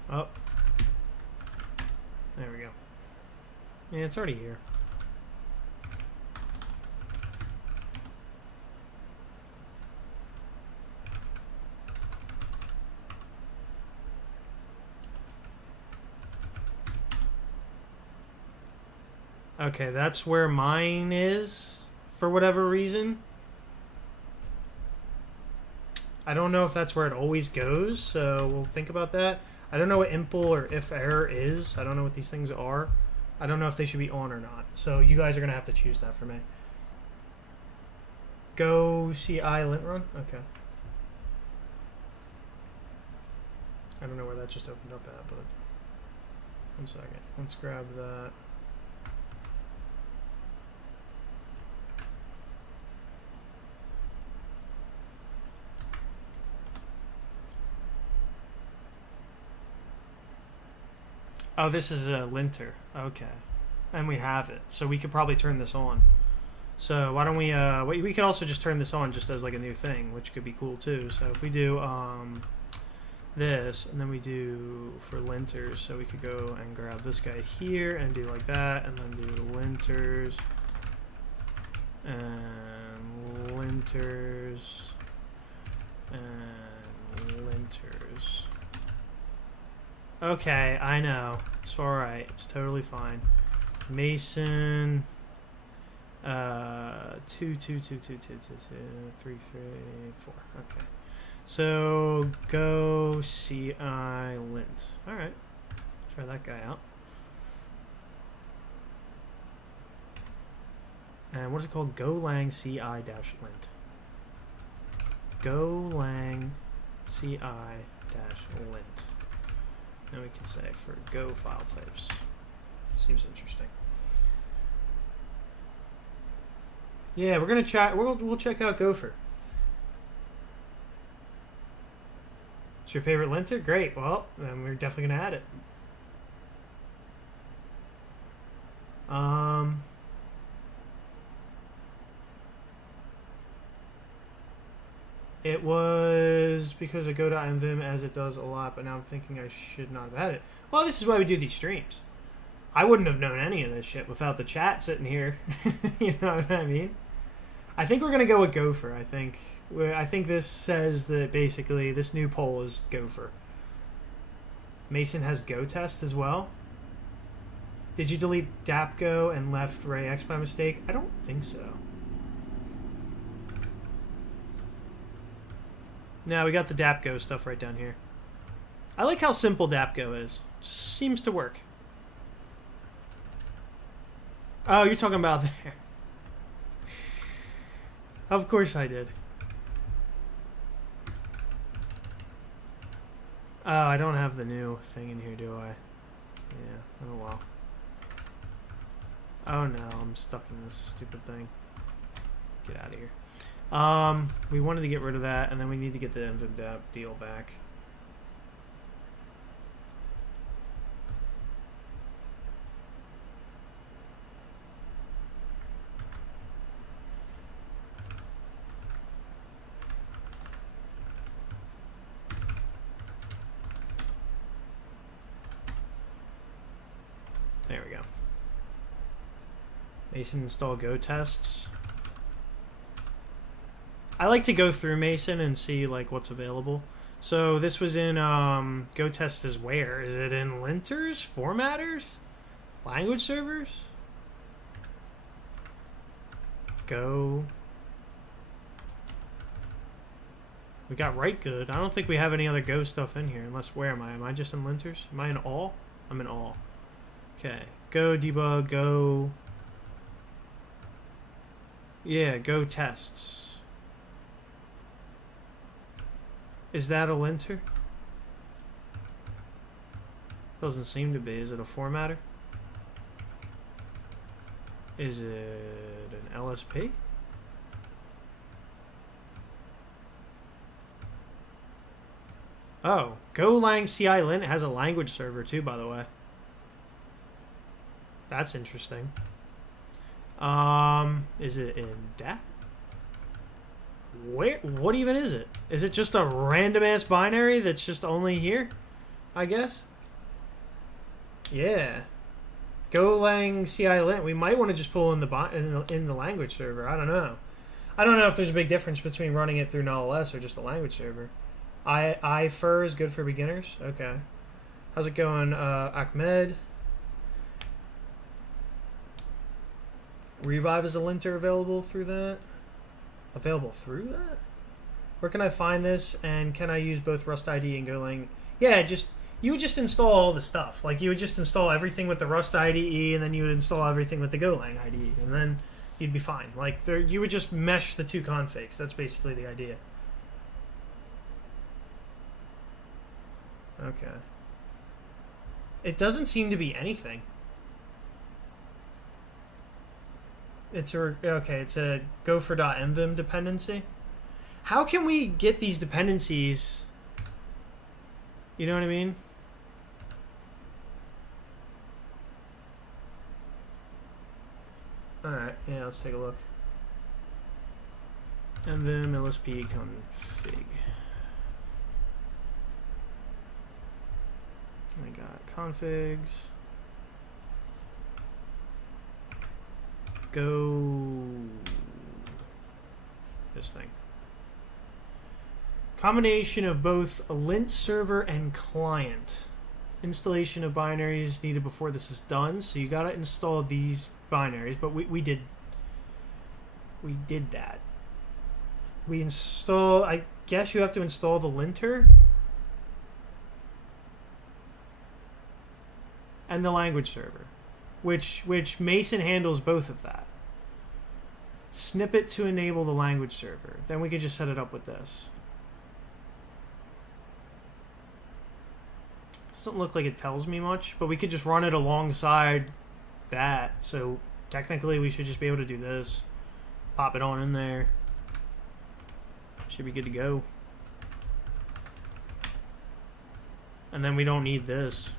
Oh, there we go. Yeah, it's already here. Okay, that's where mine is for whatever reason. I don't know if that's where it always goes, so we'll think about that. I don't know what impl or if error is. I don't know what these things are. I don't know if they should be on or not. So you guys are going to have to choose that for me. Go CI lint run? Okay. I don't know where that just opened up at, but one second. Let's grab that. Oh, this is a linter. Okay. And we have it. So we could probably turn this on. So why don't we could also just turn this on just as like a new thing, which could be cool too. So if we do this, and then we do for linters, so we could go and grab this guy here and do like that, and then do linters, and linters, and linters. Okay, I know. It's alright. It's totally fine. Mason. 2, 2, 2, 2, 2, 2, 2, 3, 3, 4. Okay. So go CI lint. Alright. Try that guy out. And what is it called? Golang CI dash lint. Golang CI dash lint. And we can say for Go file types. Seems interesting. Yeah, we're gonna chat. We'll check out Gopher. It's your favorite linter? Great. Well, then we're definitely gonna add it. It was because of go.mvim as it does a lot, but now I'm thinking I should not have had it. Well, this is why we do these streams. I wouldn't have known any of this shit without the chat sitting here. You know what I mean? I think we're going to go with Gopher. I think this says that basically this new poll is Gopher. Mason has Go test as well. Did you delete DapGo and left RayX by mistake? I don't think so. No, we got the DapGo stuff right down here. I like how simple DapGo is. Just seems to work. Oh, you're talking about there. Of course I did. Oh, I don't have the new thing in here, do I? Yeah, oh well. Oh no, I'm stuck in this stupid thing. Get out of here. We wanted to get rid of that, and then we need to get the NVIM deal back. There we go. Mason install Go tests. I like to go through Mason and see like what's available. So this was in Go test is where? Is it in linters, formatters, language servers? Go. We got right good. I don't think we have any other Go stuff in here. Unless, where am I? Am I just in linters? Am I in all? I'm in all. Okay. Go debug, Go. Yeah, Go tests. Is that a linter? Doesn't seem to be. Is it a formatter? Is it an LSP? Oh, Golang CI Lint has a language server too, by the way. That's interesting. Is it in DAT? Where? What even is it? Is it just a random ass binary that's just only here? I guess. Yeah. Golang CI Lint. We might want to just pull in the language server. I don't know. I don't know if there's a big difference between running it through NullOS or just a language server. IFER is good for beginners. Okay. How's it going, Ahmed? Revive is a linter available through that? Available through that? Where can I find this? And can I use both Rust IDE and Golang? Yeah, you would just install all the stuff. Like, you would just install everything with the Rust IDE, and then you would install everything with the Golang IDE, and then you'd be fine. Like, you would just mesh the two configs. That's basically the idea. Okay. It doesn't seem to be anything. It's a gopher.mvim dependency. How can we get these dependencies? You know what I mean? Alright, yeah, let's take a look. mvim lsp config. I got configs. Go. This thing. Combination of both a lint server and client. Installation of binaries needed before this is done. So you gotta install these binaries, but we did that. We install. I guess you have to install the linter and the language server. Which Mason handles both of that. Snippet to enable the language server. Then we could just set it up with this. Doesn't look like it tells me much, but we could just run it alongside that. So technically we should just be able to do this. Pop it on in there. Should be good to go. And then we don't need this.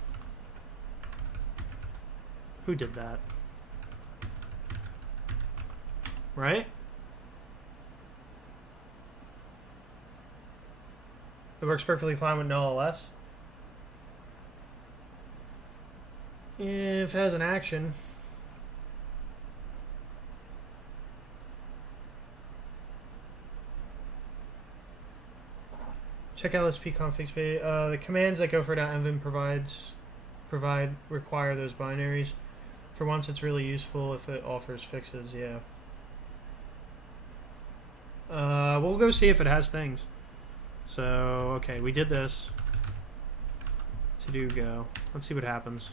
Who did that? Right? It works perfectly fine with NullOS. If it has an action. Check LSP configs page. The commands that gopher.mvim require those binaries. For once, it's really useful if it offers fixes, yeah. We'll go see if it has things. So, okay, we did this. To do go. Let's see what happens.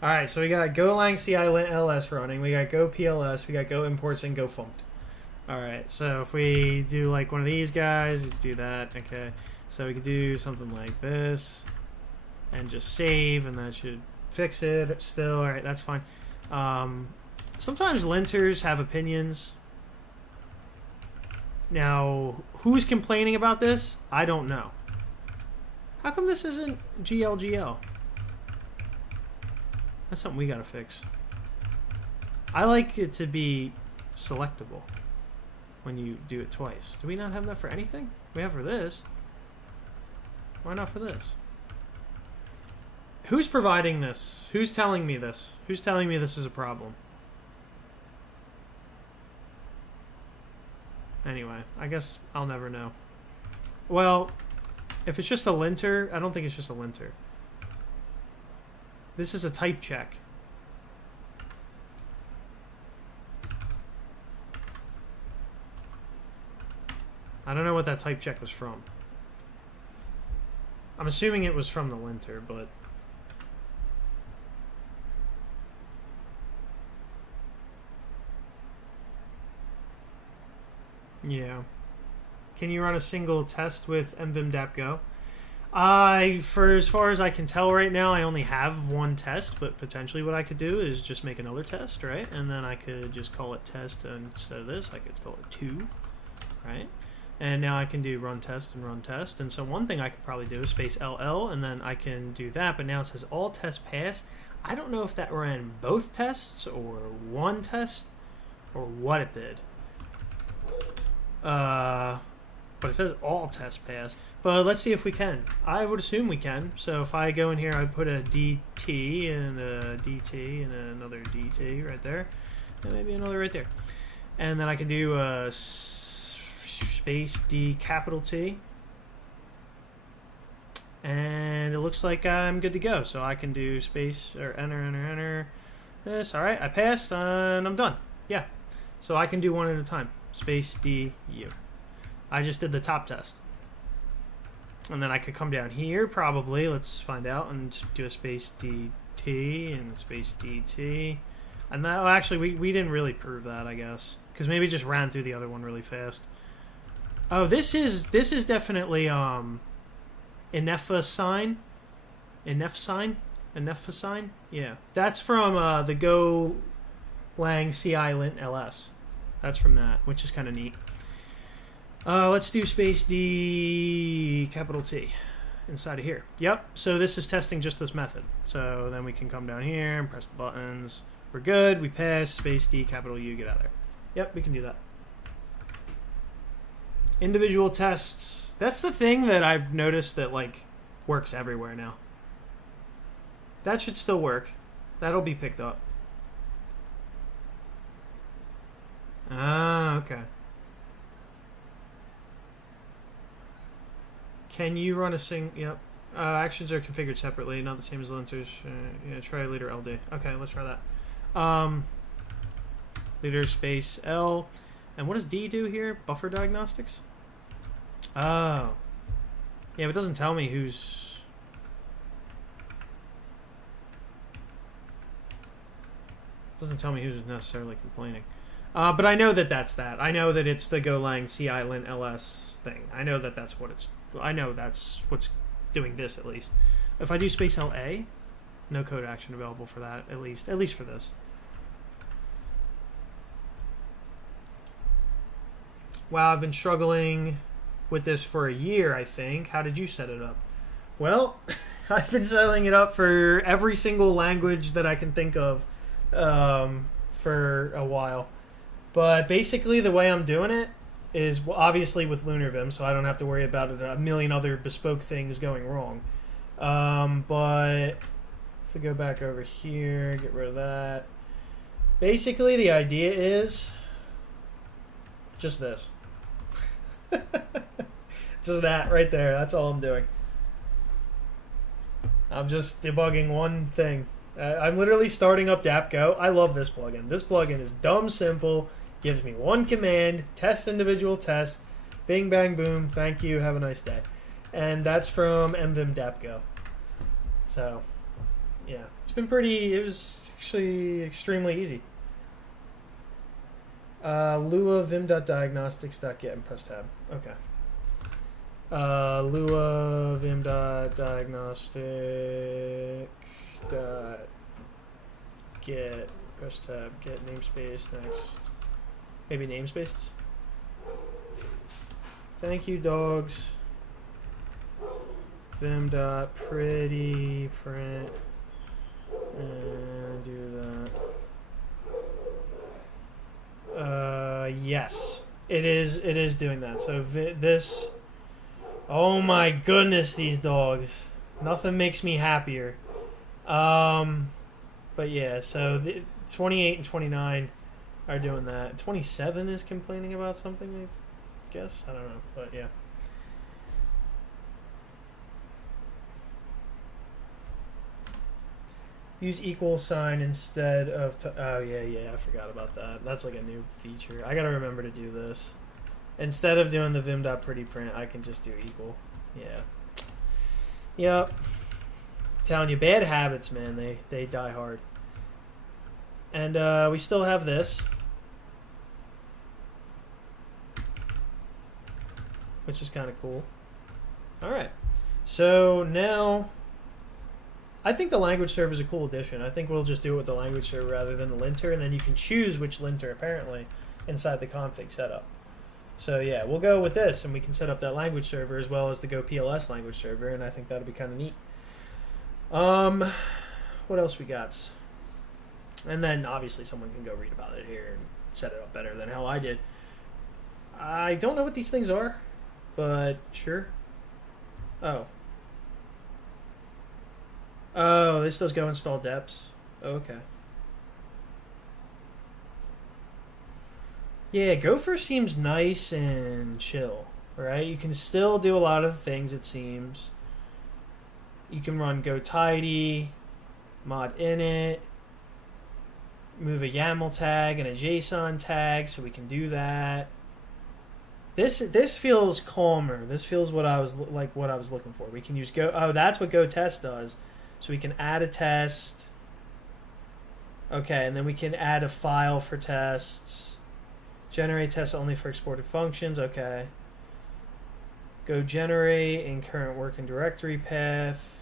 Alright, so we got Golang CI Lint LS running. We got Go PLS. We got Go imports and Go funct. Alright, so if we do like one of these guys, do that. Okay, so we could do something like this. And just save, and that should fix it still. Alright, that's fine. Sometimes linters have opinions. Now, who's complaining about this? I don't know. How come this isn't GLGL? That's something we gotta fix. I like it to be selectable when you do it twice. Do we not have that for anything? We have for this. Why not for this? Who's providing this? Who's telling me this? Who's telling me this is a problem? Anyway, I guess I'll never know. Well, if it's just a linter, I don't think it's just a linter. This is a type check. I don't know what that type check was from. I'm assuming it was from the linter, but... yeah. Can you run a single test with MVim DAP-Go? For as far as I can tell right now, I only have one test, but potentially what I could do is just make another test, right? And then I could just call it test, and instead of this, I could call it 2, right? And now I can do run test and run test. And so one thing I could probably do is space LL, and then I can do that. But now it says all tests pass. I don't know if that ran both tests or one test or what it did. But it says all tests pass. But let's see if we can. I would assume we can. So if I go in here, I put a DT and a DT and another DT right there. And maybe another right there. And then I can do a space D capital T. And it looks like I'm good to go. So I can do space or enter this. All right, I passed and I'm done. Yeah. So I can do one at a time. Space D U. I just did the top test. And then I could come down here probably. Let's find out and just do a space DT and space DT. And that, well, actually we didn't really prove that, I guess, because maybe it just ran through the other one really fast. Oh, this is definitely Inefa sign. Yeah, that's from the Go Lang CI lint ls. That's from that, which is kind of neat. Let's do space D capital T inside of here. Yep, so this is testing just this method. So then we can come down here and press the buttons. We're good, we pass, space D capital U, get out of there. Yep, we can do that. Individual tests. That's the thing that I've noticed that like works everywhere now. That should still work. That'll be picked up. Ah, okay. Can you run a yep. Actions are configured separately, not the same as linters. Yeah, try leader LD. Okay, let's try that. Leader space L. And what does D do here? Buffer diagnostics? Oh. Yeah, but it doesn't tell me who's... doesn't tell me who's necessarily complaining. But I know that that's that. I know that it's the Golang CI lint ls thing. I know that that's what it's... I know that's what's doing this, at least. If I do space LA, no code action available for that, at least for this. Wow, I've been struggling with this for a year, I think. How did you set it up? Well, I've been setting it up for every single language that I can think of for a while. But basically, the way I'm doing it is obviously with LunarVim, so I don't have to worry about it, a million other bespoke things going wrong. But if we go back over here, get rid of that. Basically, the idea is just this. Just that right there. That's all I'm doing. I'm just debugging one thing. I'm literally starting up DAP-Go. I love this plugin. This plugin is dumb simple. Gives me one command, test individual tests, bing, bang, boom, thank you, have a nice day. And that's from MVim DAP-Go. So, yeah. It was actually extremely easy. LuaVim.diagnostics.get and press tab. Okay. LuaVim.diagnostic.get, press tab, get namespace, next. Maybe namespaces? Thank you, dogs. Vim.pretty print. And do that. Yes. It is doing that. So this... Oh my goodness, these dogs. Nothing makes me happier But yeah, so the 28 and 29 are doing that. 27 is complaining about something, I guess. I don't know, but yeah. Use equal sign instead of... oh, yeah, I forgot about that. That's like a new feature. I gotta remember to do this. Instead of doing the vim.prettyprint, I can just do equal. Yeah. Yep. Telling you, bad habits, man. They die hard. And we still have this, which is kind of cool. All right. So now, I think the language server is a cool addition. I think we'll just do it with the language server rather than the linter, and then you can choose which linter, apparently, inside the config setup. So yeah, we'll go with this, and we can set up that language server as well as the GoPLS language server, and I think that'll be kind of neat. What else we got? And then obviously someone can go read about it here and set it up better than how I did. I don't know what these things are, but sure. Oh, this does go install deps. Okay. Yeah, Gopher seems nice and chill, right? You can still do a lot of the things, it seems. You can run go tidy, mod init, move a YAML tag and a JSON tag, so we can do that. This feels calmer. This feels what I was looking for. We can use go. Oh, that's what go test does. So we can add a test. Okay, and then we can add a file for tests. Generate tests only for exported functions. Okay. Go generate in current working directory path.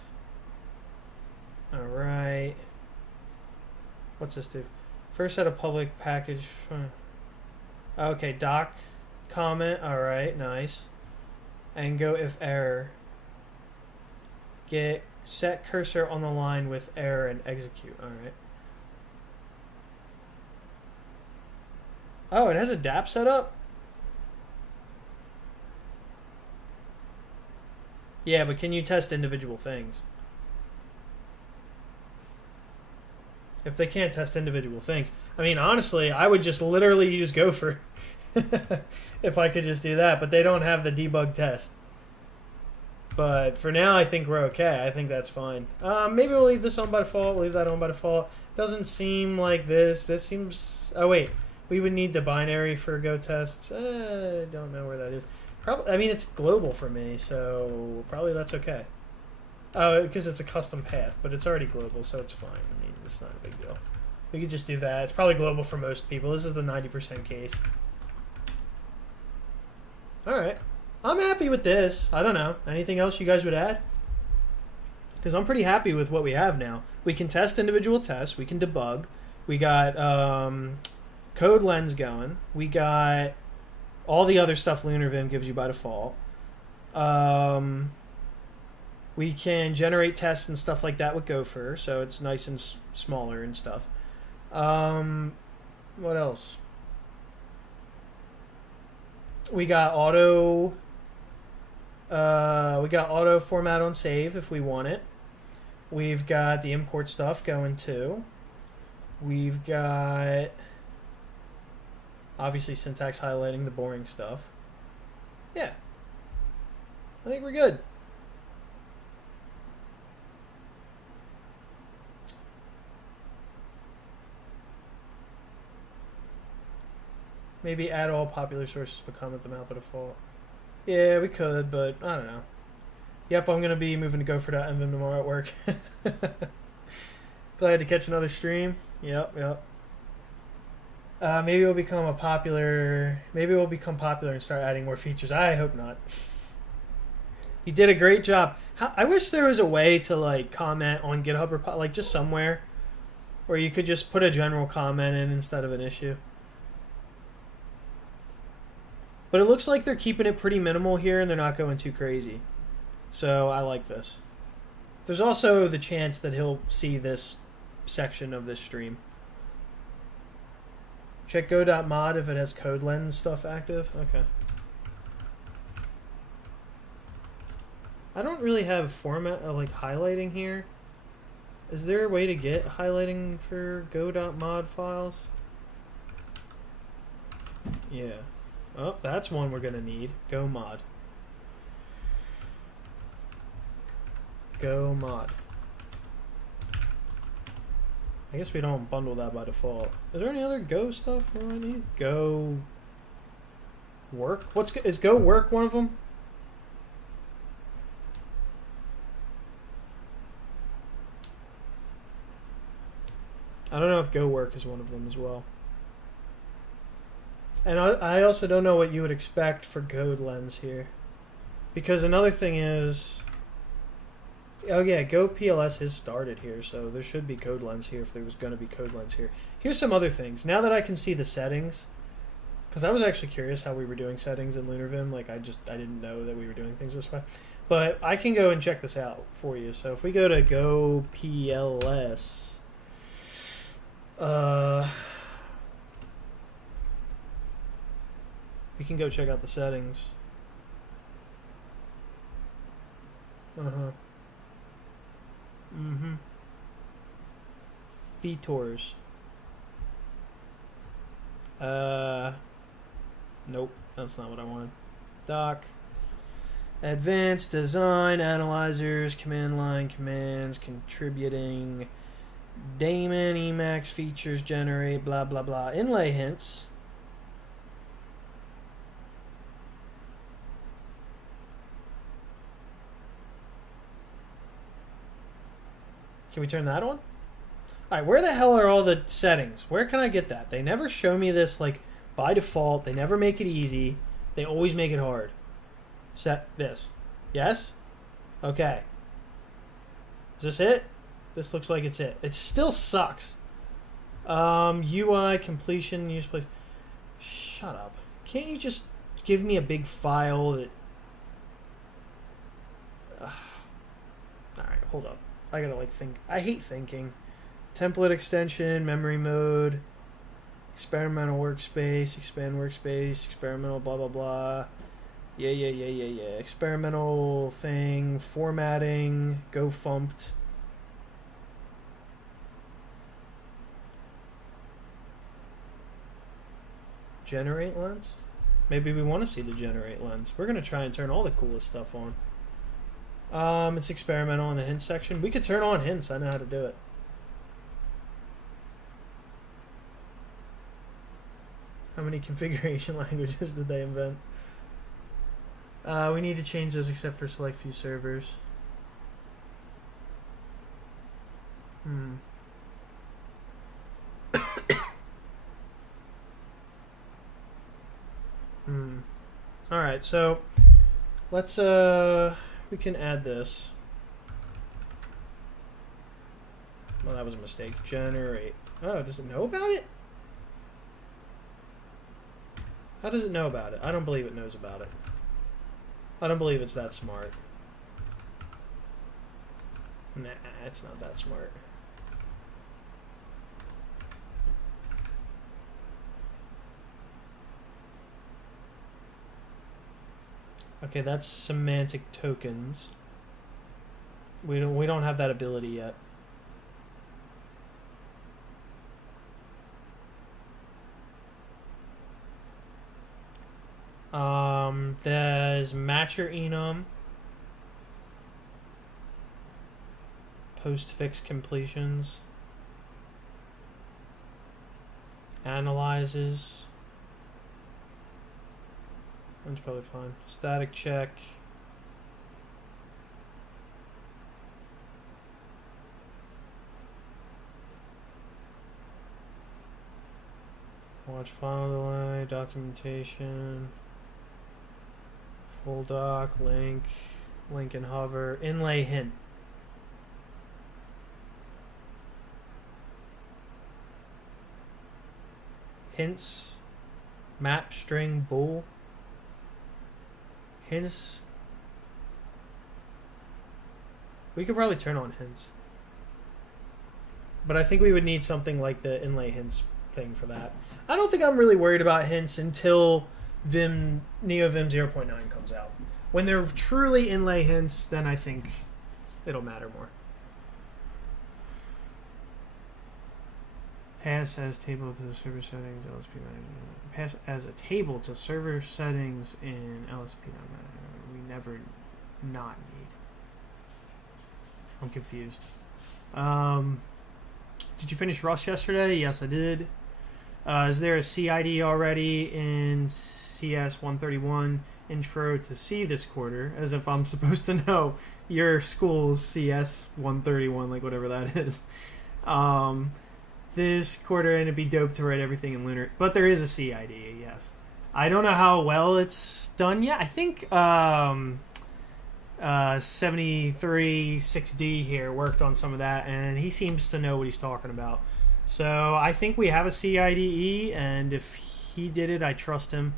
All right. What's this do? First set a public package. Okay, doc comment. All right, nice. And go if error. Get set cursor on the line with error and execute. All right. Oh, it has a DApp set up? Yeah, but can you test individual things? If they can't test individual things. I mean, honestly, I would just literally use Gopher if I could just do that, but they don't have the debug test. But for now, I think we're okay. I think that's fine. Maybe we'll leave this on by default. We'll leave that on by default. Doesn't seem like this. This seems... Oh, wait. We would need the binary for Go tests. I don't know where that is. Probably. I mean, it's global for me, so probably that's okay. Oh, because it's a custom path, but it's already global, so it's fine. I mean, it's not a big deal. We could just do that. It's probably global for most people. This is the 90% case. All right. I'm happy with this. I don't know. Anything else you guys would add? Because I'm pretty happy with what we have now. We can test individual tests. We can debug. We got code lens going. We got all the other stuff LunarVim gives you by default. We can generate tests and stuff like that with Gopher, so it's nice and smaller and stuff. What else? We got auto format on save if we want it. We've got the import stuff going too. We've got obviously syntax highlighting the boring stuff. Yeah. I think we're good. Maybe add all popular sources but comment them out by default. Yeah, we could, but I don't know. Yep, I'm going to be moving to Gopher.mvim tomorrow at work. Glad to catch another stream. Yep. Maybe we'll become popular and start adding more features. I hope not. You did a great job. I wish there was a way to like comment on GitHub or like just somewhere where you could just put a general comment in instead of an issue. But it looks like they're keeping it pretty minimal here and they're not going too crazy. So I like this. There's also the chance that he'll see this section of this stream. Check go.mod if it has code lens stuff active. Okay. I don't really have format like highlighting here. Is there a way to get highlighting for go.mod files? Yeah. Oh, that's one we're gonna need. Go mod. Go mod. I guess we don't bundle that by default. Is there any other Go stuff we might need? Go work? Is Go work one of them? I don't know if Go work is one of them as well. And I also don't know what you would expect for code lens here. Because another thing is... Oh yeah, Go PLS is started here, so there should be code lens here if there was going to be code lens here. Here's some other things. Now that I can see the settings, because I was actually curious how we were doing settings in LunarVim. Like I didn't know that we were doing things this way. But I can go and check this out for you. So if we go to Go PLS... we can go check out the settings. Features. Nope, that's not what I wanted. Doc. Advanced design, analyzers, command line commands, contributing, daemon, Emacs, features, generate, blah, blah, blah. Inlay hints. Can we turn that on? Alright, where the hell are all the settings? Where can I get that? They never show me this, like, by default. They never make it easy. They always make it hard. Set this. Yes? Okay. Is this it? This looks like it's it. It still sucks. UI, completion, use place. Shut up. Can't you just give me a big file that... Alright, hold up. I gotta like think. I hate thinking. Template extension, memory mode, experimental workspace, expand workspace, experimental blah blah blah. Yeah. Experimental thing, formatting, go fumped. Generate lens? Maybe we want to see the generate lens. We're gonna try and turn all the coolest stuff on. It's experimental in the hints section. We could turn on hints. I know how to do it. How many configuration languages did they invent? We need to change those except for select few servers. Alright, so let's we can add this. Well, that was a mistake. Generate. Oh, does it know about it? How does it know about it? I don't believe it knows about it. I don't believe it's that smart. Nah, it's not that smart. Okay, that's semantic tokens. We don't have that ability yet. There's matcher enum, postfix completions, analyzes. That's probably fine. Static check. Watch file delay, documentation, full doc, link and hover, inlay hint. Hints, map string bool. Hints. We could probably turn on hints. But I think we would need something like the inlay hints thing for that. I don't think I'm really worried about hints until NeoVim 0.9 comes out. When they're truly inlay hints, then I think it'll matter more. Pass as table to server settings, LSP manager. Pass as a table to server settings in LSP manager. We never not need. I'm confused. Did you finish Rust yesterday? Yes, I did. Is there a CID already in CS 131 intro to C this quarter? As if I'm supposed to know your school's CS 131, like whatever that is. This quarter, and it'd be dope to write everything in Lunar. But there is a CID, yes. I don't know how well it's done yet. I think 73-6D here worked on some of that, and he seems to know what he's talking about. So I think we have a CIDE, and if he did it, I trust him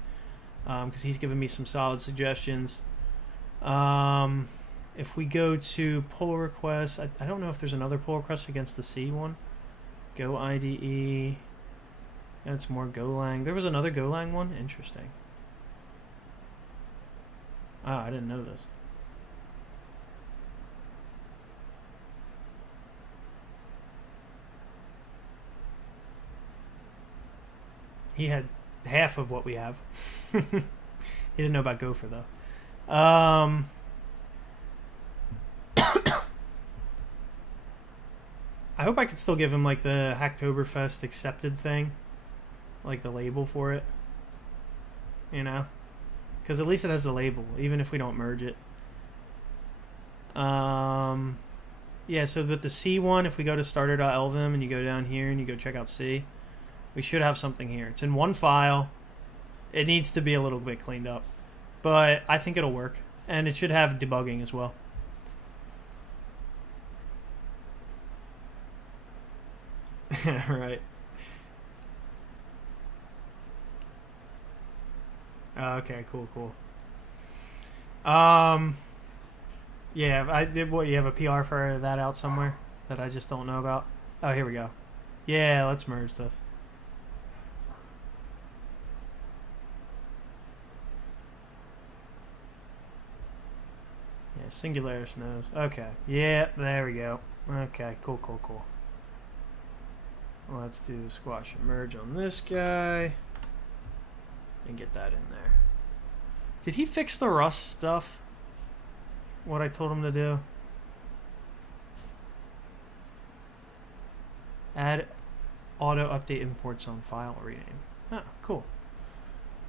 because he's given me some solid suggestions. If we go to pull requests, I don't know if there's another pull request against the C one. Go IDE. That's more Golang. There was another Golang one? Interesting. Ah, I didn't know this. He had half of what we have. He didn't know about Gopher, though. I hope I could still give him, like, the Hacktoberfest accepted thing. Like, the label for it. You know? Because at least it has the label, even if we don't merge it. Yeah, so with the C one, if we go to starter.lvim and you go down here and you go check out C, we should have something here. It's in one file. It needs to be a little bit cleaned up. But I think it'll work. And it should have debugging as well. Right. Okay, cool. Yeah, I did. What, you have a PR for that out somewhere that I just don't know about? Oh, here we go. Yeah, let's merge this. Yeah, Singularis knows. Okay. Yeah, there we go. Okay, cool. Let's do squash and merge on this guy and get that in there. Did he fix the Rust stuff? What I told him to do? Add auto update imports on file rename. Oh, cool.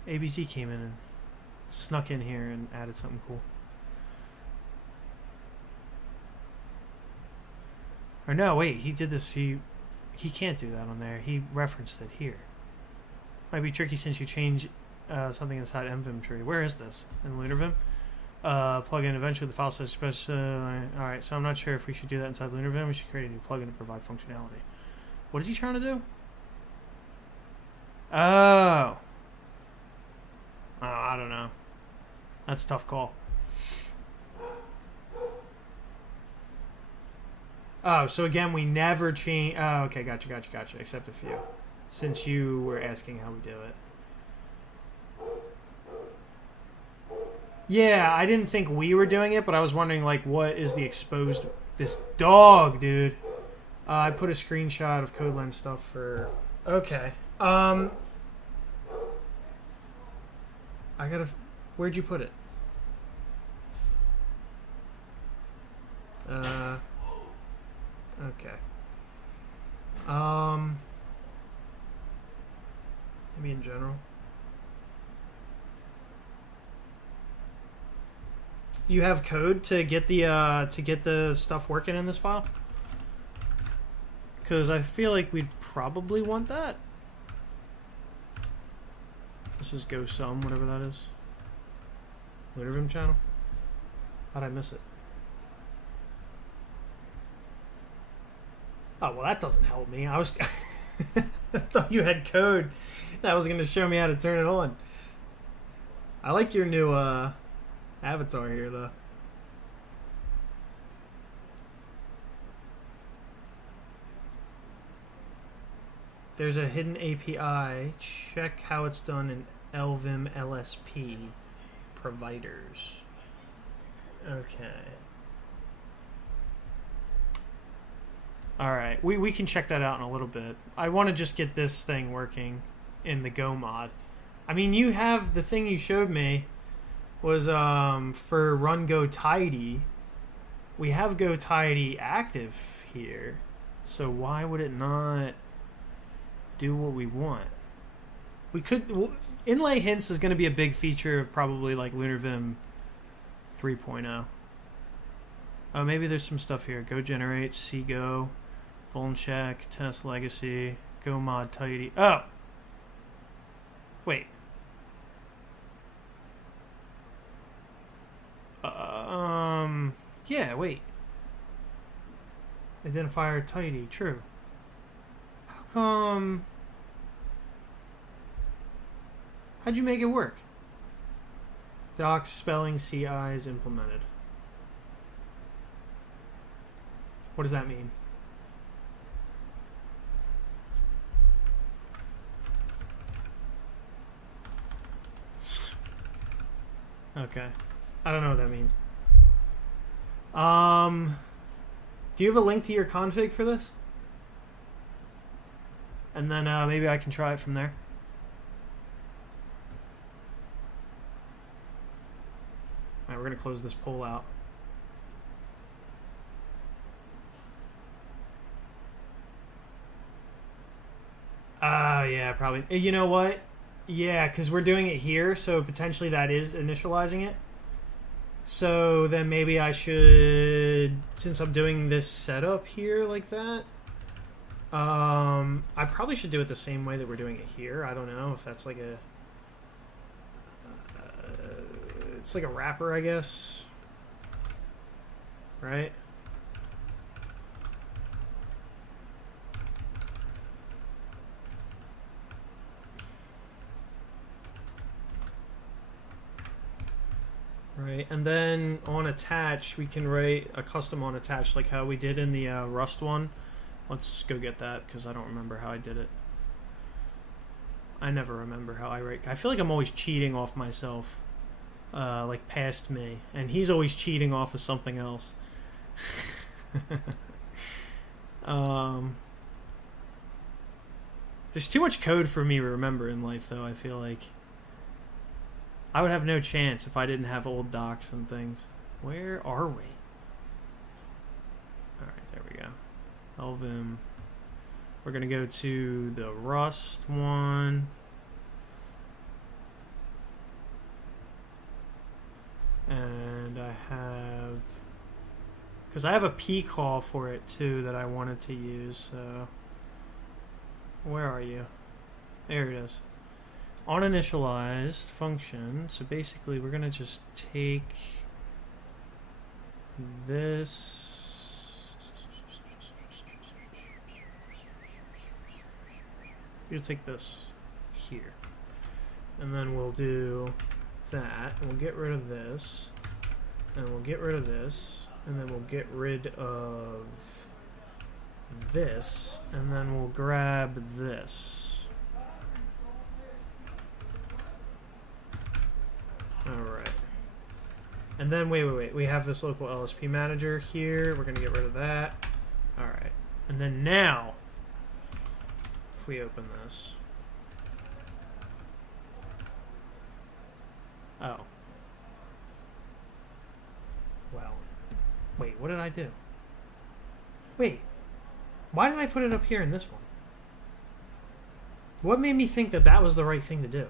ABZ came in and snuck in here and added something cool. Or no, wait, he did this. He can't do that on there. He referenced it here. Might be tricky since you change something inside MVim tree. Where is this? In LunarVim? Plugin eventually the file says alright, so I'm not sure if we should do that inside LunarVim. We should create a new plugin to provide functionality. What is he trying to do? Oh, I don't know. That's a tough call. Oh, so again, we never change. Oh, okay, gotcha. Except a few. Since you were asking how we do it. Yeah, I didn't think we were doing it, but I was wondering, like, what is the exposed... This dog, dude. I put a screenshot of CodeLens stuff for... Okay. I gotta... Where'd you put it? Okay. Maybe in general. You have code to get the stuff working in this file? Because I feel like we'd probably want that. This is go some, whatever that is. LunarVim channel. How'd I miss it? Oh, well, that doesn't help me. I was... I thought you had code that was going to show me how to turn it on. I like your new avatar here, though. There's a hidden API. Check how it's done in LVim LSP providers. Okay. All right, we can check that out in a little bit. I want to just get this thing working in the Go mod. I mean, you have the thing you showed me was for run Go tidy. We have Go tidy active here, so why would it not do what we want? We could inlay hints is going to be a big feature of probably like LunarVim 3.0. Oh, maybe there's some stuff here. Go generate, C go, bone check, test legacy, Go mod tidy. Oh, wait. Yeah, wait. Identifier tidy, true. How come? How'd you make it work? Docs spelling CI is implemented. What does that mean? Okay. I don't know what that means. Do you have a link to your config for this? And then maybe I can try it from there. Alright, we're going to close this poll out. Yeah, probably. You know what? Yeah, because we're doing it here, so potentially that is initializing it. So then maybe I should, since I'm doing this setup here like that, I probably should do it the same way that we're doing it here. I don't know if that's like a, it's like a wrapper, I guess, right? Right, and then on attach, we can write a custom on attach like how we did in the Rust one. Let's go get that because I don't remember how I did it. I never remember how I write. I feel like I'm always cheating off myself, like past me, and he's always cheating off of something else. There's too much code for me to remember in life, though, I feel like. I would have no chance if I didn't have old docs and things. Where are we? Alright, there we go. LVim. We're going to go to the Rust one. And I have... because I have a P call for it, too, that I wanted to use, so... where are you? There it is. Uninitialized function. So basically we're gonna just take this. We'll take this here. And then we'll do that. We'll get rid of this. And we'll get rid of this. And then we'll get rid of this. And then we'll grab this. Alright. And then, wait. We have this local LSP manager here. We're going to get rid of that. Alright. And then now, if we open this. Oh. Well. Wait, what did I do? Wait. Why did I put it up here in this one? What made me think that that was the right thing to do?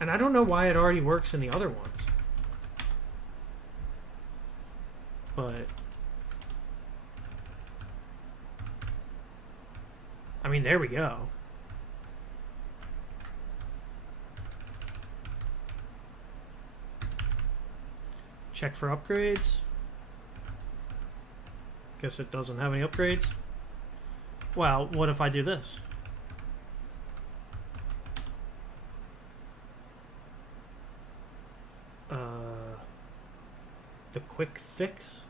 And I don't know why it already works in the other ones. But... I mean, there we go. Check for upgrades. Guess it doesn't have any upgrades. Well, what if I do this? The quick fix?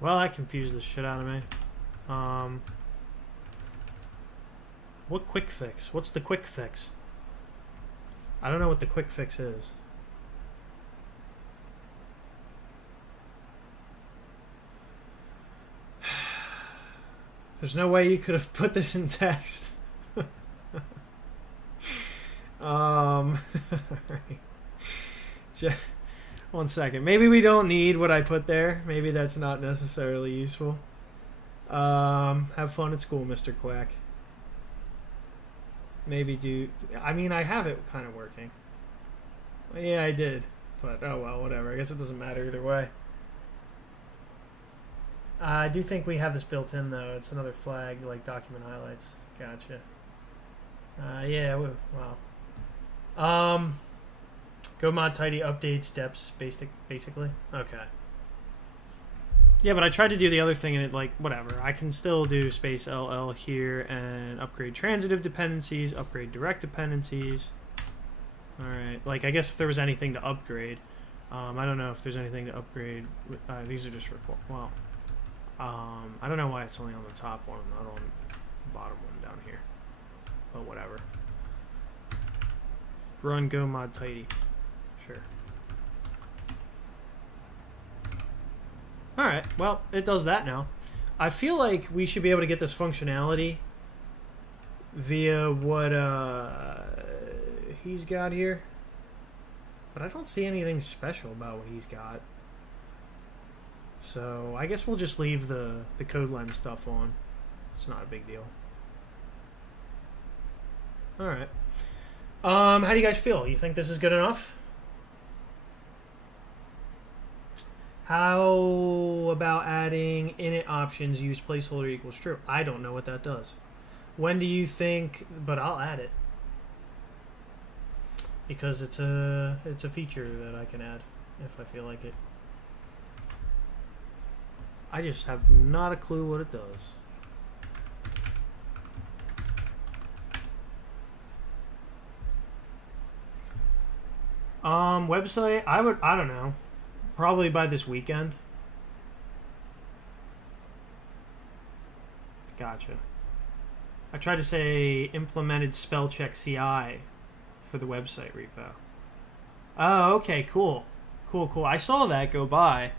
Well, that confused the shit out of me. What quick fix? What's the quick fix? I don't know what the quick fix is. There's no way you could have put this in text. Right. One second. Maybe we don't need what I put there. Maybe that's not necessarily useful. Have fun at school, Mr. Quack. Maybe do... I mean, I have it kind of working. Well, yeah, I did. But, oh well, whatever. I guess it doesn't matter either way. I do think we have this built in, though. It's another flag, like document highlights. Gotcha. Yeah, wow. Go mod tidy update steps, basically. Okay. Yeah, but I tried to do the other thing, and it, like, whatever. I can still do space LL here and upgrade transitive dependencies, upgrade direct dependencies. Alright, like, I guess if there was anything to upgrade. I don't know if there's anything to upgrade. These are just report. Well, I don't know why it's only on the top one, not on the bottom one down here. But whatever. Run go mod tidy. Sure. Alright, well, it does that now. I feel like we should be able to get this functionality via what he's got here. But I don't see anything special about what he's got. So I guess we'll just leave the code lens stuff on. It's not a big deal. Alright. How do you guys feel? You think this is good enough? How about adding init options use placeholder equals true? I don't know what that does. When do you think? But I'll add it because it's a feature that I can add if I feel like it. I just have not a clue what it does. Website, I don't know. Probably by this weekend. Gotcha. I tried to say implemented spell check CI for the website repo. Oh, okay, cool. Cool. I saw that go by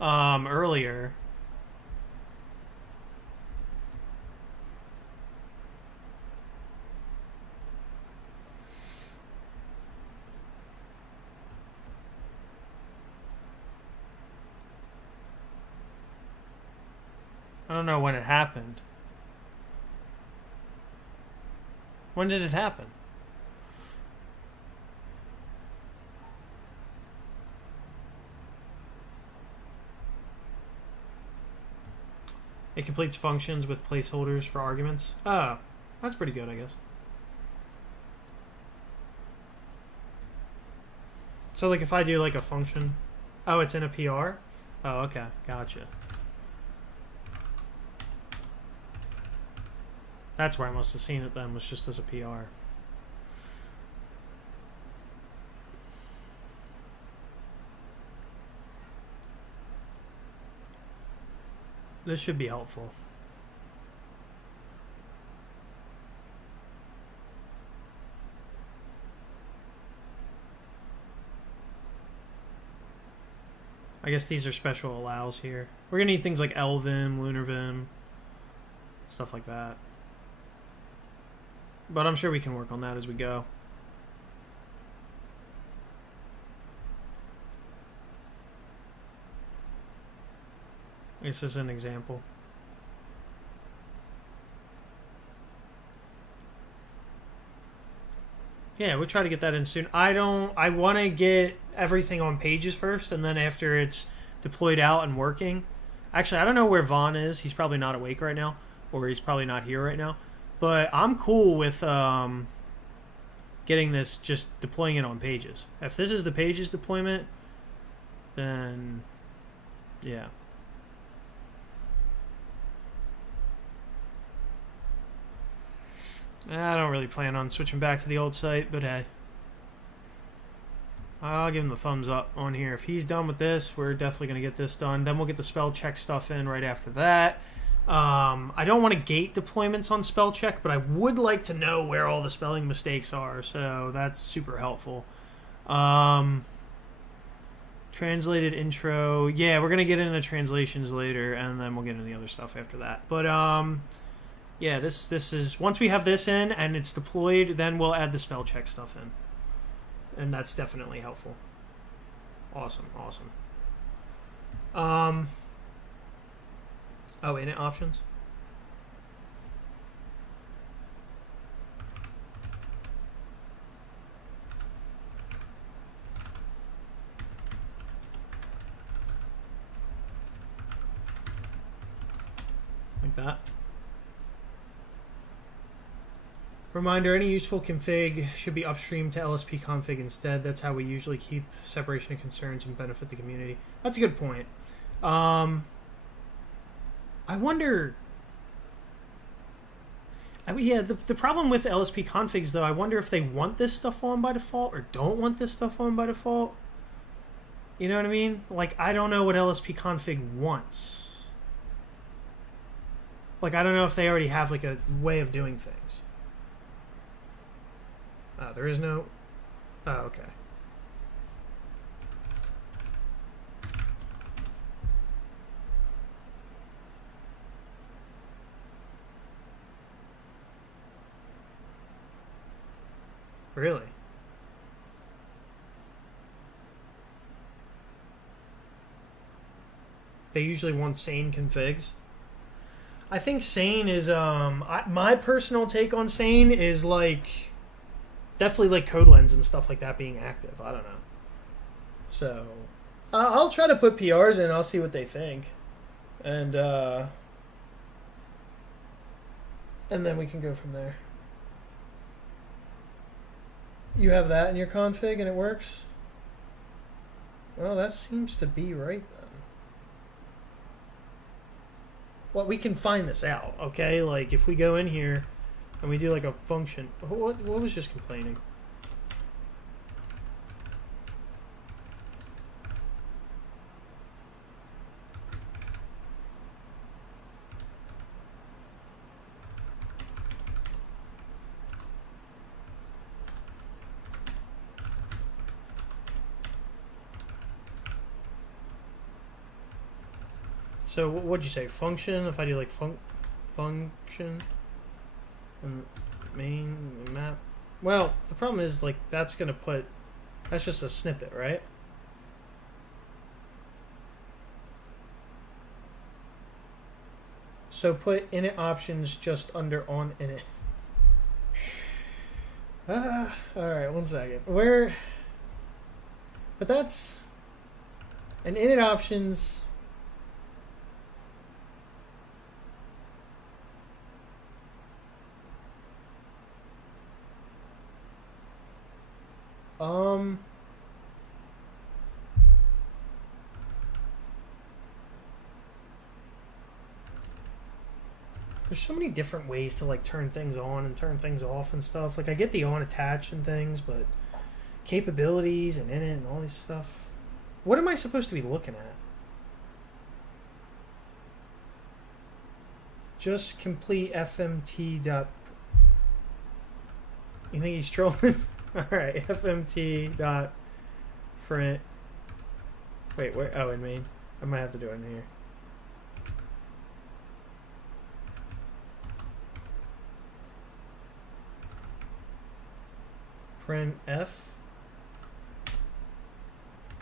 earlier. I don't know when it happened. When did it happen? It completes functions with placeholders for arguments. Oh, that's pretty good, I guess. So, like, if I do, like, a function... Oh, it's in a PR? Oh, okay. Gotcha. That's where I must have seen it then, was just as a PR. This should be helpful. I guess these are special allows here. We're going to need things like LVim, LunarVim, stuff like that. But I'm sure we can work on that as we go. This is an example. Yeah, we'll try to get that in soon. I want to get everything on pages first, and then after it's deployed out and working. Actually, I don't know where Vaughn is. He's probably not awake right now, or he's probably not here right now. But I'm cool with getting this, just deploying it on pages. If this is the pages deployment, then yeah. I don't really plan on switching back to the old site, but hey. I'll give him the thumbs up on here. If he's done with this, we're definitely going to get this done. Then we'll get the spell check stuff in right after that. I don't want to gate deployments on spell check, but I would like to know where all the spelling mistakes are, so that's super helpful. Translated intro. Yeah, we're going to get into the translations later, and then we'll get into the other stuff after that. But, yeah, this is... Once we have this in and it's deployed, then we'll add the spell check stuff in. And that's definitely helpful. Awesome. Oh, init options? Like that. Reminder, any useful config should be upstream to LSP config instead. That's how we usually keep separation of concerns and benefit the community. That's a good point. I wonder... yeah, the problem with LSP configs, though, I wonder if they want this stuff on by default or don't want this stuff on by default. You know what I mean? Like, I don't know what LSP config wants. Like, I don't know if they already have, like, a way of doing things. Oh, there is no... Oh, okay. Really? They usually want sane configs. I think sane is my personal take on sane is like definitely like code lens and stuff like that being active. I don't know. So I'll try to put PRs in. I'll see what they think, and then we can go from there. You have that in your config and it works? Well, that seems to be right then. Well, we can find this out, okay? Like, if we go in here and we do, like, a function... What was just complaining? So what'd you say? Function? If I do like function and main map. Well, the problem is like that's just a snippet, right? So put init options just under on init. All right, 1 second. Where? But that's an init options. There's so many different ways to like turn things on and turn things off and stuff. Like I get the on attach and things, but capabilities and init and all this stuff. What am I supposed to be looking at? Just complete fmt dot. You think he's trolling? Alright, fmt dot print. Wait, where? Oh, in main. I might have to do it in here. Print f.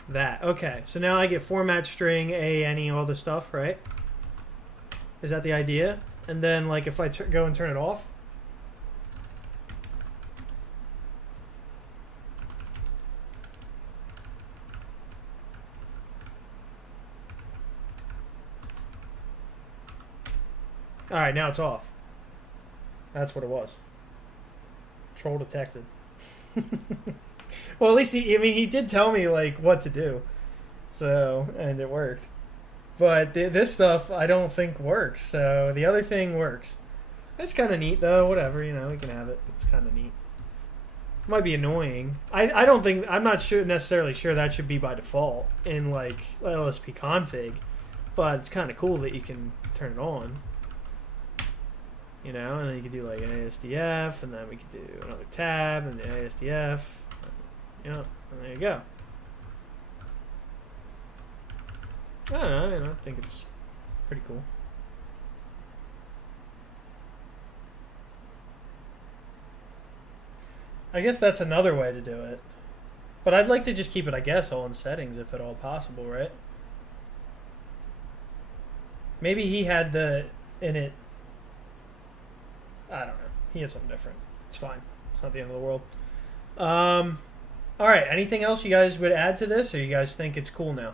That. Okay, so now I get format string, a, any, all this stuff, right? Is that the idea? And then, like, if I go and turn it off. Alright, now it's off. That's what it was. Troll detected. Well, at least he did tell me, like, what to do. So, and it worked. But this stuff, I don't think works. So, the other thing works. That's kind of neat, though. Whatever, you know, we can have it. It's kind of neat. It might be annoying. I'm not necessarily sure that should be by default in, like, LSP config. But it's kind of cool that you can turn it on. you know, and then you could do like an ASDF, and then we could do another tab and the ASDF, you know, and there you go. I don't know, you know, I think it's pretty cool. I guess that's another way to do it. But I'd like to just keep it, I guess, all in settings if at all possible, right? Maybe he had the init. I don't know. He had something different. It's fine. It's not the end of the world. All right. Anything else you guys would add to this, or you guys think it's cool now?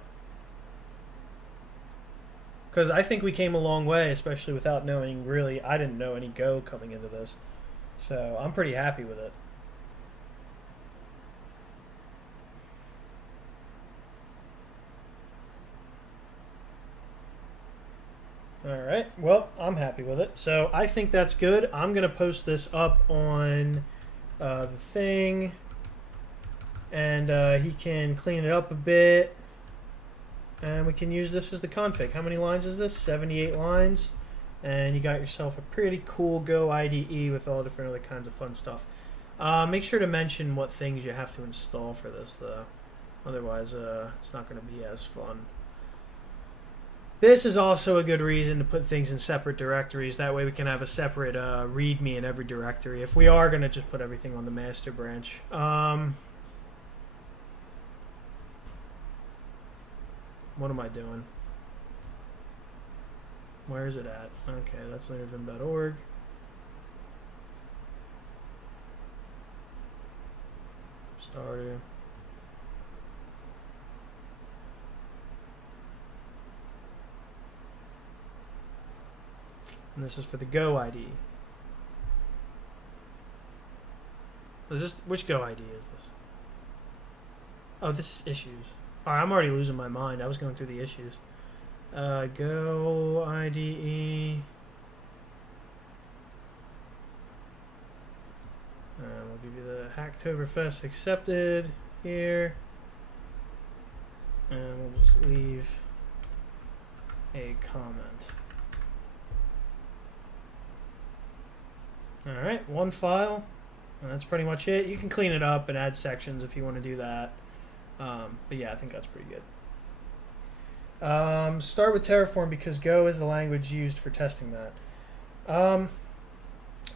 Because I think we came a long way, especially without knowing really. I didn't know any Go coming into this. So I'm pretty happy with it. All right. Well, I'm happy with it. So I think that's good. I'm going to post this up on the thing. And he can clean it up a bit. And we can use this as the config. How many lines is this? 78 lines. And you got yourself a pretty cool Go IDE with all different other kinds of fun stuff. Make sure to mention what things you have to install for this, though. Otherwise, it's not going to be as fun. This is also a good reason to put things in separate directories. That way we can have a separate README in every directory. If we are going to just put everything on the master branch. What am I doing? Where is it at? Okay, that's LunarVim.org. Starter. And this is for the Go IDE. Is this, which Go IDE is this? Oh, this is issues. Alright, I'm already losing my mind. I was going through the issues. Go IDE. We'll give you the Hacktoberfest accepted here. And we'll just leave a comment. Alright, one file. And that's pretty much it. You can clean it up and add sections if you want to do that. But yeah, I think that's pretty good. Start with Terraform because Go is the language used for testing that.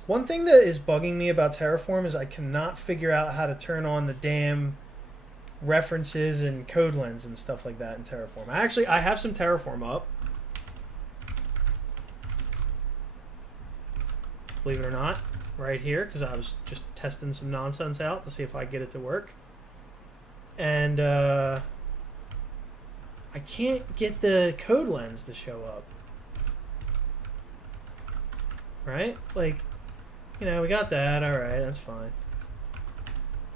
One thing that is bugging me about Terraform is I cannot figure out how to turn on the damn references and code lens and stuff like that in Terraform. I have some Terraform up. Believe it or not, right here, because I was just testing some nonsense out to see if I get it to work. And I can't get the code lens to show up. Right? Like, you know, we got that. All right, that's fine.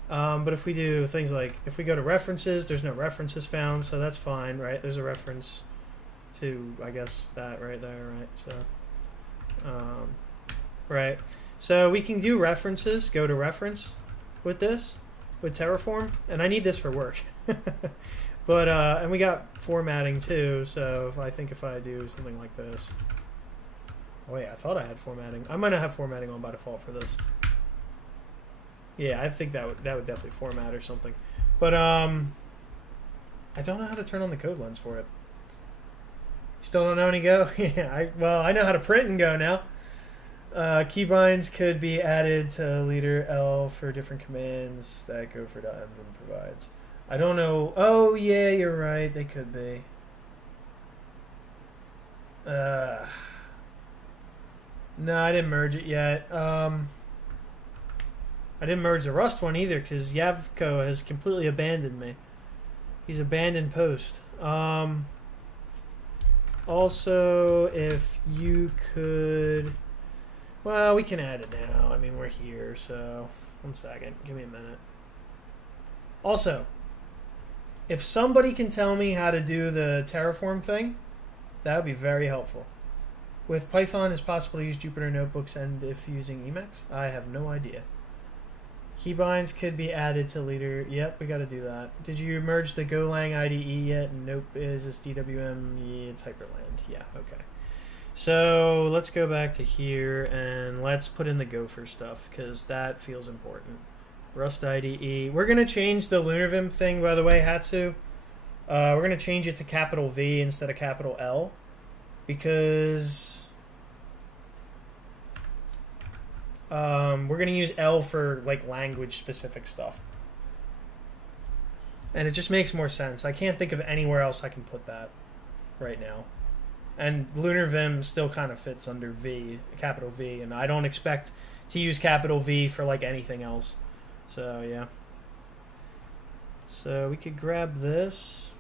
But if we do things like, if we go to references, there's no references found, so that's fine, right? There's a reference to, I guess, that right there, right? So, right. So we can do references, go to reference with this, with Terraform, and I need this for work. But, and we got formatting too, so if I do something like this. Oh wait, I thought I had formatting. I might not have formatting on by default for this. Yeah, I think that would definitely format or something. But, I don't know how to turn on the code lens for it. Still don't know any Go? Yeah, well, I know how to print in Go now. Keybinds could be added to leader L for different commands that Gopher.env provides. I don't know. Oh, yeah, you're right. They could be. No, I didn't merge it yet. I didn't merge the Rust one either because Yavko has completely abandoned me. He's abandoned post. Also, if you could... Well, we can add it now. I mean, we're here, so... One second. Give me a minute. Also, if somebody can tell me how to do the Terraform thing, that would be very helpful. With Python, it's possible to use Jupyter Notebooks and if using Emacs? I have no idea. Keybinds could be added to leader. Yep, we got to do that. Did you merge the Golang IDE yet? Nope. Is this DWM? Yeah, it's Hyperland. Yeah, okay. So let's go back to here and let's put in the Gopher stuff because that feels important. Rust IDE. We're going to change the LunarVim thing, by the way, Hatsu. We're going to change it to capital V instead of capital L because we're going to use L for like language specific stuff. And it just makes more sense. I can't think of anywhere else I can put that right now. And LunarVim still kind of fits under V, capital V, and I don't expect to use capital V for like anything else. So yeah. So we could grab this.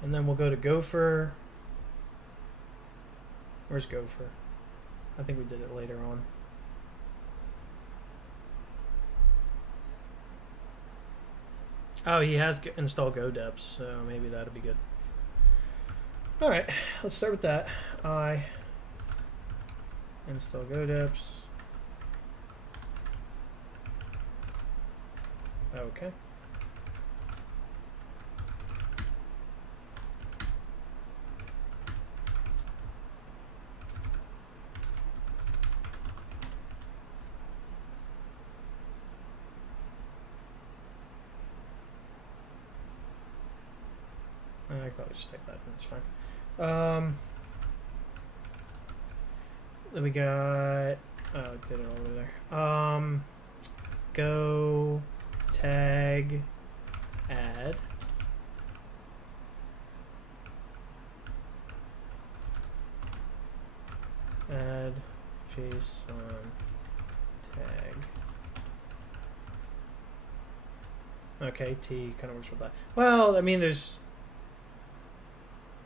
And then we'll go to Gopher. Where's Gopher? I think we did it later on. Oh, he has installed GoDeps, so maybe that'll be good. All right, let's start with that. I install GoDeps. Okay. I could probably just take that, that's fine. Then we got, oh, did it all over there. Go tag add. Add JSON tag. Okay, T kind of works with that. Well, I mean, there's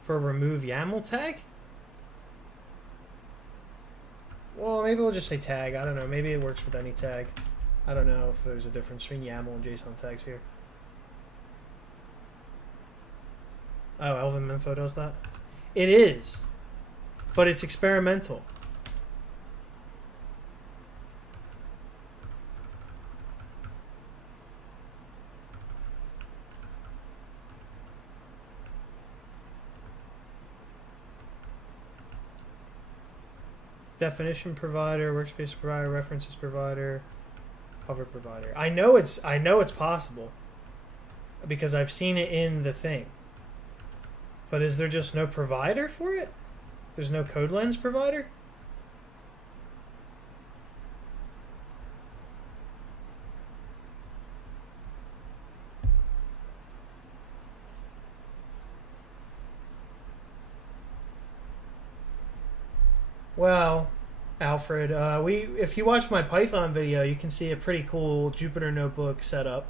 for remove YAML tag? Well, maybe we'll just say tag. I don't know. Maybe it works with any tag. I don't know if there's a difference between YAML and JSON tags here. Oh, LunarVim info does that? It is, but it's experimental. Definition provider, workspace provider, references provider, hover provider. I know it's possible because I've seen it in the thing. But is there just no provider for it? There's no CodeLens provider? Well, Alfred, if you watch my Python video, you can see a pretty cool Jupyter Notebook setup.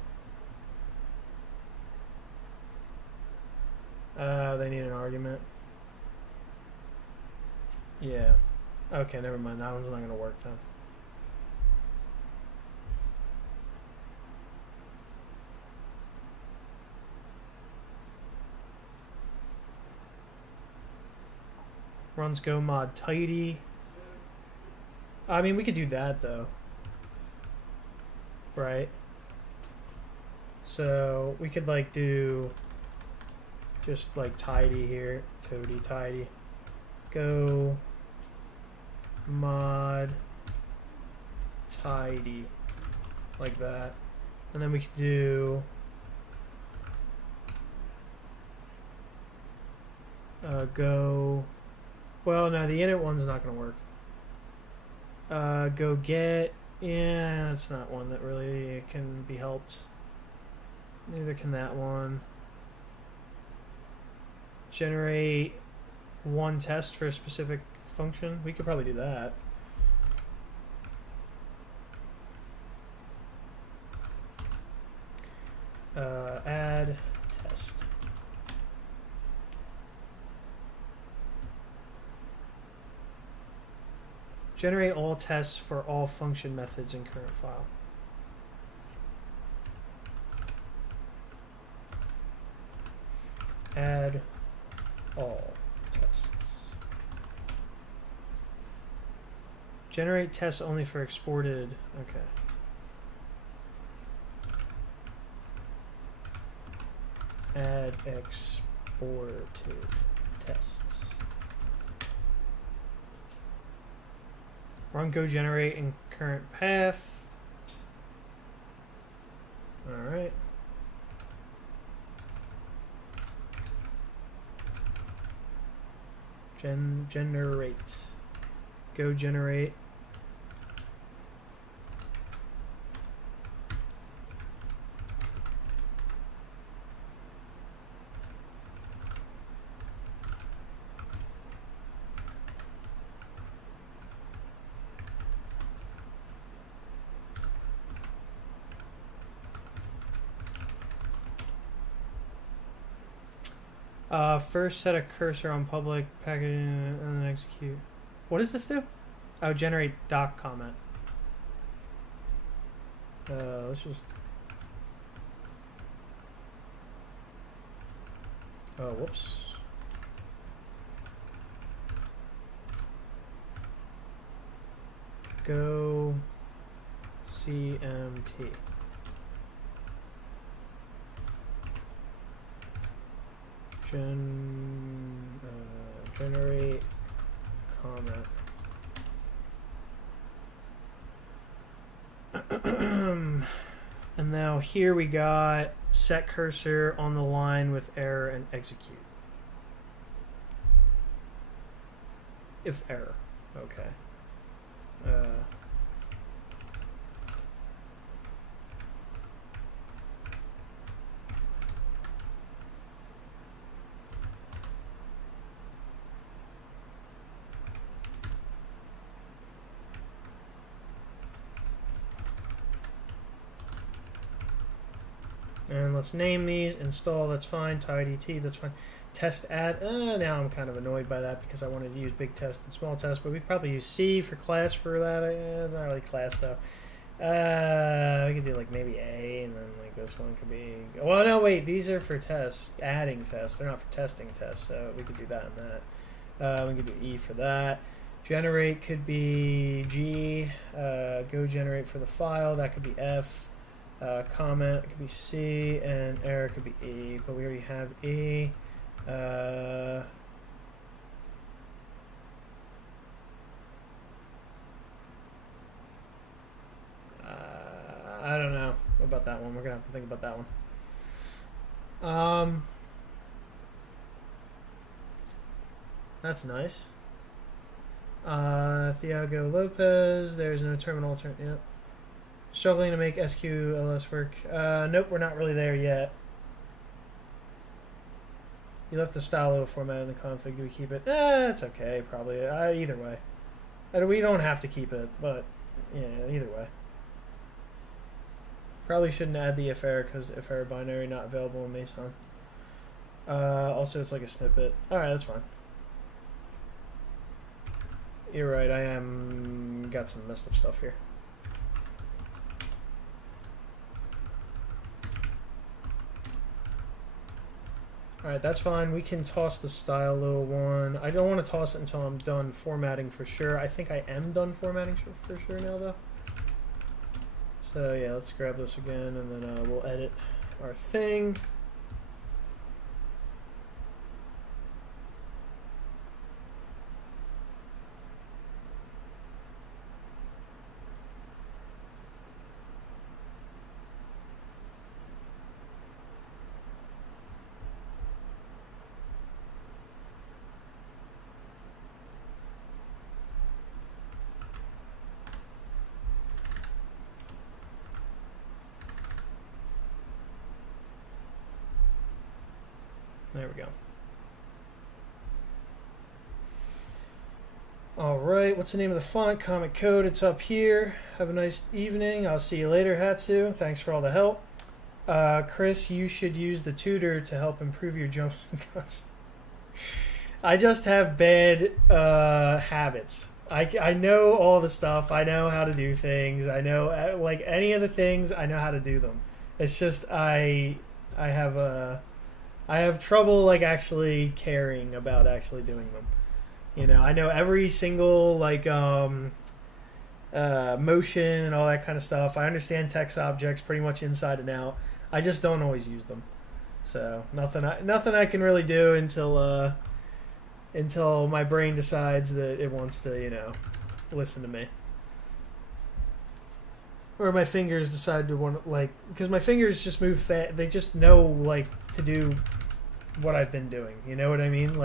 They need an argument. Yeah. Okay, never mind. That one's not going to work then. Runs go mod tidy. I mean, we could do that though, right? So we could like do just like tidy here, toady tidy, go mod tidy, like that, and then we could do go. Well, no, the init one's not going to work. Go get. Yeah, that's not one that really can be helped. Neither can that one. Generate one test for a specific function. We could probably do that. Add test. Generate all tests for all function methods in current file. Add all tests. Generate tests only for exported. Okay. Add exported tests. Run go generate in current path. Alright. Generate. Go generate. First set a cursor on public package and then execute. What does this do? Oh, generate doc comment. Let's just. Oh, whoops. Go CMT. Generate comment. And now here we got set cursor on the line with error and execute. If error. Okay. And let's name these. Install, that's fine. TiDT, that's fine. Test add. Now I'm kind of annoyed by that because I wanted to use big test and small test, but we probably use C for class for that. It's not really class though. We could do like maybe A, and then like this one could be. Well, no, wait. These are for tests, adding tests. They're not for testing tests, so we could do that and that. We could do E for that. Generate could be G. Go generate for the file. That could be F. Comment could be C, and error could be E, but we already have E. I don't know about that one. We're gonna have to think about that one. That's nice. Thiago Lopez. There's no terminal alternative. Yep. Struggling to make SQLS work. Nope, we're not really there yet. You left the style of format in the config. Do we keep it? It's okay, probably. Either way. We don't have to keep it, but yeah, either way. Probably shouldn't add the if error because if error binary not available in Meson. Also, it's like a snippet. Alright, that's fine. You're right, I am got some messed up stuff here. Alright, that's fine. We can toss the style little one. I don't want to toss it until I'm done formatting for sure. I think I am done formatting for sure now, though. So, yeah, let's grab this again, and then we'll edit our thing. There we go. Alright, what's the name of the font? Comic Code, it's up here. Have a nice evening. I'll see you later, Hatsu. Thanks for all the help. Chris, you should use the tutor to help improve your jumps and cuts. I just have bad habits. I know all the stuff. I know how to do things. I know, like, any of the things, I know how to do them. It's just I have trouble, like, actually caring about actually doing them. You know, I know every single, like, motion and all that kind of stuff. I understand text objects pretty much inside and out. I just don't always use them. So nothing I can really do until my brain decides that it wants to, listen to me. Or my fingers decide to want to, because my fingers just move fast. They just know, to do what I've been doing. You know what I mean?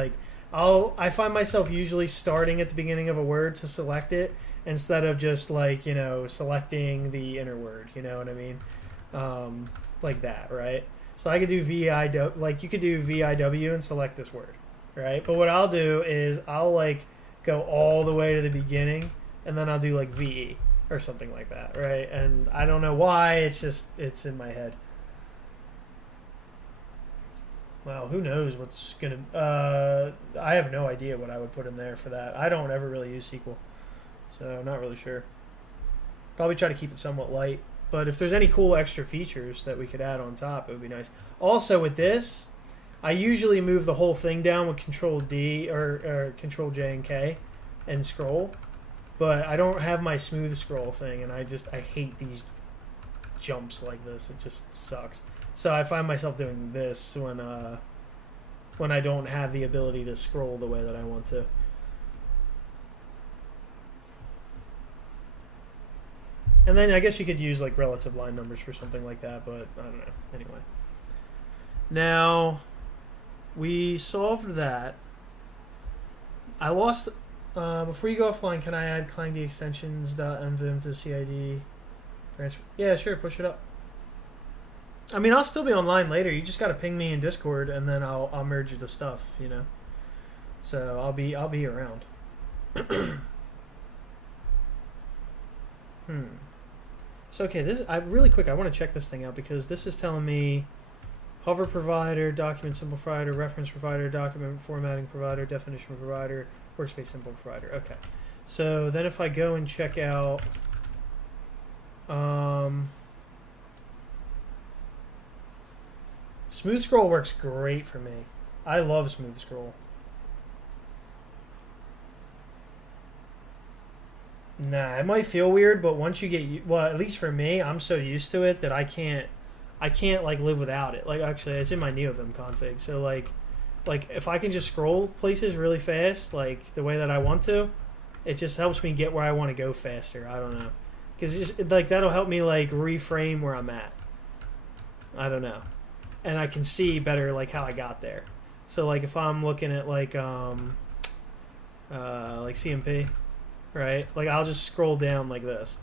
I find myself usually starting at the beginning of a word to select it instead of just, selecting the inner word. You know what I mean? Like that, right? So I could do VIW, you could do VIW and select this word, right? But what I'll do is I'll, go all the way to the beginning, and then I'll do, VE. Or something like that, right? And I don't know why, it's in my head. Well, who knows what's gonna... I have no idea what I would put in there for that. I don't ever really use SQL, so I'm not really sure. Probably try to keep it somewhat light, but if there's any cool extra features that we could add on top, it would be nice. Also, with this, I usually move the whole thing down with Control D or Control J and K and scroll. But I don't have my smooth scroll thing, and I hate these jumps like this. It just sucks. So I find myself doing this when I don't have the ability to scroll the way that I want to. And then I guess you could use relative line numbers for something like that, but I don't know. Anyway. Now, we solved that. I lost... before you go offline, can I add ClangD extensions.nvim to CID branch? Yeah, sure, push it up. I mean, I'll still be online later. You just got to ping me in Discord, and then I'll merge the stuff, So I'll be around. So okay, really quick. I want to check this thing out because this is telling me hover provider, document symbol provider, reference provider, document formatting provider, definition provider, workspace symbol provider. Okay. So then if I go and check out smooth scroll works great for me. I love smooth scroll. Nah, it might feel weird, but once you get, well, at least for me, I'm so used to it that I can't live without it. Actually, it's in my NeoVim config. So if I can just scroll places really fast, the way that I want to, it just helps me get where I want to go faster. I don't know, because that'll help me reframe where I'm at. I don't know, and I can see better how I got there. So if I'm looking at CMP, right? I'll just scroll down like this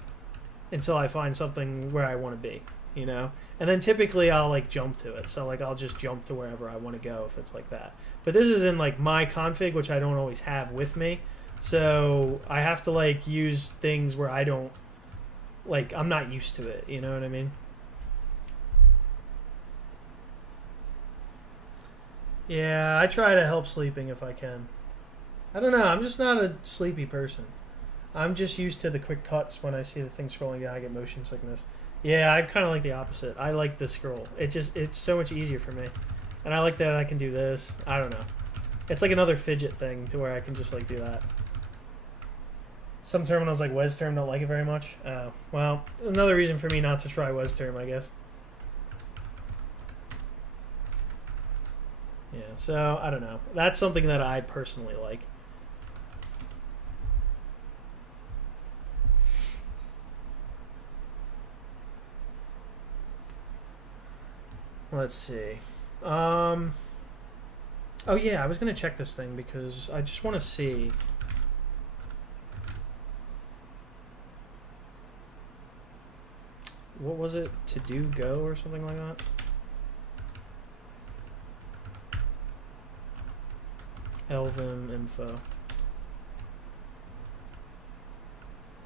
until I find something where I want to be, And then typically I'll jump to it. So I'll just jump to wherever I want to go if it's like that. But this is in my config, which I don't always have with me. So I have to use things where I don't I'm not used to it, you know what I mean? Yeah, I try to help sleeping if I can. I don't know, I'm just not a sleepy person. I'm just used to the quick cuts when I see the thing scrolling down, I get motion sickness. Yeah, I kind of like the opposite. I like the scroll. It's so much easier for me. And I like that I can do this. I don't know. It's another fidget thing to where I can just do that. Some terminals like WesTerm don't like it very much. Oh, well, there's another reason for me not to try WesTerm, I guess. Yeah, so I don't know. That's something that I personally like. Let's see. Oh yeah, I was gonna check this thing because I just want to see. What was it? To do go or something like that? LVim info.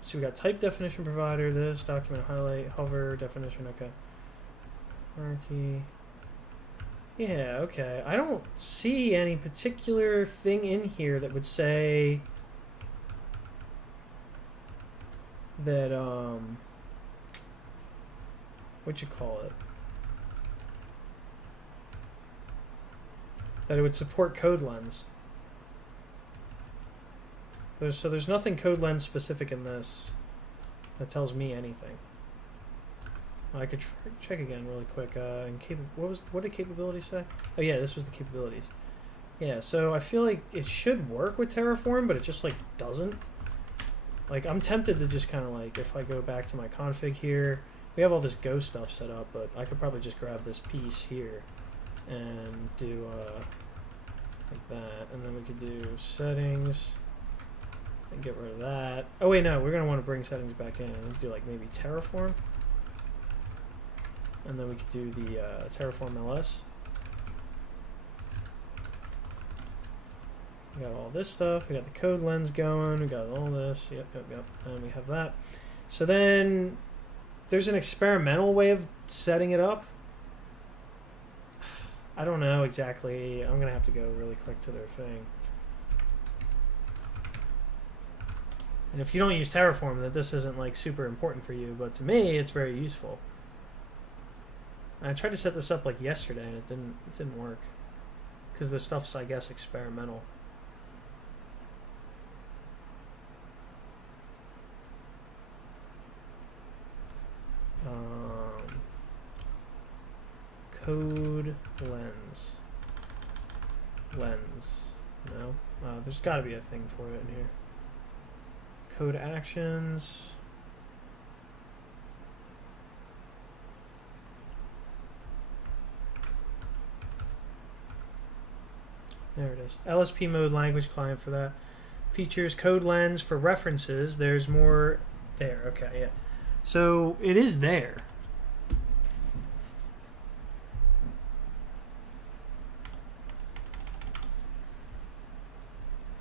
So we got type definition provider, this, document highlight, hover, definition, okay. Marquee. Yeah, okay. I don't see any particular thing in here that would say that, what you call it? That it would support CodeLens. So there's nothing CodeLens specific in this. that tells me anything. I could check again really quick. What did capabilities say? Oh yeah, this was the capabilities. Yeah, so I feel like it should work with Terraform, but it just like doesn't. Like I'm tempted to just kind of like, if I go back to my config here, we have all this Go stuff set up, but I could probably just grab this piece here and do like that, and then we could do settings and get rid of that. Oh wait, no, we're gonna want to bring settings back in. We could do like maybe Terraform, and then we could do the Terraform LS. We got all this stuff. We got the code lens going. We got all this. Yep. And we have that. So then there's an experimental way of setting it up. I don't know exactly. I'm going to have to go really quick to their thing. And if you don't use Terraform, then this isn't like super important for you. But to me, it's very useful. I tried to set this up like yesterday, and it didn't work. Because the stuff's, I guess, experimental. Code lens. No, there's got to be a thing for it in here. Code actions. There it is. LSP mode language client for that. Features code lens for references. There's more there. Okay, yeah. So it is there.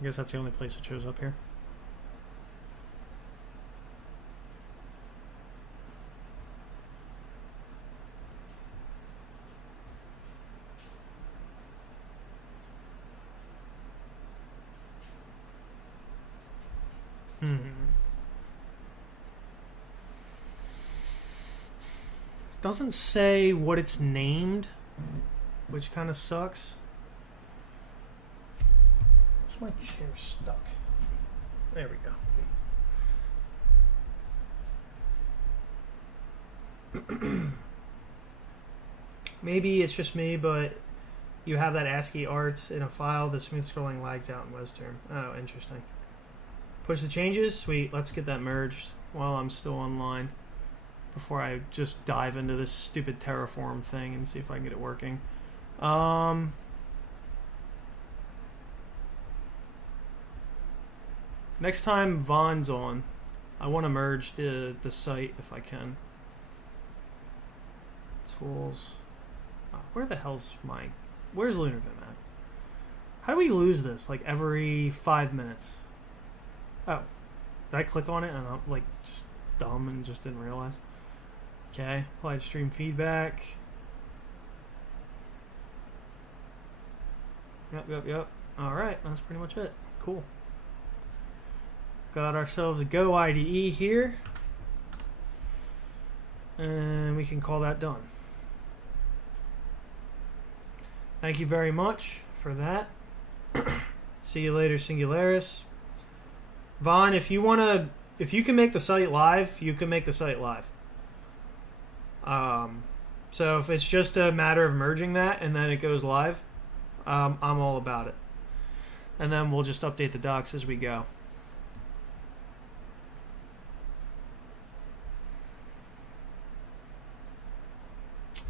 I guess that's the only place it shows up here. Doesn't say what it's named, which kind of sucks. Where's my chair stuck? There we go. Maybe it's just me, but you have that ASCII arts in a file. The smooth scrolling lags out in WesTerm. Oh, interesting. Push the changes. Sweet. Let's get that merged while I'm still online, before I just dive into this stupid Terraform thing and see if I can get it working. Next time Vaughn's on, I want to merge the site if I can. Tools. Where the hell's where's LunarVim at? How do we lose this like every 5 minutes? Oh, did I click on it and I'm like just dumb and just didn't realize? Okay, apply stream feedback. Yep. Alright, that's pretty much it. Cool. Got ourselves a Go IDE here. And we can call that done. Thank you very much for that. See you later, Singularis. Vaughn, if you can make the site live, you can make the site live. So if it's just a matter of merging that and then it goes live, I'm all about it. And then we'll just update the docs as we go.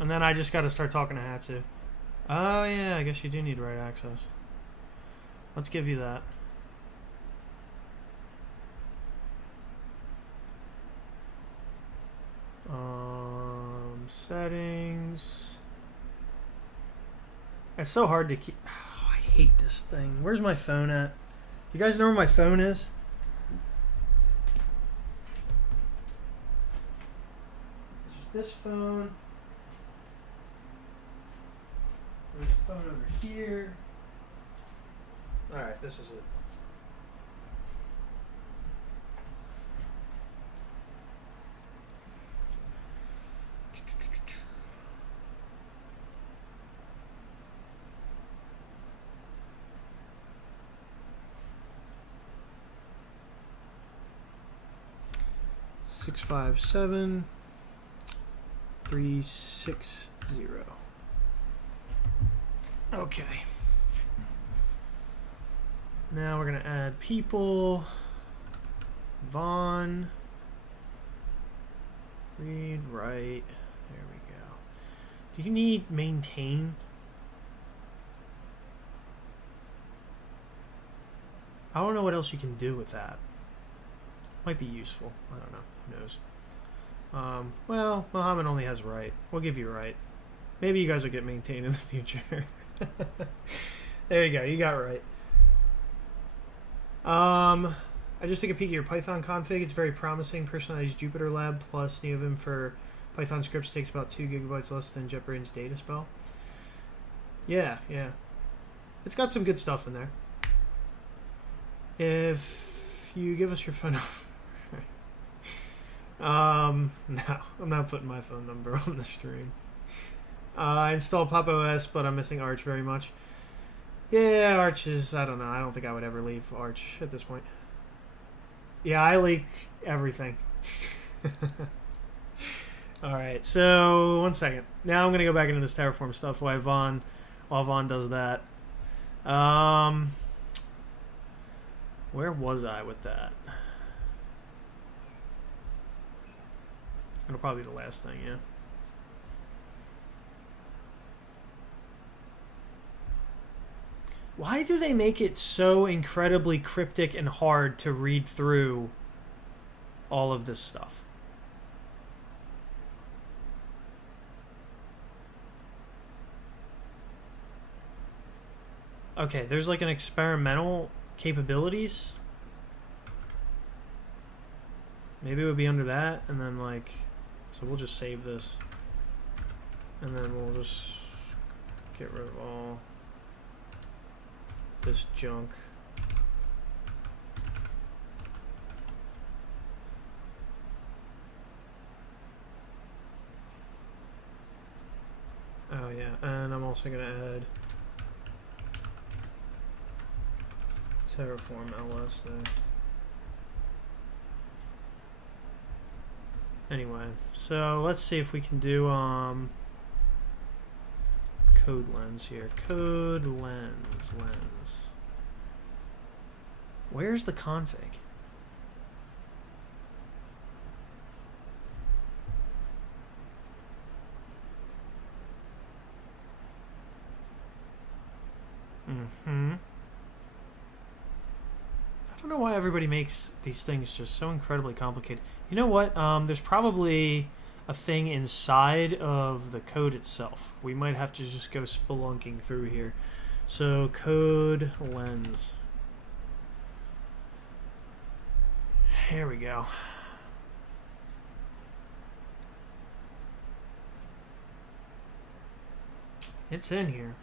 And then I just got to start talking to Hatsu. Oh yeah, I guess you do need write access. Let's give you that. Settings. It's so hard to keep. Oh, I hate this thing. Where's my phone at? Do you guys know where my phone is? There's this phone. There's a phone over here. Alright, this is it. 657 360. Okay. Now we're going to add people. Vaughn. Read, write. There we go. Do you need maintain? I don't know what else you can do with that. Might be useful. I don't know. Who knows? Well, Muhammad only has right. We'll give you right. Maybe you guys will get maintained in the future. There you go. You got right. I just took a peek at your Python config. It's very promising. Personalized Jupyter Lab plus LunarVim for Python scripts takes about 2 gigabytes less than JetBrains data spell. Yeah. It's got some good stuff in there. If you give us your phone number. No, I'm not putting my phone number on the stream. I installed Pop OS, but I'm missing Arch very much. Yeah, Arch is, I don't know. I don't think I would ever leave Arch at this point. Yeah, I leak everything. Alright, so 1 second. Now I'm going to go back into this Terraform stuff while Vaughn does that. Where was I with that? It'll probably be the last thing, yeah. Why do they make it so incredibly cryptic and hard to read through all of this stuff? Okay, there's like an experimental capabilities. Maybe it would be under that, and then like, so we'll just save this, and then we'll just get rid of all this junk. Oh yeah, and I'm also gonna add Terraform LS there. Anyway, so let's see if we can do code lens here. Code lens. Where's the config? I don't know why everybody makes these things just so incredibly complicated. You know what? There's probably a thing inside of the code itself. We might have to just go spelunking through here. So code lens. Here we go. It's in here.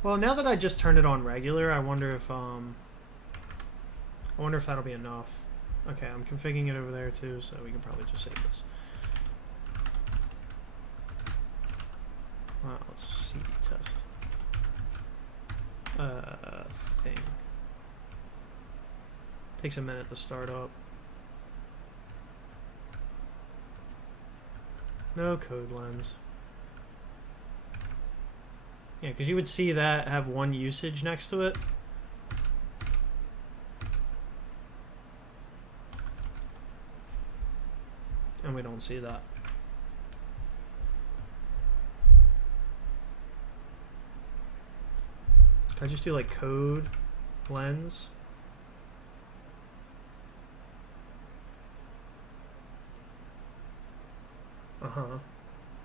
Well, now that I just turned it on regular, I wonder if that'll be enough. Okay, I'm configuring it over there too, so we can probably just save this. Wow, let's see test. Thing. Takes a minute to start up. No code lens. Yeah, because you would see that have one usage next to it. And we don't see that. Can I just do like code lens?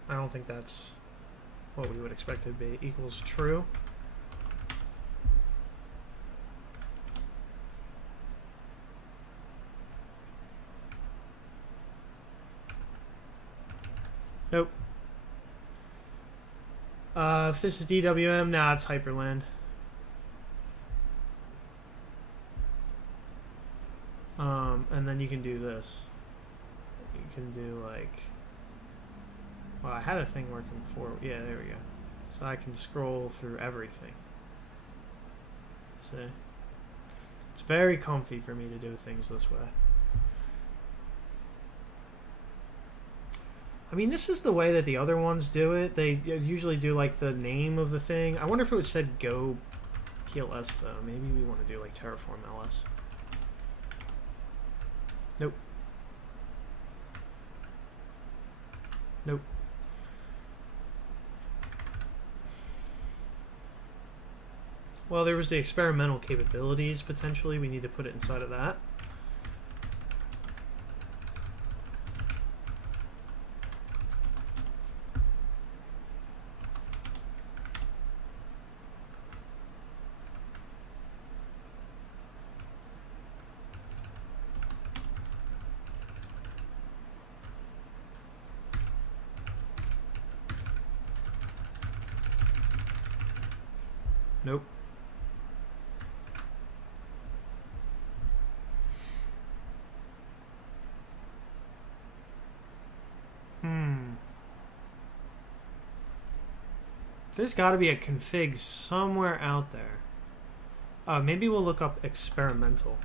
I don't think that's what we would expect it to be. Equals true. Nope. If this is DWM, nah, it's Hyperland. And then you can do this. You can do like Well, I had a thing working before. Yeah, there we go. So I can scroll through everything. See? It's very comfy for me to do things this way. I mean, this is the way that the other ones do it. They usually do like the name of the thing. I wonder if it would said Go PLS though. Maybe we want to do like Terraform LS. Nope. Nope. Well, there was the experimental capabilities, potentially. We need to put it inside of that. Nope. There's got to be a config somewhere out there. Maybe we'll look up experimental.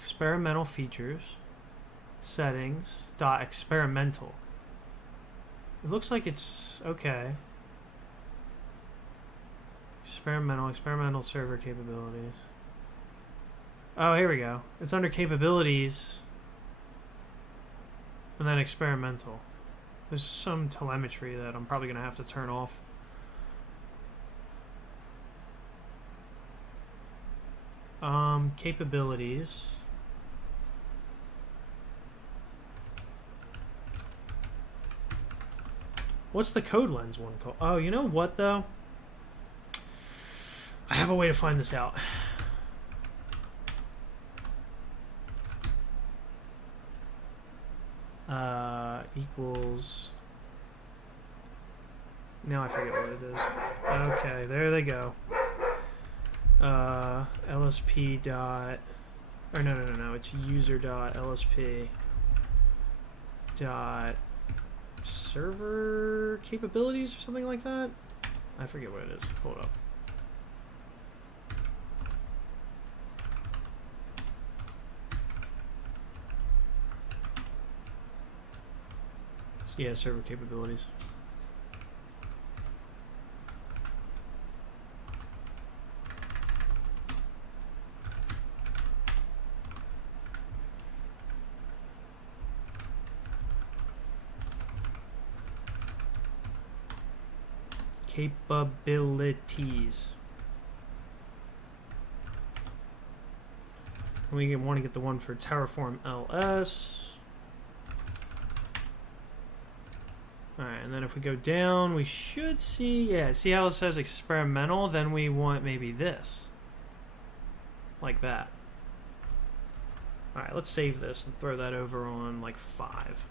Experimental features, settings, dot experimental. It looks like it's okay. Experimental server capabilities. Oh, here we go. It's under capabilities. And then experimental. There's some telemetry that I'm probably going to have to turn off. Capabilities. What's the code lens one called? Oh, you know what though? I have a way to find this out. Equals. Now I forget what it is. Okay, there they go. LSP dot. Or no. It's user dot LSP dot server capabilities or something like that. I forget what it is. Hold up. Yeah, server capabilities. Capabilities. We want to get the one for Terraform LS. Alright, and then if we go down, we should see, yeah, see how it says experimental? Then we want maybe this. Like that. Alright, let's save this and throw that over on like 5.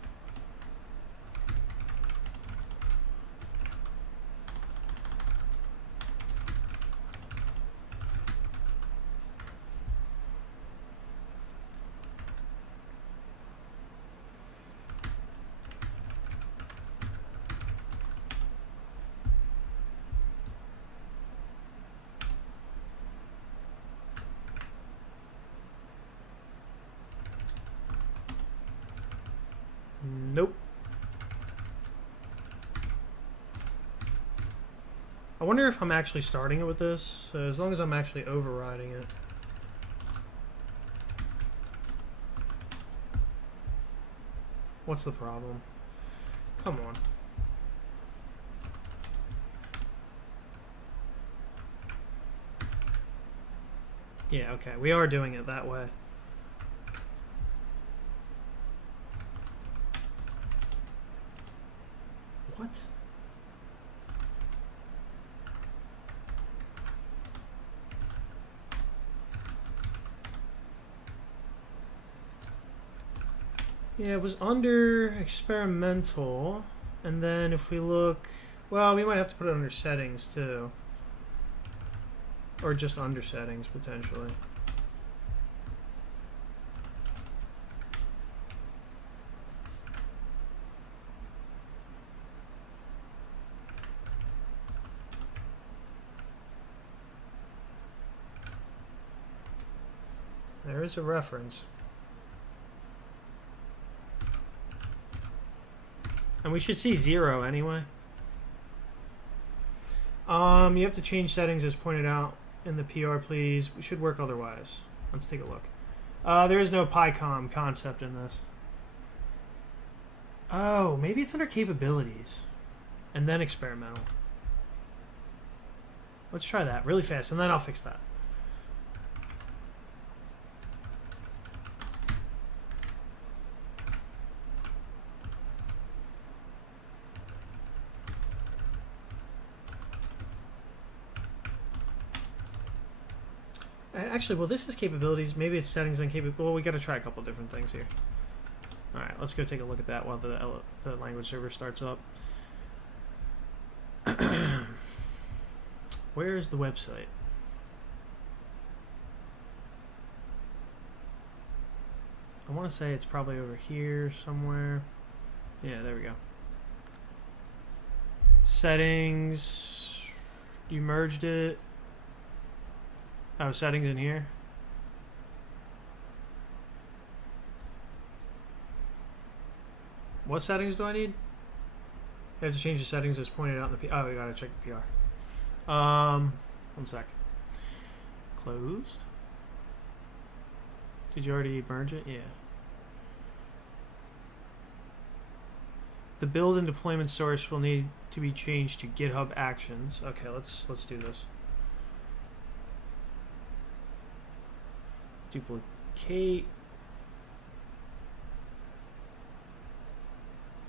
Nope. I wonder if I'm actually starting it with this, as long as I'm actually overriding it. What's the problem? Come on. Yeah, okay, we are doing it that way. What? Yeah, it was under experimental, and then if we look, well, we might have to put it under settings too. Or just under settings, potentially. is a reference. And we should see 0 anyway. You have to change settings as pointed out in the PR, please. We should work otherwise. Let's take a look. There is no PyCom concept in this. Oh, maybe it's under capabilities. And then experimental. Let's try that really fast, and then I'll fix that. Actually, well, this is capabilities. Maybe it's settings and capabilities. Well, we got to try a couple different things here. All right, let's go take a look at that while the language server starts up. Where is the website? I want to say it's probably over here somewhere. Yeah, there we go. Settings. You merged it. Oh, settings in here. What settings do I need? I have to change the settings as pointed out in the PR. Oh, we gotta check the PR. 1 sec. Closed. Did you already merge it? Yeah. The build and deployment source will need to be changed to GitHub Actions. Okay, let's do this. Duplicate.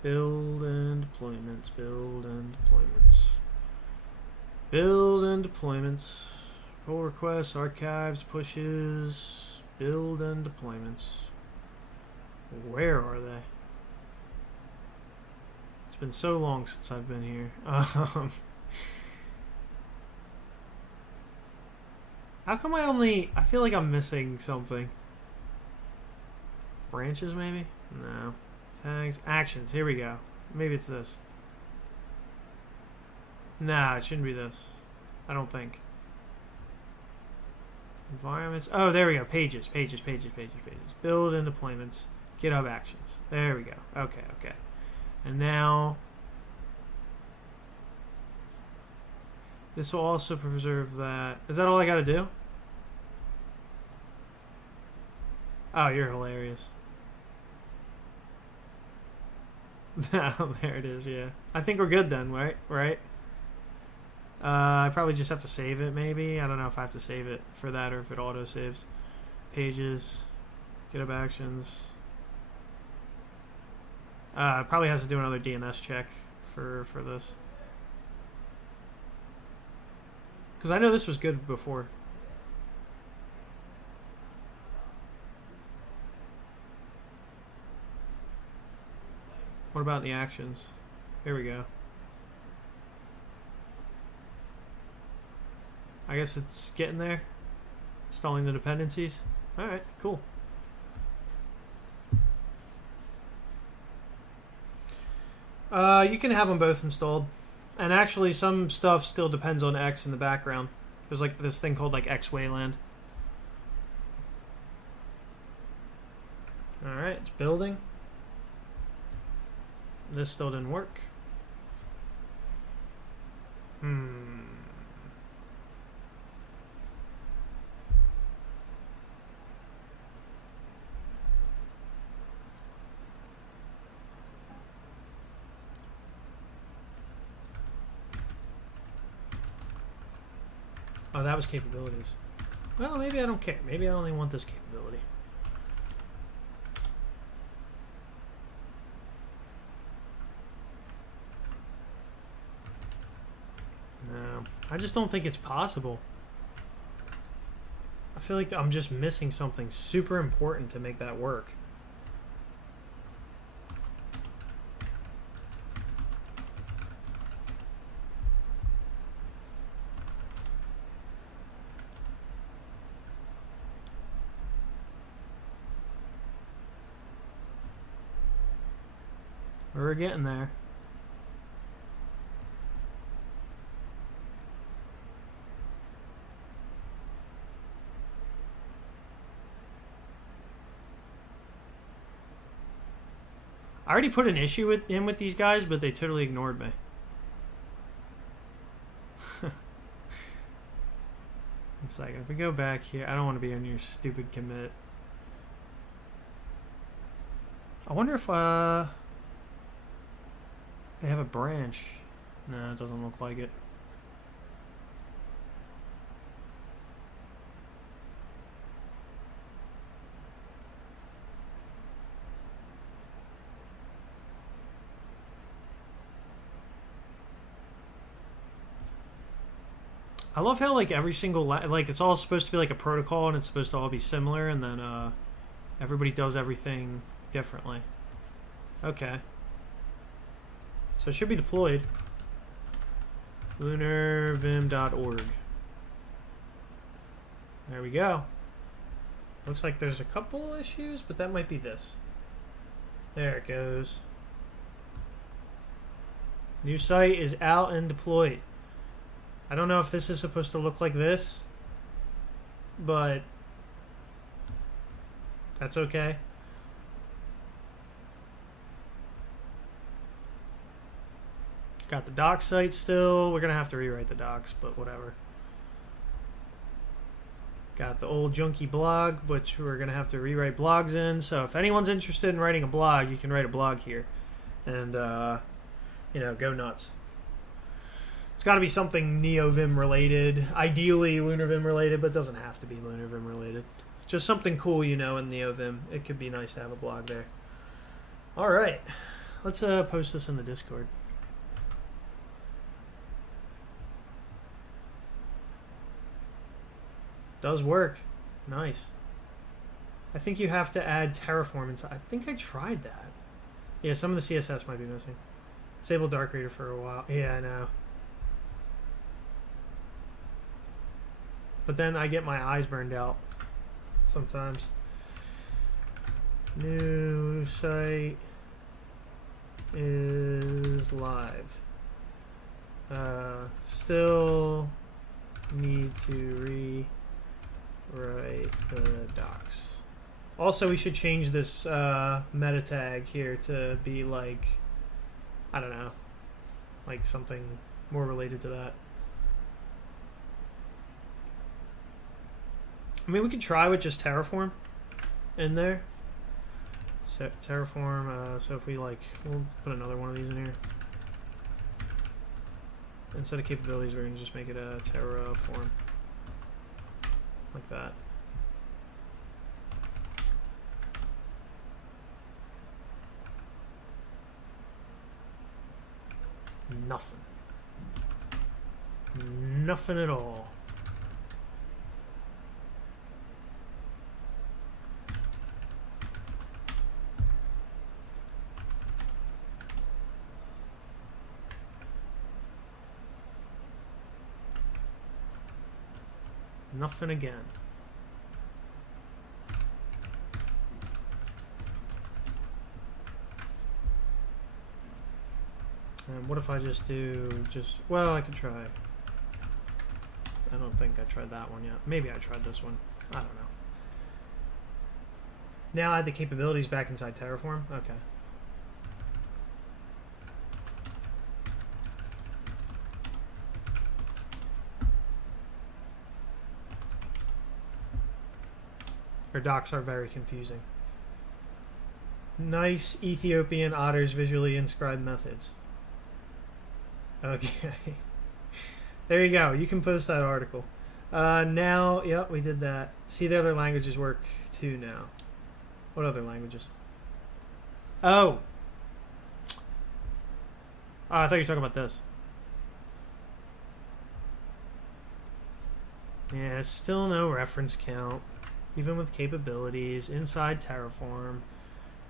Build and deployments. Build and deployments. Build and deployments. Pull requests, archives, pushes. Build and deployments. Where are they? It's been so long since I've been here. How come I feel like I'm missing something. Branches, maybe? No. Tags, actions, here we go. Maybe it's this. Nah, it shouldn't be this. I don't think. Environments, oh, there we go. Pages. Build and deployments. GitHub Actions. There we go. Okay. And now, this will also preserve that. Is that all I gotta do? Oh, you're hilarious. Oh, there it is, yeah. I think we're good then, right? I probably just have to save it, maybe. I don't know if I have to save it for that or if it auto-saves. Pages, GitHub Actions. Probably has to do another DNS check for this. Because I know this was good before. What about the actions? Here we go. I guess it's getting there. Installing the dependencies. Alright, cool. You can have them both installed. And actually some stuff still depends on X in the background. There's like this thing called like X Wayland. Alright, it's building. This still didn't work. Oh, that was capabilities. Well, maybe I don't care. Maybe I only want this capability. No, I just don't think it's possible. I feel like I'm just missing something super important to make that work. We're getting there. already put an issue in with these guys, but they totally ignored me. One second. If we go back here, I don't want to be on your stupid commit. I wonder if they have a branch. No, it doesn't look like it. I love how like every single like it's all supposed to be like a protocol and it's supposed to all be similar, and then everybody does everything differently. Okay. So it should be deployed. LunarVim.org. There we go. Looks like there's a couple issues, but that might be this. There it goes. New site is out and deployed. I don't know if this is supposed to look like this, but that's okay. Got the docs site still. We're going to have to rewrite the docs, but whatever. Got the old junky blog, which we're going to have to rewrite blogs in. So if anyone's interested in writing a blog, you can write a blog here. And, you know, go nuts. It's got to be something NeoVim related. Ideally LunarVim related, but it doesn't have to be LunarVim related. Just something cool, you know, in NeoVim. It could be nice to have a blog there. All right. Let's post this in the Discord. Does work. Nice. I think you have to add Terraform inside. I think I tried that. Yeah, some of the CSS might be missing. Disable Dark Reader for a while. Yeah, I know. But then I get my eyes burned out sometimes. New site is live. Still need to rewrite the docs. Also, we should change this meta tag here to be like, I don't know, like something more related to that. I mean, we could try with just Terraform in there. So Terraform, so if we like, we'll put another one of these in here. Instead of capabilities, we're going to just make it a Terraform. Like that. Nothing. Nothing at all. Nothing again. And what if I just do well, I could try. I don't think I tried that one yet. Maybe I tried this one. I don't know. Now add the capabilities back inside Terraform. Okay. Our docs are very confusing. Nice Ethiopian otters visually inscribed methods. Okay. There you go. You can post that article. Now, yep, we did that. See, the other languages work too now. What other languages? Oh! I thought you were talking about this. Yeah, still no reference count. Even with capabilities inside Terraform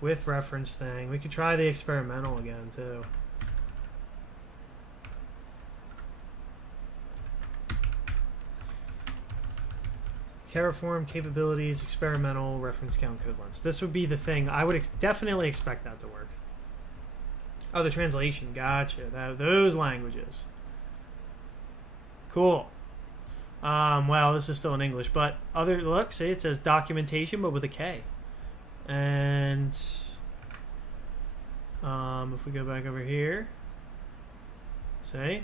with reference thing. We could try the experimental again too. Terraform, capabilities, experimental, reference count, code length. This would be the thing. I would definitely expect that to work. Oh, the translation. Gotcha. Those languages. Cool. Well, this is still in English, but look, see, it says documentation, but with a K. And If we go back over here, say,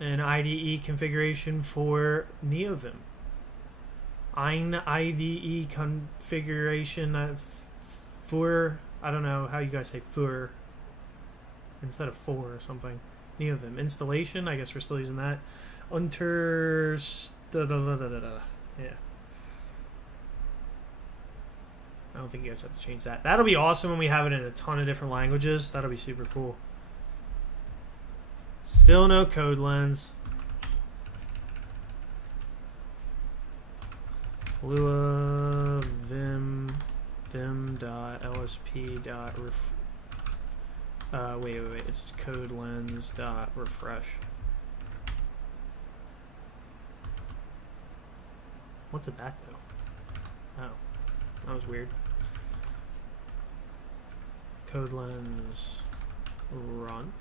an IDE configuration for NeoVim. IDE configuration for, I don't know how you guys say for instead of for or something. NeoVim installation, I guess we're still using that. Yeah. I don't think you guys have to change that. That'll be awesome when we have it in a ton of different languages. That'll be super cool. Still no code lens. LuaVim vim.lsp.ref. Wait. It's code lens.refresh. What did that do? Oh, that was weird. Code lens run.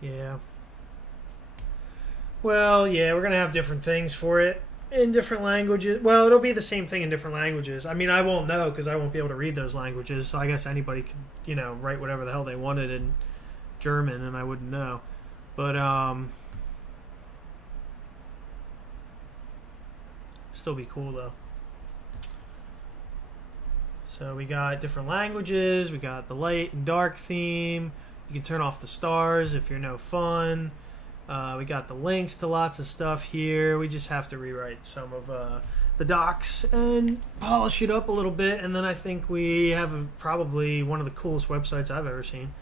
Yeah. Well, yeah, we're going to have different things for it in different languages. Well, it'll be the same thing in different languages. I mean, I won't know because I won't be able to read those languages. So I guess anybody could, write whatever the hell they wanted in German and I wouldn't know. But, still be cool though. So we got different languages. We got the light and dark theme. You can turn off the stars if you're no fun. We got the links to lots of stuff here. We just have to rewrite some of the docs and polish it up a little bit. And then I think we have probably one of the coolest websites I've ever seen.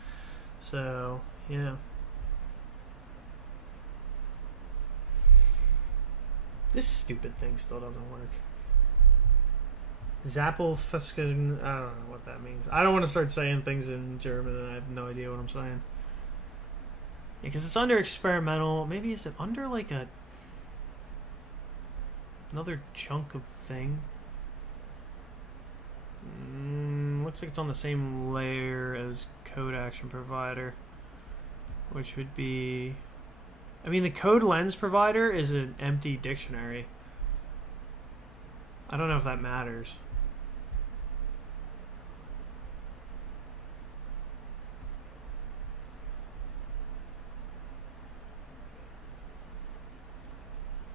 So, yeah. This stupid thing still doesn't work. Zappelfusken, I don't know what that means. I don't want to start saying things in German and I have no idea what I'm saying. Because it's under experimental. Maybe is it under like another chunk of thing? Looks like it's on the same layer as code action provider, which would be, I mean, the code lens provider is an empty dictionary. I don't know if that matters.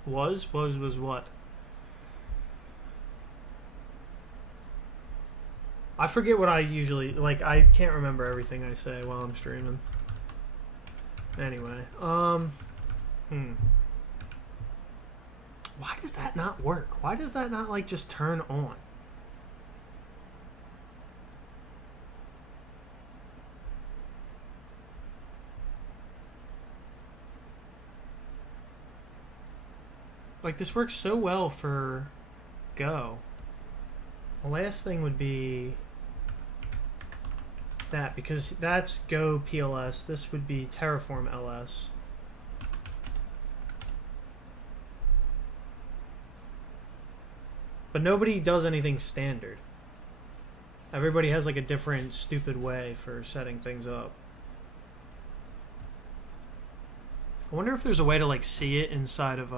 Was what? I forget what I usually, like, I can't remember everything I say while I'm streaming. Anyway, why does that not work? Why does that not, like, just turn on? Like, this works so well for Go. The last thing would be that, because that's Go PLS. This would be Terraform LS. But nobody does anything standard. Everybody has like a different stupid way for setting things up. I wonder if there's a way to like see it inside of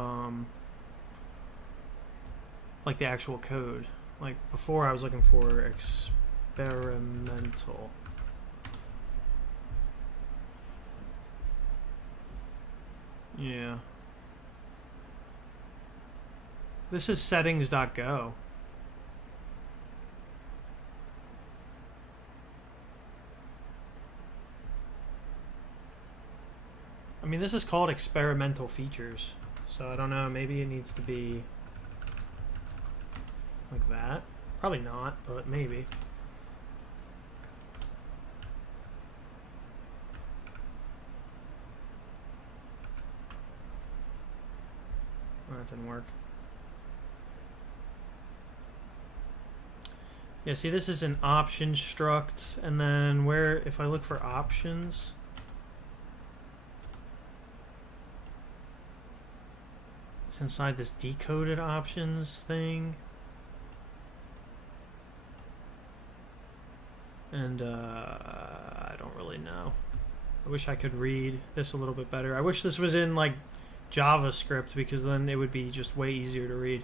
like the actual code. Like before I was looking for experimental. Yeah. This is settings.go. I mean, this is called experimental features. So I don't know, maybe it needs to be like that. Probably not, but maybe. Oh, that didn't work. Yeah, see, this is an option struct, and then where, if I look for options, it's inside this decoded options thing. And I don't really know. I wish I could read this a little bit better. I wish this was in like JavaScript, because then it would be just way easier to read.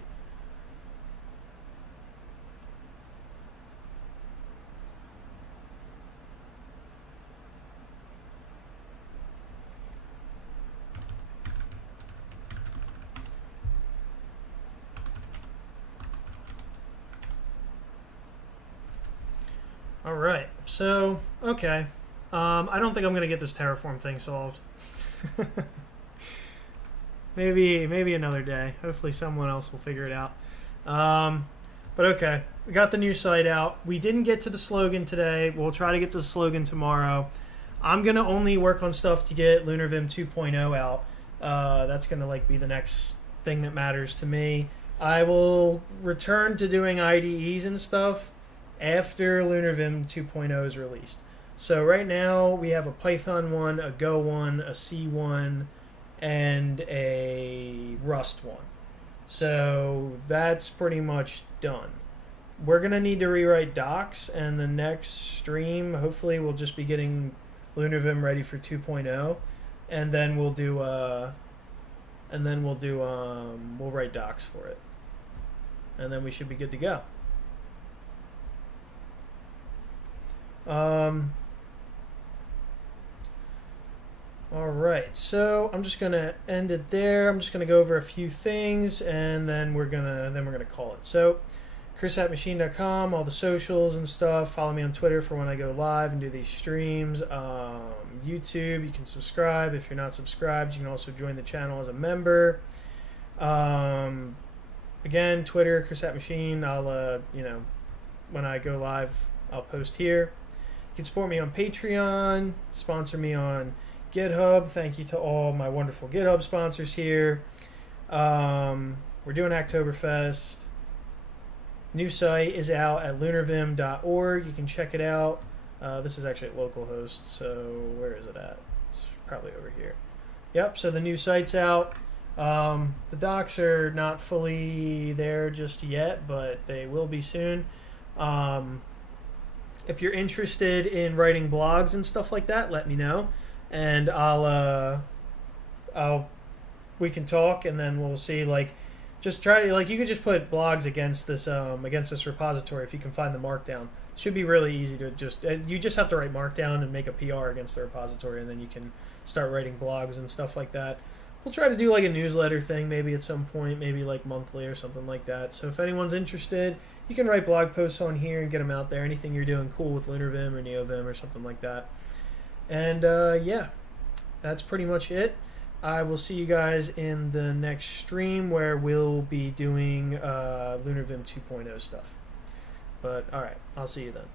All right. So, okay. I don't think I'm going to get this terraform thing solved. maybe another day. Hopefully someone else will figure it out. But okay. We got the new site out. We didn't get to the slogan today. We'll try to get to the slogan tomorrow. I'm going to only work on stuff to get LunarVim 2.0 out. That's going to like be the next thing that matters to me. I will return to doing IDEs and stuff after LunarVim 2.0 is released. So right now we have a Python one, a Go one, a C one, and a Rust one. So that's pretty much done. We're going to need to rewrite docs, and the next stream hopefully we'll just be getting LunarVim ready for 2.0, and then we'll write docs for it. And then we should be good to go. All right, so I'm just gonna end it there. I'm just gonna go over a few things, and then we're gonna call it. So, chris@machine.com, all the socials and stuff. Follow me on Twitter for when I go live and do these streams. YouTube, you can subscribe. If you're not subscribed, you can also join the channel as a member. Again, Twitter, chris@machine. I'll when I go live, I'll post here. You can support me on Patreon, sponsor me on GitHub. Thank you to all my wonderful GitHub sponsors here. We're doing Hacktoberfest. New site is out at lunarvim.org. You can check it out. This is actually at localhost, so where is it at? It's probably over here. Yep, so the new site's out. The docs are not fully there just yet, but they will be soon. If you're interested in writing blogs and stuff like that, let me know, and we can talk, and then we'll see. Like, just try to you could just put blogs against this repository if you can find the markdown. It should be really easy to you just have to write markdown and make a PR against the repository, and then you can start writing blogs and stuff like that. We'll try to do like a newsletter thing maybe at some point, maybe like monthly or something like that. So if anyone's interested, you can write blog posts on here and get them out there. Anything you're doing cool with LunarVim or NeoVim or something like that. And yeah, that's pretty much it. I will see you guys in the next stream where we'll be doing LunarVim 2.0 stuff. But all right, I'll see you then.